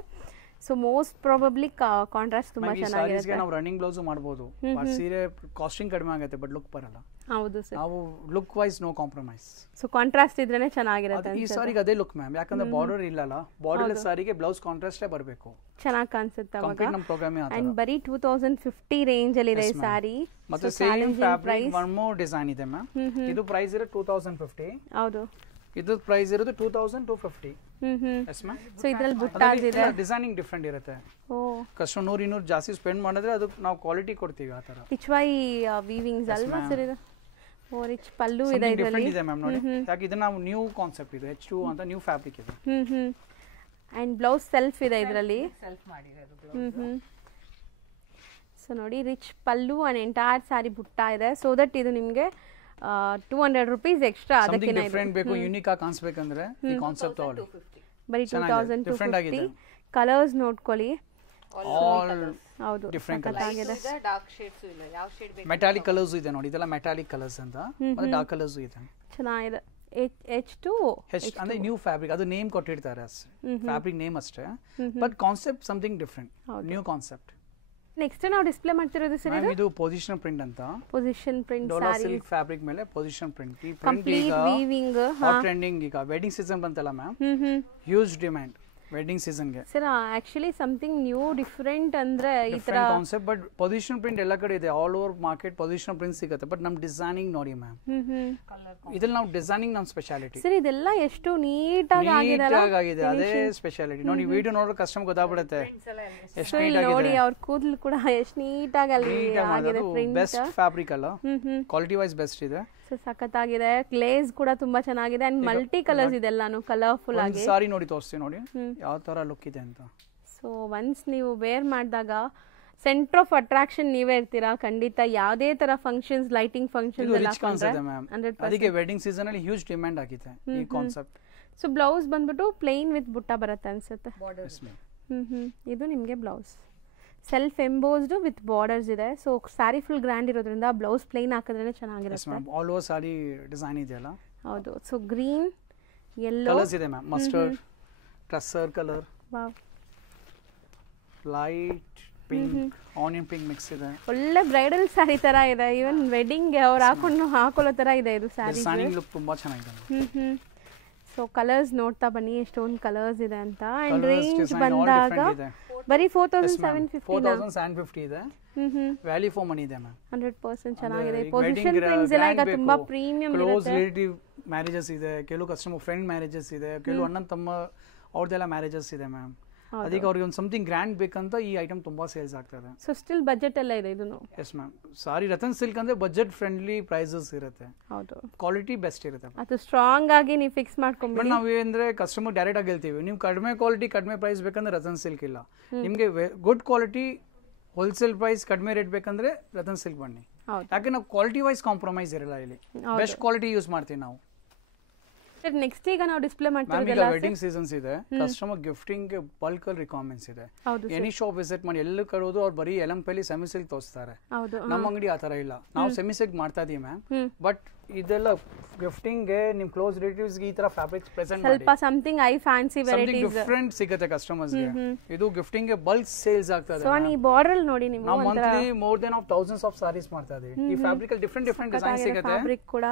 ಸೊ ಮೋಸ್ಟ್ ಪ್ರಾಬಬ್ಲಿ ಕಾಂಟ್ರಾಸ್ಟ್ ತುಂಬಾ ಮ್ಯಾಮ್ ಈ ಚೆನ್ನಾಗಿರುತ್ತೆ. ಸಾರೀಸ್ಗೆ ನಾವು ರನ್ನಿಂಗ್ ಬ್ಲೌಸ್ ಮಾಡ್ಬೋದು ಬಟ್ ಸೀರೆ ಕಾಸ್ಟಿಂಗ್ ಕಡಿಮೆ ಆಗುತ್ತೆ ಬಟ್ ಲುಕ್ ಬರಲ್ಲ. ಹೌದು ಸರ್. ನಾವು look wise no compromise. So contrast ಇದ್ರೇನೆ ಚೆನ್ನಾಗಿರುತ್ತೆ ಈ ಸಾರಿಗೆ ಅದೇ ಲುಕ್ ಮ್ಯಾಮ್, ಯಾಕಂದ್ರೆ ಬಾರ್ಡರ್ ಇಲ್ಲಲ್ಲ, ಬಾರ್ಡರ್ ಸಾರಿಗೆ ಬ್ಲೌಸ್ ಕಾಂಟ್ರಾಸ್ಟೇ ಬರಬೇಕು, ಚೆನ್ನಾಗಿ ಕಾಣಿಸುತ್ತೆ ಅವಾಗ. ಕಂಪ್ಲೀಟ್ ನಮ್ಮ ಪ್ರೋಗ್ರಾಮೇ ಆತರ. ಅಂಡ್ ಬರೀ 2050 ರೇಂಜ್ ಅಲ್ಲಿ ಇದೆ ಈ ಸಾರಿ. ಮತ್ತೆ same fabric one more design ಇದೆ ಮ್ಯಾಮ್. ಇದು ಪ್ರೈಸ್ ಇರೋದು 2050. ಹೌದು. ಇದು ಪ್ರೈಸ್ ಇರೋದು 2250. S ma'am. ಸೊ ಇದ್ರಲ್ಲಿ ಬುಟ್ಟಾಸ್ ಇದೆ, ಡಿಸೈನಿಂಗ್ ಡಿಫರೆಂಟ್ ಇರುತ್ತೆ. ಓ ಕಸ್ಟಮರ್ 100-200 ಜಾಸ್ತಿ ಸ್ಪೆಂಡ್ ಮಾಡಿದ್ರೆ ಅದು ನಾವು ಕ್ವಾಲಿಟಿ ಕೊಡ್ತೀವಿ ಆ ತರ. ಪಿಚ್ವೈ ವೀವಿಂಗ್ಸ್ ಅಲ್ವಾ ಸರ್ ಇದು? ಓ ರಿಚ್ ಪಲ್ಲು ಇದೆ ಇದರಲ್ಲಿ. ಡಿಫರೆಂಟ್ ಇದೆ ಮ್ಯಾಮ್ ನೋಡಿ. ಯಾಕೆ ಇದು ನಾವು ನ್ಯೂ ಕಾನ್ಸೆಪ್ಟ್ ಇದೆ, H2 ಅಂತ ನ್ಯೂ ಫ್ಯಾಬ್ರಿಕ್ ಇದೆ. ಅಂಡ್ ಬ್ಲೌಸ್ ಸೆಲ್ಫ್ ಇದೆ ಇದರಲ್ಲಿ. ಸೆಲ್ಫ್ ಮಾಡಿರೋದು ಬ್ಲೌಸ್. ಸೊ ನೋಡಿ ರಿಚ್ ಪಲ್ಲು ಅಂಡ್ ಎಂಟೈರ್ ಸಾರಿ ಬುಟ್ಟ ಇದೆ. ಸೊ ದಟ್ ಇದು ನಿಮಗೆ 200 rupees ಎಕ್ಸ್ಟ್ರಾ ಅದಕ್ಕೆ ಡಿಫರೆಂಟ್ ಬೇಕು, ಯೂನಿಕ್ ಆಗಿ ಕಾಣಿಸಬೇಕಂದ್ರೆ ಈ ಕಾನ್ಸೆಪ್ಟ್ ತಗೊಳ್ಳಿ. ಬರೀ ಡಿಫರೆಂಟ್ 2250. ಆಗಿದೆ. ಕಲರ್ಸ್ ನೋಡ್ಕೊಳ್ಳಿ. ಆಲ್ ಹೌದು ಡಿಫರೆಂಟ್ ಆಗಿದೆ. ಡಾರ್ಕ್ ಶೇಡ್ಸ್ ಇಲ್ಲ, ಯಾವ ಶೇಡ್ ಬೇಕು. ಮೆಟಾಲಿಕ್ ಕಲರ್ಸ್ ಇದೆ ನೋಡಿ, ಇದೆಲ್ಲ ಮೆಟಾಲಿಕ್ ಕಲರ್ಸ್ ಅಂತ, ಮತ್ತೆ ಡಾರ್ಕ್ ಕಲರ್ಸ್ ಇದೆ. ಚೆನ್ನಾಗಿದೆ. H2 ಅಂದ್ರೆ ನ್ಯೂ ಫ್ಯಾಬ್ರಿಕ್, ಅದು ನೇಮ್ ಕೊಟ್ಟಿರ್ತಾರೆ ಅಷ್ಟೇ, ಫ್ಯಾಬ್ರಿಕ್ ನೇಮ್ ಅಷ್ಟೇ, but concept something different, new concept. Next ನಾವು ಡಿಸ್ಪ್ಲೇ ಮಾಡ್ತಿರೋದು ಸರ್ ಇದು ಪೊಸಿಷನ್ ಪ್ರಿಂಟ್ ಅಂತ, position print Dola sari silk fabric ಮೇಲೆ ಪೊಸಿಷನ್ ಪ್ರಿಂಟ್. ಈ ಪ್ರಿಂಟ್ ಕಂಪ್ಲೀಟ್ ಈಗ ವೀವಿಂಗ್. ಟ್ರೆಂಡಿಂಗ್, ಈಗ ವೆಡ್ಡಿಂಗ್ ಸೀಸನ್ ಬಂತಲ್ಲ ಮ್ಯಾಮ್, ಹ್ಯೂಜ್ ಡಿಮ್ಯಾಂಡ್ ವೆಡ್ಡಿಂಗ್ ಸೀಸನ್ಗೆ. Sir actually something new different ಅಂದ್ರೆ ಈ ತರ ಕಾನ್ಸೆಪ್ಟ್, ಬಟ್ ಪೊಸಿಷನ್ ಪ್ರಿಂಟ್ ಎಲ್ಲ ಕಡೆ ಇದೆ, all over market position print ಸಿಗುತ್ತೆ, ಬಟ್ ನಮ್ ಡಿಸೈನಿಂಗ್ ನೋಡಿ ಮ್ಯಾಮ್, ಇದ್ರಲ್ಲಿ ನಾವು ಡಿಸೈನಿಂಗ್ ನಮ್ ಸ್ಪೆಷಾಲಿಟಿ. ಸರ್ ಇದೆಲ್ಲ ಎಷ್ಟು ನೀಟಾಗಿ ಆಗಿದೆ, ಅದೇ ಸ್ಪೆಷಾಲಿಟಿ ನೋಡಿ. ವಿಡಿಯೋ ನೋಡಿದ್ರೆ ಕಸ್ಟಮರ್ ಗೊತ್ತಾಗ್ಬಿಡುತ್ತೆ ಎಷ್ಟು ನೀಟ್ ನೋಡಿ. ಆಗಿದೆ. ಅವ್ರ ಕೂದಲು ಕೂಡ ಎಷ್ಟು ನೀಟಾಗಿ ಅಲ್ಲಿ ಆಗಿದೆ ಪ್ರಿಂಟ್. ಬೆಸ್ಟ್ ಫ್ಯಾಬ್ರಿಕ್ ಅಲ್ಲ, ಕ್ವಾಲಿಟಿ ವೈಸ್ ಬೆಸ್ಟ್ ಇದೆ. ಸೊ ಸಖತ್ತಾಗಿದೆ. ಗ್ಲೇಸ್ ಕೂಡ ತುಂಬಾ ಚೆನ್ನಾಗಿದೆ ಅಂಡ್ ಮಲ್ಟಿ ಕಲರ್ಸ್ ಇದೆಲ್ಲಾನು ಕಲರ್ಫುಲ್ ಆಗಿ. ಸಾರಿ ನೋಡಿ ತೋರಿಸ್ತೀವಿ ನೋಡಿ ಯಾವ ತರ ಲುಕ್ ಇದೆ ಅಂತ. ಸೊ ಒನ್ಸ್ ನೀವು ವೇರ್ ಮಾಡಿದಾಗ ಸೆಂಟರ್ ಆಫ್ ಅಟ್ರಾಕ್ಷನ್ ನೀವೇ ಇರ್ತೀರಾ ಖಂಡಿತ. ಯಾವುದೇ ತರ ಫಂಕ್ಷನ್ಸ್, ಲೈಟಿಂಗ್ ಫಂಕ್ಷನ್ಸ್ ಎಲ್ಲ ಕಾನ್ಸೆಪ್ಟ್ ಮ್ಯಾಮ್, ಅದಕ್ಕೆ ವೆಡ್ಡಿಂಗ್ ಸೀಸನ್ ಅಲ್ಲಿ ಹ್ಯೂಜ್ ಡಿಮ್ಯಾಂಡ್ ಆಗಿದೆ ಈ ಕಾನ್ಸೆಪ್ಟ್. ಸೊ ಬ್ಲೌಸ್ ಬಂದ್ಬಿಟ್ಟು ಪ್ಲೇನ್ ವಿತ್ ಬುಟ್ಟ ಬರುತ್ತೆ ಅನ್ಸುತ್ತೆ. ಬಾರ್ಡರ್ಸ್. ಇದು ನಿಮಗೆ blouse self embossed with borders ಇದೆ. ಸೊ ಸ್ಯಾರಿ ಫುಲ್ ಗ್ರ್ಯಾಂಡ್ ಇರೋದ್ರಿಂದ ಬ್ಲೌಸ್ ಪ್ಲೇನ್ ಹಾಕಿದ್ರೆ ಚೆನ್ನಾಗಿರುತ್ತೆ. ಆಲ್ ಓವರ್ ಸಾರಿ ಡಿಸೈನ್ ಇದೆಯಲ್ಲ. ಹೌದು. ಸೊ ಗ್ರೀನ್, ಯೆಲ್ಲೋ ಕಲರ್ಸ್ ಇದೆ ma'am, mustard, tussar colour, wow, light pink, onion pink mix ಇದೆ. ಒಳ್ಳೆ ಬ್ರೈಡಲ್ ಸ್ಯಾರಿ ತರ ಇದೆ. ಈವನ್ ವೆಡ್ಡಿಂಗ್ ಅವ್ರು ಹಾಕೊಳ್ಳೋ ತರ ಇದೆ ಇದು ಸ್ಯಾರಿ. ಡಿಸೈನಿಂಗ್ ಲುಕ್ ತುಂಬಾ ಚೆನ್ನಾಗಿದೆ. ಸೊ ಕಲರ್ಸ್ ನೋಡ್ತಾ ಬನ್ನಿ ಎಷ್ಟೊಂದು ಕಲರ್ಸ್ ಇದೆ ಅಂತ. ಅಂಡ್ ರೇಂಜ್ ಬಂದಾಗ ಬರೀ 4750 ಇದೆ. ವ್ಯಾಲ್ಯೂ ಫಾರ್ ಮನಿ ಇದೆ ಮ್ಯಾಮ್. 100% ಚೆನ್ನಾಗಿದೆ. ಪೊಸಿಷನ್ ಪ್ರಿಂಟ್ಸ್ ಎಲ್ಲ ಈಗ ತುಂಬಾ ಪ್ರೀಮಿಯಂ ಇರುತ್ತೆ. ಕ್ಲೋಸ್ ರಿಲೇಟಿವ್ ಮ್ಯಾರೇಜಸ್ ಇದೆ, ಕೆಲವು ಕಸ್ಟಮರ್ ಫ್ರೆಂಡ್ ಮ್ಯಾರೇಜಸ್ ಇದೆ, ಕೆಲವು ಅಣ್ಣನ ತಮ್ಮ ಅವ್ರದ್ದೆಲ್ಲ ಮ್ಯಾರೇಜಸ್ ಇದೆ ಮ್ಯಾಮ್. ಅದಕ್ಕೆ ಅವ್ರಿಗೆ ಒಂದು ಸಮಥಿಂಗ್ ಗ್ರ್ಯಾಂಡ್ ಬೇಕಂತ ಈ ಐಟಮ್ ತುಂಬಾ ಸೇಲ್ಸ್ ಆಗ್ತದೆ. ಸೊ ಸ್ಟಿಲ್ ಬಜೆಟ್ ಎಲ್ಲ ಇದೆ ಇದನ್ನು. Yes ma'am. Sari Ratan silk ಅಂದ್ರೆ ಬಜೆಟ್ ಫ್ರೆಂಡ್ಲಿ ಪ್ರೈಸಸ್ ಇರುತ್ತೆ. ಹೌದು. ಕ್ವಾಲಿಟಿ ಬೆಸ್ಟ್ ಇರುತ್ತೆ. ಅದು ಸ್ಟ್ರಾಂಗ್ ಆಗಿ ನೀವು ಫಿಕ್ಸ್ ಮಾಡ್ಕೊಂಡ್ಬಿಡಿ. ಬಟ್ ನಾವು ಏನಂದ್ರೆ ಕಸ್ಟಮರ್ ಡೈರೆಕ್ಟ್ ಆಗಿ ಹೇಳ್ತೀವಿ, ನೀವು ಕಡಿಮೆ ಕ್ವಾಲಿಟಿ ಕಡಿಮೆ ಪ್ರೈಸ್ ಬೇಕಂದ್ರೆ ರತನ್ ಸಿಲ್ಕ್ ಇಲ್ಲ. ನಿಮಗೆ ಗುಡ್ ಕ್ವಾಲಿಟಿ ಹೋಲ್ಸೇಲ್ ಪ್ರೈಸ್ ಕಡಿಮೆ ರೇಟ್ ಬೇಕಂದ್ರೆ ರತನ್ ಸಿಲ್ಕ್ ಬನ್ನಿ. ಯಾಕೆ ನಾವು ಕ್ವಾಲಿಟಿ ವೈಸ್ ಕಾಂಪ್ರಮೈಸ್ ಇರಲ್ಲ ಇಲ್ಲಿ, ಬೆಸ್ಟ್ ಕ್ವಾಲಿಟಿ ಯೂಸ್ ಮಾಡ್ತೀವಿ ನಾವು. ನೆಕ್ಸ್ಟ್ ಈಗ ನಾವು ಡಿಸ್ಪ್ಲೇ ಮಾಡ್ತೀವಿ. ವೆಡ್ಡಿಂಗ್ ಸೀಸನ್ಸ್ ಇದೆ, ಕಸ್ಟಮರ್ ಗಿಫ್ಟಿಂಗ್ ಬಲ್ಕ್ ಅಲ್ಲಿ ರಿಕ್ವೈರ್ಮೆಂಟ್ಸ್ ಇದೆ. ಎನಿ ಶಾಪ್ ವಿಸಿಟ್ ಮಾಡಿ ಎಲ್ಲ ಕರೋದು ಅವ್ರು ಬರೀ ಎಲಂಪಲ್ಲಿ ಸೆಮಿ ಸಿಲ್ಕ್ ತೋರಿಸ್ತಾರೆ. ನಮ್ಮ ಅಂಗಡಿ ಆತರ ಇಲ್ಲ, ನಾವು ಸೆಮಿ ಸಿಲ್ಕ್ ಮಾಡ್ತಾ ಇದೀವಿ ಮ್ಯಾಮ್. ಬಟ್ ಇದೆಲ್ಲ ಗಿಫ್ಟಿಂಗ್ ಗೆ ನಿಮ್ ಕ್ಲೋಸ್ ರಿಲೇಟಿವ್ಸ್ ಗೆ ಈ ತರ ಫ್ಯಾಬ್ರಿಕ್ಸ್ ಪ್ರೆಸೆಂಟ್ ಮಾಡಿ ಸ್ವಲ್ಪ something I fancy varieties different ಸಿಗುತ್ತೆ ಕಸ್ಟಮರ್ಸ್ ಗೆ. ಇದು ಗಿಫ್ಟಿಂಗ್ ಗೆ ಬಲ್ಕ್ ಸೇಲ್ಸ್ ಆಗ್ತದೆ. ಸೊ ಈ ಬಾರ್ಡರ್ ಅಲ್ಲಿ ನೋಡಿ ನೀವು ನಾವು monthly more than of thousands of saris ಮಾಡ್ತಾ ಇದೀವಿ. ಈ ಫ್ಯಾಬ್ರಿಕ್ ಅಲ್ಲಿ ಡಿಫರೆಂಟ್ ಡಿಸೈನ್ ಸಿಗುತ್ತೆ. ಫ್ಯಾಬ್ರಿಕ್ ಕೂಡ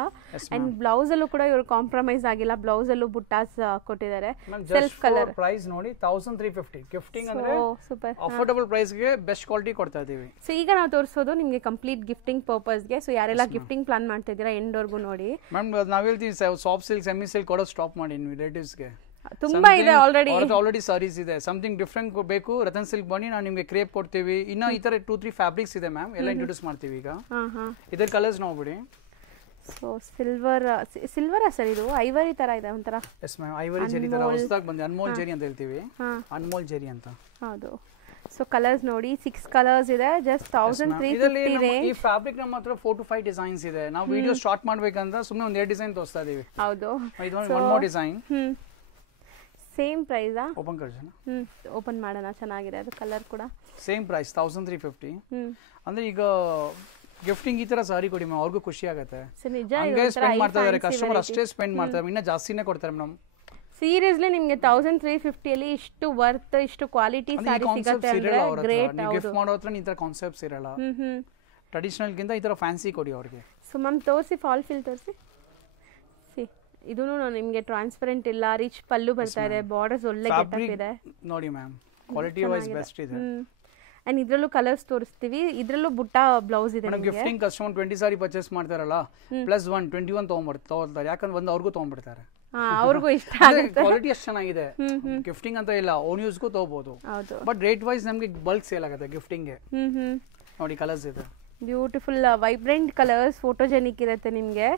ಅಂಡ್ ಬ್ಲೌಸ್ ಅಲ್ಲೂ ಕೂಡ ಇವರು ಕಾಂಪ್ರಮೈಸ್ ಆಗಿಲ್ಲ. ಬ್ಲೌಸ್ ಅಲ್ಲೂ ಬುಟ್ಟಾಸ್ ಕೊಟ್ಟಿದ್ದಾರೆ. ಸೆಲ್ಫ್ ಕಲರ್ ಪ್ರೈಸ್ ನೋಡಿ 1350. ಗಿಫ್ಟಿಂಗ್ ಅಂದ್ರೆ ಸೂಪರ್ ಅಫೋರ್ಡಬಲ್ ಪ್ರೈಸ್ ಗೆ ಬೆಸ್ಟ್ ಕ್ವಾಲಿಟಿ ಕೊಡ್ತಾ ಇದೀವಿ. ಸೊ ಈಗ ನಾವು ತೋರಿಸೋದು ನಿಮಗೆ ಕಂಪ್ಲೀಟ್ ಗಿಫ್ಟಿಂಗ್ ಪರ್ಪಸ್ ಗೆ. ಸೊ ಯಾರೆಲ್ಲ ಗಿಫ್ಟಿಂಗ್ ಪ್ಲಾನ್ ಮಾಡ್ತಾ ಇದೀರಾ ಎಂಡ್ ವರ್ಗು ನೋಡಿ ಮ್ಯಾಮ್. ನಾವ್ ಹೇಳ್ತೀವಿ ಸಾಫ್ಟ್ ಸಿಲ್ಕ್ ಸೆಮಿ ಸಿಲ್ಕ್ ಕೊಡೋದು ಸ್ಟಾಪ್ ಮಾಡಿ ರಿಲೇಟಿವ್ಸ್ ಗೆ. ತುಂಬಾ ಇದೆ ಆಲ್ರೆಡಿ ಸಾರೀಸ್ ಇದೆ. ಸಮಥಿಂಗ್ ಡಿಫರೆಂಟ್ ಬೇಕು ರತನ್ ಸಿಲ್ಕ್ ಬನ್ನಿ, ನಾವು ನಿಮ್ಗೆ ಕ್ರೇಪ್ ಕೊಡ್ತೀವಿ. ಇನ್ನ ಈ ತರ 2-3 ಫ್ಯಾಬ್ರಿಕ್ಸ್ ಇದೆ ಮ್ಯಾಮ್, ಎಲ್ಲ ಇಂಟ್ರೊಡ್ಯೂಸ್ ಮಾಡ್ತೀವಿ ಈಗ. ಇದರ ಕಲರ್ಸ್ ನೋಡ್ಬಿಡಿ. ಸೊ ಸಿಲ್ವರ್ ಸರ್ ಇದು ಐವರಿ ತರ ಇದೆ ಒಂಥರ. ಎಸ್ ಮ್ಯಾಮ್, ಐವರಿ ಜೆರಿ ತರ ಹೊಸದಾಗಿ ಬಂದಿದೆ. ಅನ್ಮೋಲ್ ಜೆರಿ ಅಂತ ಹೇಳ್ತೀವಿ, ಅನ್ಮೋಲ್ ಜೆರಿ ಅಂತ. ಹೌದು. ಸೊ ಕಲರ್ಸ್ ನೋಡಿ 6 ಕಲರ್ಸ್ ಇದೆ. Just 1350 range. ಈ ಫ್ಯಾಬ್ರಿಕ್ ನಮ್ಮ ಹತ್ರ 4 to 5 ಡಿಸೈನ್ಸ್ ಇದೆ. ನಾವು ವಿಡಿಯೋ ಸ್ಟಾರ್ಟ್ ಮಾಡ್ಬೇಕಂತ ಸುಮ್ಮನೆ ಒಂದು 2 ಡಿಸೈನ್ ತೋರಿಸ್ತಾ ಇದೀವಿ. ಹೌದು. ಇದೊಂದು one more design. Same price open ಕರ್ಜನ. ಓಪನ್ ಮಾಡೋಣ. ಚೆನ್ನಾಗಿದೆ ಅದು ಕಲರ್ ಕೂಡ. Same price 1350. ಅಂದ್ರೆ ಈಗ ಗಿಫ್ಟಿಂಗ್ ಈ ತರ ಸಾರಿ ಕೊಡಿ ಮ್ಯಾಮ್, ಅವ್ರಿಗೂ ಖುಷಿ ಆಗುತ್ತೆ. ಹಂಗೆ ಸ್ಪೆಂಡ್ ಮಾಡ್ತಾ ಇದಾರೆ ಕಸ್ಟಮರ್, ಅಷ್ಟೇ ಸ್ಪೆಂಡ್ ಮಾಡ್ತಾರೆ, ಇನ್ನ ಜಾಸ್ತಿನೇ ಕೊಡ್ತಾರೆ ಮೇಡಮ್. ಸೀರಿಯಸ್ಲಿ ನಿಮಗೆ 1350 ಅಲ್ಲಿ ಇಷ್ಟು ವರ್ತ್ ಇಷ್ಟು ಕ್ವಾಲಿಟಿ ಸ್ಯಾರಿ ಸಿಗುತ್ತೆ ಅಂದ್ರೆ ಗ್ರೇಟ್. ಗಿಫ್ಟ್ ಮಾಡೋ ಹತ್ರ ಈ ತರ ಕಾನ್ಸೆಪ್ಟ್ಸ್ ಇರಲ್ಲ. ಟ್ರೆಡಿಷನಲ್ ಗಿಂತ ಈ ತರ ಫ್ಯಾನ್ಸಿ ಕೊಡಿ ಅವ್ರಿಗೆ. ಸೊ ಮ್ಯಾಮ್ ತೋರಿಸಿ, ಫಾಲ್ ಫಿಲ್ ತೋರಿಸಿ. ಸಿ ಇದೂ ನಿಮಗೆ ಟ್ರಾನ್ಸ್ಪರೆಂಟ್ ಇಲ್ಲ, ರಿಚ್ ಪಲ್ಲು ಬರ್ತಾ ಇದೆ, ಬಾರ್ಡರ್ಸ್ ಒಳ್ಳೆ ಗೆಟಪ್ ಇದೆ ನೋಡಿ ಮ್ಯಾಮ್. ಕ್ವಾಲಿಟಿ ವೈಸ್ ಬೆಸ್ಟ್ ಇದೆ. ಅಂಡ್ ಇದ್ರಲ್ಲೂ ಕಲರ್ಸ್ ತೋರಿಸ್ತೀವಿ. ಇದ್ರಲ್ಲೂ ಬುಟ್ಟ ಬ್ಲೌಸ್ ಇದೆ. ಮೇಡಮ್ ಗಿಫ್ಟಿಂಗ್ ಕಸ್ಟಮರ್ 20 ಸಾರಿ ಪರ್ಚೇಸ್ ಮಾಡ್ತಾರಲ್ಲ, ಪ್ಲಸ್ 21 ತಗೊಂಡ್ಬರ್ತಾರೆ. ಯಾಕಂದ್ರೆ ಒಂದು ಅವ್ರಿಗೂ ತಗೊಂಡ್ಬಿಡ್ತಾರೆ, ಅವ್ರಿಗೂ ಇಷ್ಟ ಆಗುತ್ತೆ. ಕ್ವಾಲಿಟಿ ಅಷ್ಟು ಚೆನ್ನಾಗಿದೆ. ಗಿಫ್ಟಿಂಗ್ ಅಂತ ಇಲ್ಲ, ಓನ್ ಯೂಸ್ಗೂ ತಗೋಬಹುದು. ಬಟ್ ರೇಟ್ ವೈಸ್ ನಮಗೆ ಬಲ್ಕ್ ಸೇಲ್ ಆಗುತ್ತೆ ಗಿಫ್ಟಿಂಗ್. ನೋಡಿ ಕಲರ್ಸ್ ಇದೆ, ಬ್ಯೂಟಿಫುಲ್ ವೈಬ್ರೆಂಟ್ ಕಲರ್ಸ್, ಫೋಟೋಜೆನಿಕ್ ಇರುತ್ತೆ ನಿಮಗೆ.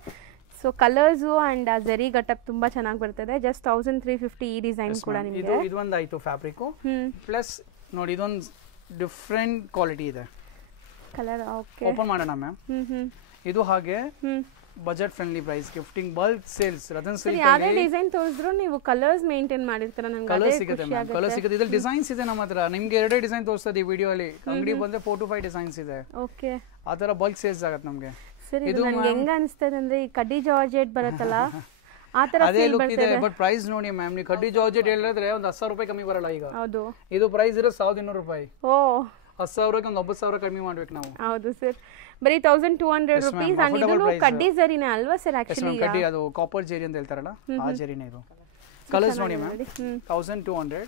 ಸೊ ಕಲರ್ಸು ಅಂಡ್ ಆ ಜರಿ ಗಟಪ್ ತುಂಬಾ ಚೆನ್ನಾಗಿ ಬರ್ತದೆ. ಜಸ್ಟ್ 1350 ಈ ಡಿಸೈನ್ ಕೂಡ ನಿಮಗೆ. ಇದೊಂದು ಆಯ್ತು ಫ್ಯಾಬ್ರಿಕ್. ಪ್ಲಸ್ ನೋಡಿ ಇದೊಂದು ಡಿಫ್ರೆಂಟ್ ಕ್ವಾಲಿಟಿ ಇದೆ ಕಲರ್. ಓಕೆ, ಓಪನ್ ಮಾಡೋಣ ಮ್ಯಾಮ್. ಇದು ಹಾಗೆ budget friendly price, gifting bulk sales. Ratan silk ಯಾವ್ದೇ ಡಿಸೈನ್ ತೋರಿಸಿದ್ರು ನೀವು ಕಲರ್ಸ್ ಮೇಂಟೈನ್ ಮಾಡಿರ್ತೀರ. ನನಗೆ ಕಲರ್ ಸಿಗುತ್ತೆ ಮ್ಯಾಮ್, ಕಲರ್ ಸಿಗುತ್ತೆ. ಇದ್ರಲ್ಲಿ ಡಿಸೈನ್ಸ್ ಇದೆ ನಮ್ಮ ಹತ್ರ. ನಿಮ್ಗೆ ಎರಡೇ ಡಿಸೈನ್ ತೋರಿಸ್ತಾ ಇದೀವಿ ವಿಡಿಯೋ ಅಲ್ಲಿ. ಅಂಗಡಿ ಬಂದ್ರೆ 4 to 5 ಡಿಸೈನ್ಸ್ ಇದೆ. ಓಕೆ, ಆ ತರ ಬಲ್ಕ್ ಸೇಲ್ಸ್ ಆಗುತ್ತೆ ನಮಗೆ. ಸರಿ, ಇದು ನನಗೆ ಹೆಂಗ ಅನಿಸ್ತದೆ ಅಂದ್ರೆ ಈ ಕಡ್ಡಿ ಜಾರ್ಜೆಟ್ ಬರುತ್ತಲ್ಲ ಆ ತರ ಅದೇ ಲುಕ್ ಇದೆ. ಬಟ್ ಪ್ರೈಸ್ ನೋಡಿ ಮ್ಯಾಮ್, ನೀವು ಕಡ್ಡಿ ಜಾರ್ಜೆಟ್ ಹೇಳಿದ್ರೆ ಒಂದು 10,000 ರೂಪಾಯಿ ಕಮ್ಮಿ ಬರಲ್ಲ ಈಗ. ಹೌದು, ಇದು ಪ್ರೈಸ್ ಇರೋ 1200 ರೂಪಾಯಿ. ಓ, 10,000ಕ್ಕೆ ಒಂದು 9,000 ಕಮ್ಮಿ ಮಾಡ್ಬೇಕು ನಾವು. ಹೌದು ಸರ್, ಬರೀ 1200 ರೂಪೀಸ್. ಅಂಡ್ ಇದು ಕಡ್ಡಿ ಜರಿನೇ ಅಲ್ವಾ ಸರ್? ಆಕ್ಚುಲಿ ಕಡ್ಡಿ ಅದು ಕಾಪರ್ ಜೆರಿ ಅಂತ ಹೇಳ್ತಾರಲ್ಲ, ಆ ಜೆರಿನೇ ಇದು. ಕಲರ್ಸ್ ನೋಡಿ ಮ್ಯಾಮ್, 1200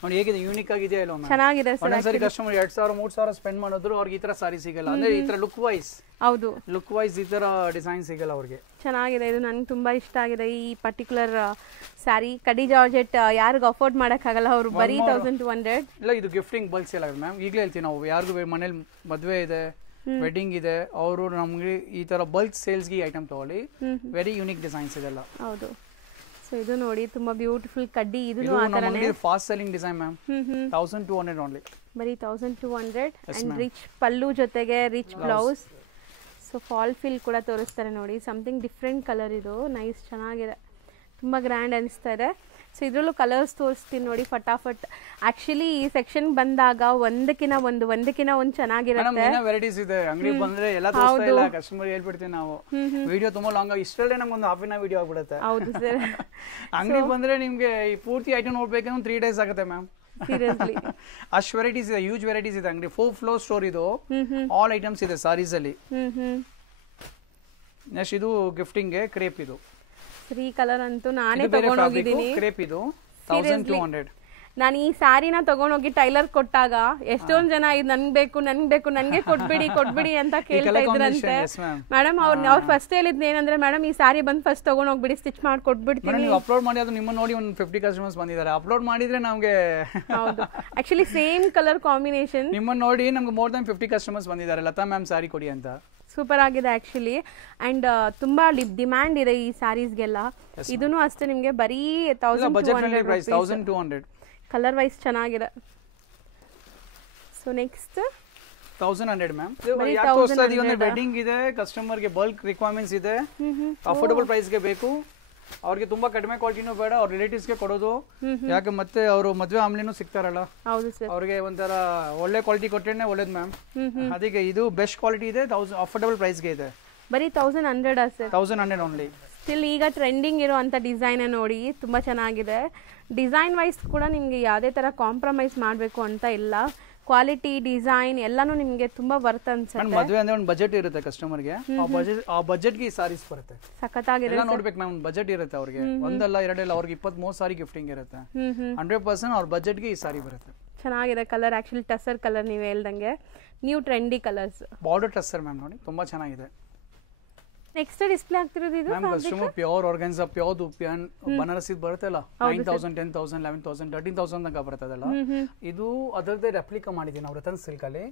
ನೋಡಿ ಹೇಗಿದೆ, ಯೂನಿಕ್ ಆಗಿದೆ ಇಲ್ಲ ಮ್ಯಾಮ್? ಚೆನ್ನಾಗಿದೆ ಸರ್. ಒಂದೊಂದ್ಸರಿ ಕಸ್ಟಮರ್ 2,000-3,000 ಸ್ಪೆಂಡ್ ಮಾಡಿದ್ರು ಅವ್ರಿಗೆ ಈ ತರ ಸಾರಿ ಸಿಗಲ್ಲ. ಅಂದ್ರೆ ಈ ತರ ಲುಕ್ ವೈಸ್, ಹೌದು, ಲುಕ್ ವೈಸ್ ಈ ತರ ಡಿಸೈನ್ ಸಿಗಲ್ಲ ಅವ್ರಿಗೆ. ಚೆನ್ನಾಗಿದೆ. ಇದು ನನಗೆ ತುಂಬಾ ಇಷ್ಟ ಆಗಿದೆ ಈ ಪರ್ಟಿಕ್ಯುಲರ್ ಸ್ಯಾರಿ. ಕಡಿ ಜಾರ್ಜೆಟ್ ಯಾರಿಗೂ ಅಫೋರ್ಡ್ ಮಾಡಕ್ಕಾಗಲ್ಲ, ಅವರು ಬರೀ 1200. ಇಲ್ಲ, ಇದು ಗಿಫ್ಟಿಂಗ್ ಬಲ್ಕ್ ಸೇಲ್ ಆಗುತ್ತೆ ಮ್ಯಾಮ್. ಈಗಲೇ ಹೇಳ್ತೀವಿ ನಾವು, ಯಾರಿಗೂ ಮನೇಲಿ ಮದುವೆ ಇದೆ, ವೆಡ್ಡಿಂಗ್ ಇದೆ, ಅವರು ನಮ್ಗೆ ಈ ತರ ಬಲ್ಕ್ ಸೇಲ್ಸ್ಗೆ ಐಟಮ್ ತಗೊಳ್ಳಿ. ವೆರಿ ಯೂನಿಕ್ ಡಿಸೈನ್ಸ್ ಇದೆಲ್ಲ. ಹೌದು. ಸೊ ಇದು ನೋಡಿ ತುಂಬಾ ಬ್ಯೂಟಿಫುಲ್ ಕಡ್ಡಿ. ಇದು fast selling design ma'am. 1200 only, ಬರೀ 1200. ಅಂಡ್ ರಿಚ್ ಪಲ್ಲು ಜೊತೆಗೆ rich blouse. So fall fill ಕೂಡ ತೋರಿಸ್ತಾರೆ ನೋಡಿ. Something different colour. ಇದು ನೈಸ್, ಚೆನ್ನಾಗಿದೆ, ತುಂಬ ಗ್ರ್ಯಾಂಡ್ ಅನಿಸ್ತಾ ಇದೆ. ಸೊ ಇದರಲ್ಲೂ ಕಲರ್ಸ್ ತೋರಿಸ್ತೀನಿ ನೋಡಿ ಫಟಾಫಟ್. ಆಕ್ಚುಲಿ ಈ ಸೆಕ್ಷನ್ ಬಂದಾಗ ಒಂದಕ್ಕಿನ ಒಂದು ಚೆನ್ನಾಗಿರುತ್ತೆ. ವೆರೈಟೀಸ್ ಇದೆ. ಅಂಗಡಿ ಬಂದ್ರೆ ಎಲ್ಲ ತೋರಿಸ್ತಾ ಇಲ್ಲ, ಕಸ್ಟಮರ್ ಹೇಳ್ಬಿಡ್ತೀವಿ ನಾವು. ವಿಡಿಯೋ ತುಂಬಾ ಲಾಂಗ್, ಇಷ್ಟರಲ್ಲೇ ನಮ್ಗೆ ಒಂದು ಹಾಫ್ ವಿಡಿಯೋ ಆಗ್ಬಿಡುತ್ತೆ. ಹೌದು ಸರ್. ಅಂಗಡಿ ಬಂದ್ರೆ ನಿಮ್ಗೆ ಈ ಪೂರ್ತಿ ಐಟಮ್ ನೋಡ್ಬೇಕಂದ್ರೆ 3 days ಆಗುತ್ತೆ ಮ್ಯಾಮ್. ಸೀರಿಯಸ್ಲಿ ಅಷ್ಟು ವೆರೈಟೀಸ್ ಇದೆ, ಹ್ಯೂಜ್ ವೆರೈಟೀಸ್ ಇದೆ ಅಂಗಡಿ. 4 floor ಸ್ಟೋರ್ ಇದು. ಆಲ್ ಐಟಮ್ಸ್ ಇದೆ ಸಾರೀಸ್ ಅಲ್ಲಿ. ನೆಕ್ಸ್ಟ್ ಇದು ಗಿಫ್ಟಿಂಗ್ ಗೆ ಕ್ರೇಪ್. ಇದು ಫ್ರೀ ಕಲರ್ ಅಂತೂ ನಾನೇ ತಗೊಂಡೋಗಿದ್ದೀನಿ. ಕ್ರೇಪ್ ಇದು 1200. ನಾನು ಈ ಸ್ಯಾರಿನ ತಗೊಂಡೋಗಿ ಟೈಲರ್ ಕೊಟ್ಟಾಗ ಎಷ್ಟೊಂದ್ ಜನ ಇದು ನನ್ಗೆ ಬೇಕು ನನ್ಗೆ ಕೊಟ್ಬಿಡಿ ಅಂತ ಕೇಳ್ತಾ ಇದ್ರಂತೆ. ಮೇಡಮ್ ಅವ್ರು ಫಸ್ಟ್ ಹೇಳಿದ್ ಏನಂದ್ರೆ, ಮೇಡಮ್ ಈ ಸ್ಯಾರಿ ಬಂದು ಫಸ್ಟ್ ತಗೊಂಡೋಗ್ಬಿಡಿ, ಸ್ಟಿಚ್ ಮಾಡಿ ಕೊಟ್ಬಿಡ್ತೀನಿ. ನೀವು ಅಪ್ಲೋಡ್ ಮಾಡಿ ಅದು ನಿಮ್ಮ ನೋಡಿ ಒಂದು 50 ಕಸ್ಟಮರ್ಸ್ ಬಂದಿದ್ದಾರೆ. ಅಪ್ಲೋಡ್ ಮಾಡಿದ್ರೆ ನಮಗೆ ಹೌದು, ಆಕ್ಚುಲಿ ಸೇಮ್ ಕಲರ್ ಕಾಂಬಿನೇಷನ್. ನಿಮ್ಮನ್ನ ನೋಡಿ ನಮ್ಗೆ more than 50 ಕಸ್ಟಮರ್ಸ್ ಬಂದಿದ್ದಾರೆ, ಲತಾ ಮ್ಯಾಮ್ ಸ್ಯಾರಿ ಕೊಡಿ ಅಂತ. ಸೂಪರ್ ಆಗಿದೆ ಆಕ್ಚುಲಿ. ಅಂಡ್ ತುಂಬಾ ಡಿಮ್ಯಾಂಡ್ ಇದೆ ಈ ಸ್ಯಾರೀಸ್ಗೆಲ್ಲ. ಇದನ್ನು ಅಷ್ಟೇ ನಿಮ್ಗೆ ಬರೀ 1200. ಕಲರ್ ವೈಸ್ ಚೆನ್ನಾಗಿದೆ. So next 1100 ma'am. ವೆಡ್ಡಿಂಗ್ ಇದೆ, ಕಸ್ಟಮರ್ ಗೆ ಬಲ್ಕ್ ರಿಕ್ವೈರ್ಮೆಂಟ್ಸ್ ಇದೆ, ಅಫೋರ್ಡಬಲ್ ಪ್ರೈಸ್ ಗೆ ಬೇಕು. ಅವ್ರಿಗೆ ತುಂಬಾ ಕಡಿಮೆ ಕ್ವಾಲಿಟಿನೂ ಬೇಡ, ಅವ್ರ ರಿಲೇಟಿವ್ಸ್ ಗೆ ಕೊಡೋದು. ಯಾಕೆ ಮತ್ತೆ ಅವರು ಮದುವೆ ಆಮ್ಲಿನೂ ಸಿಗ್ತಾರಲ್ಲ, ಅವ್ರಿಗೆ ಒಂಥರ ಒಳ್ಳೆ ಕ್ವಾಲಿಟಿ ಕೊಟ್ಟರೆ ಒಳ್ಳೇದು ಮ್ಯಾಮ್. ಅದಕ್ಕೆ ಇದು ಬೆಸ್ಟ್ ಕ್ವಾಲಿಟಿ ಇದೆ, ಅಫೋರ್ಡಬಲ್ ಪ್ರೈಸ್ ಗೆ ಇದೆ. ಬರೀ 1100 ಸರ್. 1100 ಓನ್ಲಿ. ಸ್ಟಿಲ್ ಈಗ ಟ್ರೆಂಡಿಂಗ್ ಇರೋ ಅಂತ ಡಿಸೈನ್ ನೋಡಿ, ತುಂಬಾ ಚೆನ್ನಾಗಿದೆ. ಡಿಸೈನ್ ವೈಸ್ ಕೂಡ ನಿಮ್ಗೆ ಯಾವುದೇ ತರ ಕಾಂಪ್ರಮೈಸ್ ಮಾಡಬೇಕು ಅಂತ ಇಲ್ಲ. ಕ್ವಾಲಿಟಿ, ಡಿಸೈನ್ ಎಲ್ಲಾನು ನಿಮಗೆ ತುಂಬಾ ವರ್ತ್ ಅನ್ಸುತ್ತೆ. ಮದುವೆ ಅಂದ್ರೆ ಒಂದು ಬಜೆಟ್ ಇರುತ್ತೆ ಕಸ್ಟಮರ್ ಗೆ, ಆ ಬಜೆಟ್ ಗೆ ಈ ಸಾರೀಸ್ ಬರುತ್ತೆ. ಸಖತ್ತಾಗಿರುತ್ತೆ. ನೋಡ್ಬೇಕು ಮ್ಯಾಮ್, ಬಜೆಟ್ ಇರುತ್ತೆ ಅವ್ರಿಗೆ. ಒಂದಲ್ಲ ಎರಡಲ್ಲ, ಅವ್ರಿಗೆ 23 ಸಾರಿ ಗಿಫ್ಟಿಂಗ್ ಇರುತ್ತೆ. 100% ಅವ್ರ ಬಜೆಟ್ ಗೆ ಈ ಸಾರಿ ಬರುತ್ತೆ. ಚೆನ್ನಾಗಿದೆ ಕಲರ್. ಆಕ್ಚುಲಿ ಟಸರ್ ಕಲರ್ ನೀವು ಹೇಳ್ದಂಗೆ new trendy colours. Border tussar ma'am ನೋಡಿ, ತುಂಬಾ ಚೆನ್ನಾಗಿದೆ. ನೆಕ್ಸ್ಟ್ ಡಿಸ್ಪ್ಲೇ ಆಗ್ತಿರೋದು ಇದು ma'am customer pure organza, pure dupion Banaras ಇದು ಬರುತ್ತಲ್ಲ, 9,000, 10,000, 11,000, 13,000 ತನಕ ಬರ್ತದಲ್ಲ. ಇದು ಅದರದ್ದೇ ರೆಪ್ಲಿಕಾ ಮಾಡಿದೀನಿ ನಾವು ರತನ್ ಸಿಲ್ಕ್ ಅಲ್ಲಿ,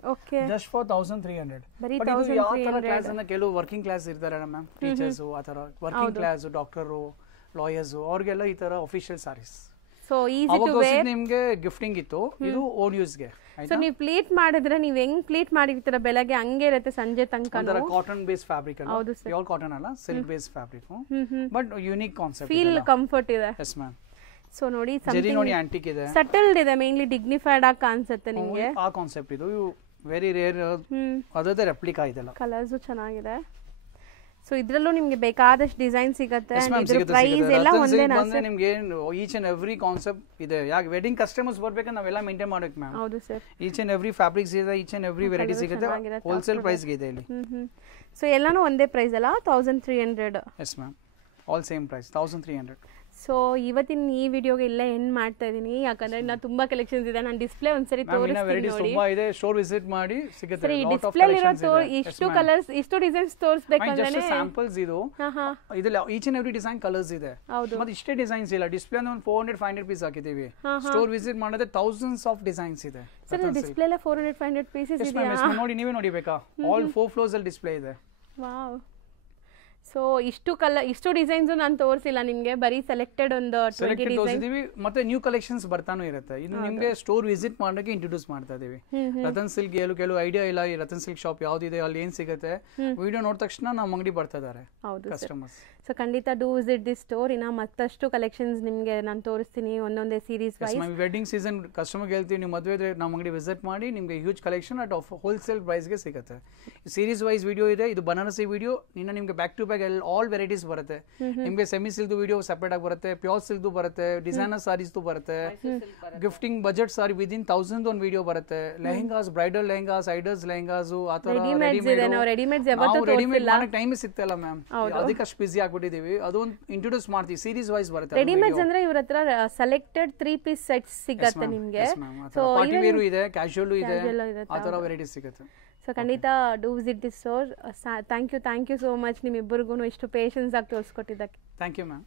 ಜಸ್ಟ್ ಫಾರ್ 1300. ಬಟ್ ಇದು ಯಾವ ತರ ಕ್ಲಾಸ್ ಅಂದ್ರೆ, ಕೆಲವು ವರ್ಕಿಂಗ್ ಕ್ಲಾಸ್ ಇರ್ತಾರೆ ಮ್ಯಾಮ್, ಟೀಚರ್ಸ್, ಆ ತರ ವರ್ಕಿಂಗ್ ಕ್ಲಾಸ್, ಡಾಕ್ಟರ್, ಲಾಯರ್ಸ್, ಅವ್ರಿಗೆಲ್ಲ ಈ ತರ official saris. So easy to wear. ನಿಮಗೆ ಗಿಫ್ಟಿಂಗ್ ಇತ್ತು, ಇದು ಓನ್ ಯೂಸ್ ಗೆ. ಸೊ ನೀವು ಪ್ಲೀಟ್ ಮಾಡಿದ್ರೆ ನೀವು ಹೆಂಗ್ ಪ್ಲೀಟ್ ಮಾಡಿರ್ತೀರ ಬೆಳಗ್ಗೆ ಹಂಗೆ ಇರುತ್ತೆ ಸಂಜೆ ತನಕ. ಕಾಟನ್ ಬೇಸ್ ಫ್ಯಾಬ್ರಿಕ್ ಅಲ್ಲ, ಪ್ಯೂರ್ ಕಾಟನ್ ಅಲ್ಲ, silk base fabric. But unique concept, feel comfort ಇದೆ. Yes ma'am. ಸೊ ನೋಡಿ ಜರಿ ನೋಡಿ ಆಂಟಿಕ್ ಇದೆ, ಸಟಲ್ಡ್ ಇದೆ, ಮೇನ್ಲಿ ಡಿಗ್ನಿಫೈಡ್ ಆಗಿ ಕಾಣಿಸುತ್ತೆ ನಿಮಗೆ. ಆ ಕಾನ್ಸೆಪ್ಟ್ ಇದು ವೆರಿ ರೇರ್, ಅದರದೇ ರೆಪ್ಲಿಕಾ ಇದೆಲ್ಲ. ಕಲರ್ಸ್ ಚೆನ್ನಾಗಿದೆ. ಸೊ ಇದ್ರಲ್ಲೂ ನಿಮಗೆ ಬೇಕಾದಷ್ಟು ಡಿಸೈನ್ ಸಿಗುತ್ತೆ ಪ್ರೈಸ್ ಎಲ್ಲ ಒಂದೇನಾ ನಿಮಗೆ ಈಚ್ ಅಂಡ್ ಎವ್ರಿ ಕಾನ್ಸೆಪ್ಟ್ ಇದೆ. ಯಾಕೆ ವೆಡ್ಡಿಂಗ್ ಕಸ್ಟಮರ್ಸ್ ಬರ್ಬೇಕಂದ್ರೆ ನಾವೆಲ್ಲ ಮೇಂಟೈನ್ ಮಾಡಬೇಕು ಮ್ಯಾಮ್. ಹೌದು sir. Each and every fabrics ಇದೆ, ಈಚ್ ಅಂಡ್ ಎವ್ರಿ ವೆರೈಟಿ ಸಿಗುತ್ತೆ, ಹೋಲ್ಸೇಲ್ ಪ್ರೈಸ್ಗೆ ಇದೆ ಇಲ್ಲಿ. ಸೊ ಎಲ್ಲಾನು ಒಂದೇ ಪ್ರೈಸ್ ಅಲ್ಲ 1300? Yes ma'am, all same price 1300. So ಇವತ್ತಿನ ಈ ವಿಡಿಯೋಗೆ ಇಲ್ಲೇ ಎಂಡ್ ಮಾಡ್ತಾ ಇದೀನಿ, ಯಾಕಂದ್ರೆ ನಾನು ತುಂಬಾ ಕಲೆಕ್ಷನ್ಸ್ ಇದೆ. ನಾನು ಡಿಸ್ಪ್ಲೇ ಒಂದ್ಸರಿ ತೋರಿಸ್ತೀನಿ ನೋಡಿ. ತುಂಬಾ ಇದೆ, ಸ್ಟೋರ್ ವಿಸಿಟ್ ಮಾಡಿ ಸಿಗುತ್ತೆ. ಸರಿ, ಡಿಸ್ಪ್ಲೇ ಇರೋ ಇಷ್ಟು ಕಲರ್ಸ್ ಇಷ್ಟು ಡಿಸೈನ್ಸ್ ತೋರಿಸಬೇಕಂದ್ರೆ ಸ್ಯಾಂಪಲ್ಸ್ ಇದು ಇದೆಲ್ಲ each and every design colours ಇದೆ. ಮತ್ತೆ ಇಷ್ಟೇ ಡಿಸೈನ್ಸ್ ಇಲ್ಲ, ಡಿಸ್ಪ್ಲೇ ಒಂದು 400-500 ಪೀಸ್ ಹಾಕಿದೀವಿ. ಸ್ಟೋರ್ ವಿಸಿಟ್ ಮಾಡಿದ್ರೆ ಥೌಸಂಡ್ಸ್ ಆಫ್ ಡಿಸೈನ್ಸ್ ಇದೆ. ಸರ್ ಡಿಸ್ಪ್ಲೇ ಎಲ್ಲ 400-500 ಪೀಸಸ್ ಇದೆ. ನೋಡಿ, ನೀವೇ ನೋಡಿ ಬೇಕಾ, ಆಲ್ 4 ಫ್ಲೋರ್ಸ್ ಅಲ್ಲಿ ಡಿಸ್ಪ್ಲೇ ಇದೆ. ವಾವ್. ಸೊ ಇಷ್ಟು ಡಿಸೈನ್ಸ್ ನಾನು ತೋರಿಸಿಲ್ಲ ನಿಮಗೆ, ಬರೀ ಸೆಲೆಕ್ಟೆಡ್ ಒಂದು 20 ಡಿಸೈನ್. ಮತ್ತೆ ನ್ಯೂ ಕಲೆಕ್ಷನ್ಸ್ ಬರ್ತಾನೂ ಇರುತ್ತೆ. ಇದು ನಿಮಗೆ ಸ್ಟೋರ್ ವಿಸಿಟ್ ಮಾಡೋಕೆ ಇಂಟ್ರೊಡ್ಯೂಸ್ ಮಾಡ್ತಾ ಇದೀವಿ. ರತನ್ ಸಿಲ್ಕ್ ಕೆಲವು ಐಡಿಯಾ ಇಲ್ಲ, ಈ ರತನ್ ಸಿಲ್ಕ್ ಶಾಪ್ ಯಾವ್ದಿದೆ, ಅಲ್ಲಿ ಏನ್ ಸಿಗುತ್ತೆ, ವಿಡಿಯೋ ನೋಡಿದ ತಕ್ಷಣ ನಮ್ಮ ಅಂಗಡಿ ಬರ್ತಾ ಇದಾರೆ ಕಸ್ಟಮರ್ಸ್. ಸೊ ಖಂಡಿತ ಡೂ ವಿಸಿಟ್ ದಿ ಸ್ಟೋರ್. ಇನ್ನ ಮತ್ತಷ್ಟು ಕಲೆಕ್ಷನ್ಸ್ ನಿಮಗೆ ನಾನು ತೋರಿಸ್ತೀನಿ ಒಂದೊಂದೇ series wise. Wedding season customer ಹೇಳ್ತೀವಿ, ನೀವು ಮದುವೆ ಇದ್ರೆ ನಮ್ಮ ಅಂಗಡಿ ವಿಸಿಟ್ ಮಾಡಿ, ನಿಮಗೆ ಹ್ಯೂಜ್ ಕಲೆಕ್ಷನ್ ಅಟ್ ಹೋಲ್ಸೇಲ್ ಪ್ರೈಸ್ಗೆ ಸಿಗುತ್ತೆ. ಸೀರೀಸ್ ವೈಸ್ ವಿಡಿಯೋ ಇದೆ, ಇದು ಬನಾರಸಿ ವಿಡಿಯೋ. ನಿಮಗೆ back to back all varieties ಬರುತ್ತೆ. ನಿಮಗೆ ಸೆಮಿ ಸಿಲ್ಕ್ ವಿಡಿಯೋ ಸೆಪರೇಟ್ ಆಗಿ ಬರುತ್ತೆ, ಪ್ಯೂರ್ ಸಿಲ್ಕ್ ಬರುತ್ತೆ, ಡಿಸೈನರ್ ಸಾರೀಸ್ ಬರುತ್ತೆ, ಗಿಫ್ಟಿಂಗ್ ಬಜೆಟ್ ಸಾರಿ ವಿದಿನ್ 1000 ಒಂದು ವಿಡಿಯೋ ಬರುತ್ತೆ. ಲೆಹಂಗಾಸ್, ಬ್ರೈಡಲ್ ಲೆಹಂಗಾಸ್, ಐಡಲ್ಸ್ ಲೆಹಂಗಾಸ್, ಆ ತರ ರೆಡಿಮೇಡ್ ಮಾಡಕ್ಕೆ ಟೈಮ್ ಸಿಗ್ತಲ್ಲ ಮ್ಯಾಮ್, ಅದಕ್ಕಷ್ಟು ಬಿಸಿ ಆಗ್ಬಿಟ್ಟಿದೀವಿ. ಅದೊಂದು ಇಂಟ್ರೊಡ್ಯೂಸ್ ಮಾಡ್ತೀವಿ, ಸೀರೀಸ್ ವೈಸ್ ಬರುತ್ತೆ. ರೆಡಿಮೇಡ್ಸ್ ಅಂದ್ರೆ ಇವ್ರ ಹತ್ರ ಸೆಲೆಕ್ಟೆಡ್ 3 ಪೀಸ್ ಸೆಟ್ಸ್ ಸಿಗುತ್ತೆ ನಿಮಗೆ. ಸೊ ಪಾರ್ಟಿ ವೇರ್ ಇದೆ, ಕ್ಯಾಶುಯಲ್ ಇದೆ, ಆ ತರ ವೆರೈಟೀಸ್ ಸಿಗುತ್ತೆ. ಸೊ ಖಂಡಿತ do visit this store. Thank you so much ನಿಮ್ಮಿಬ್ಬರಿಗೂ ಇಷ್ಟು ಪೇಷನ್ಸ್ ಆಗಿ ತೋರಿಸ್ಕೊಟ್ಟಿದ್ದಕ್ಕೆ. Thank you ma'am.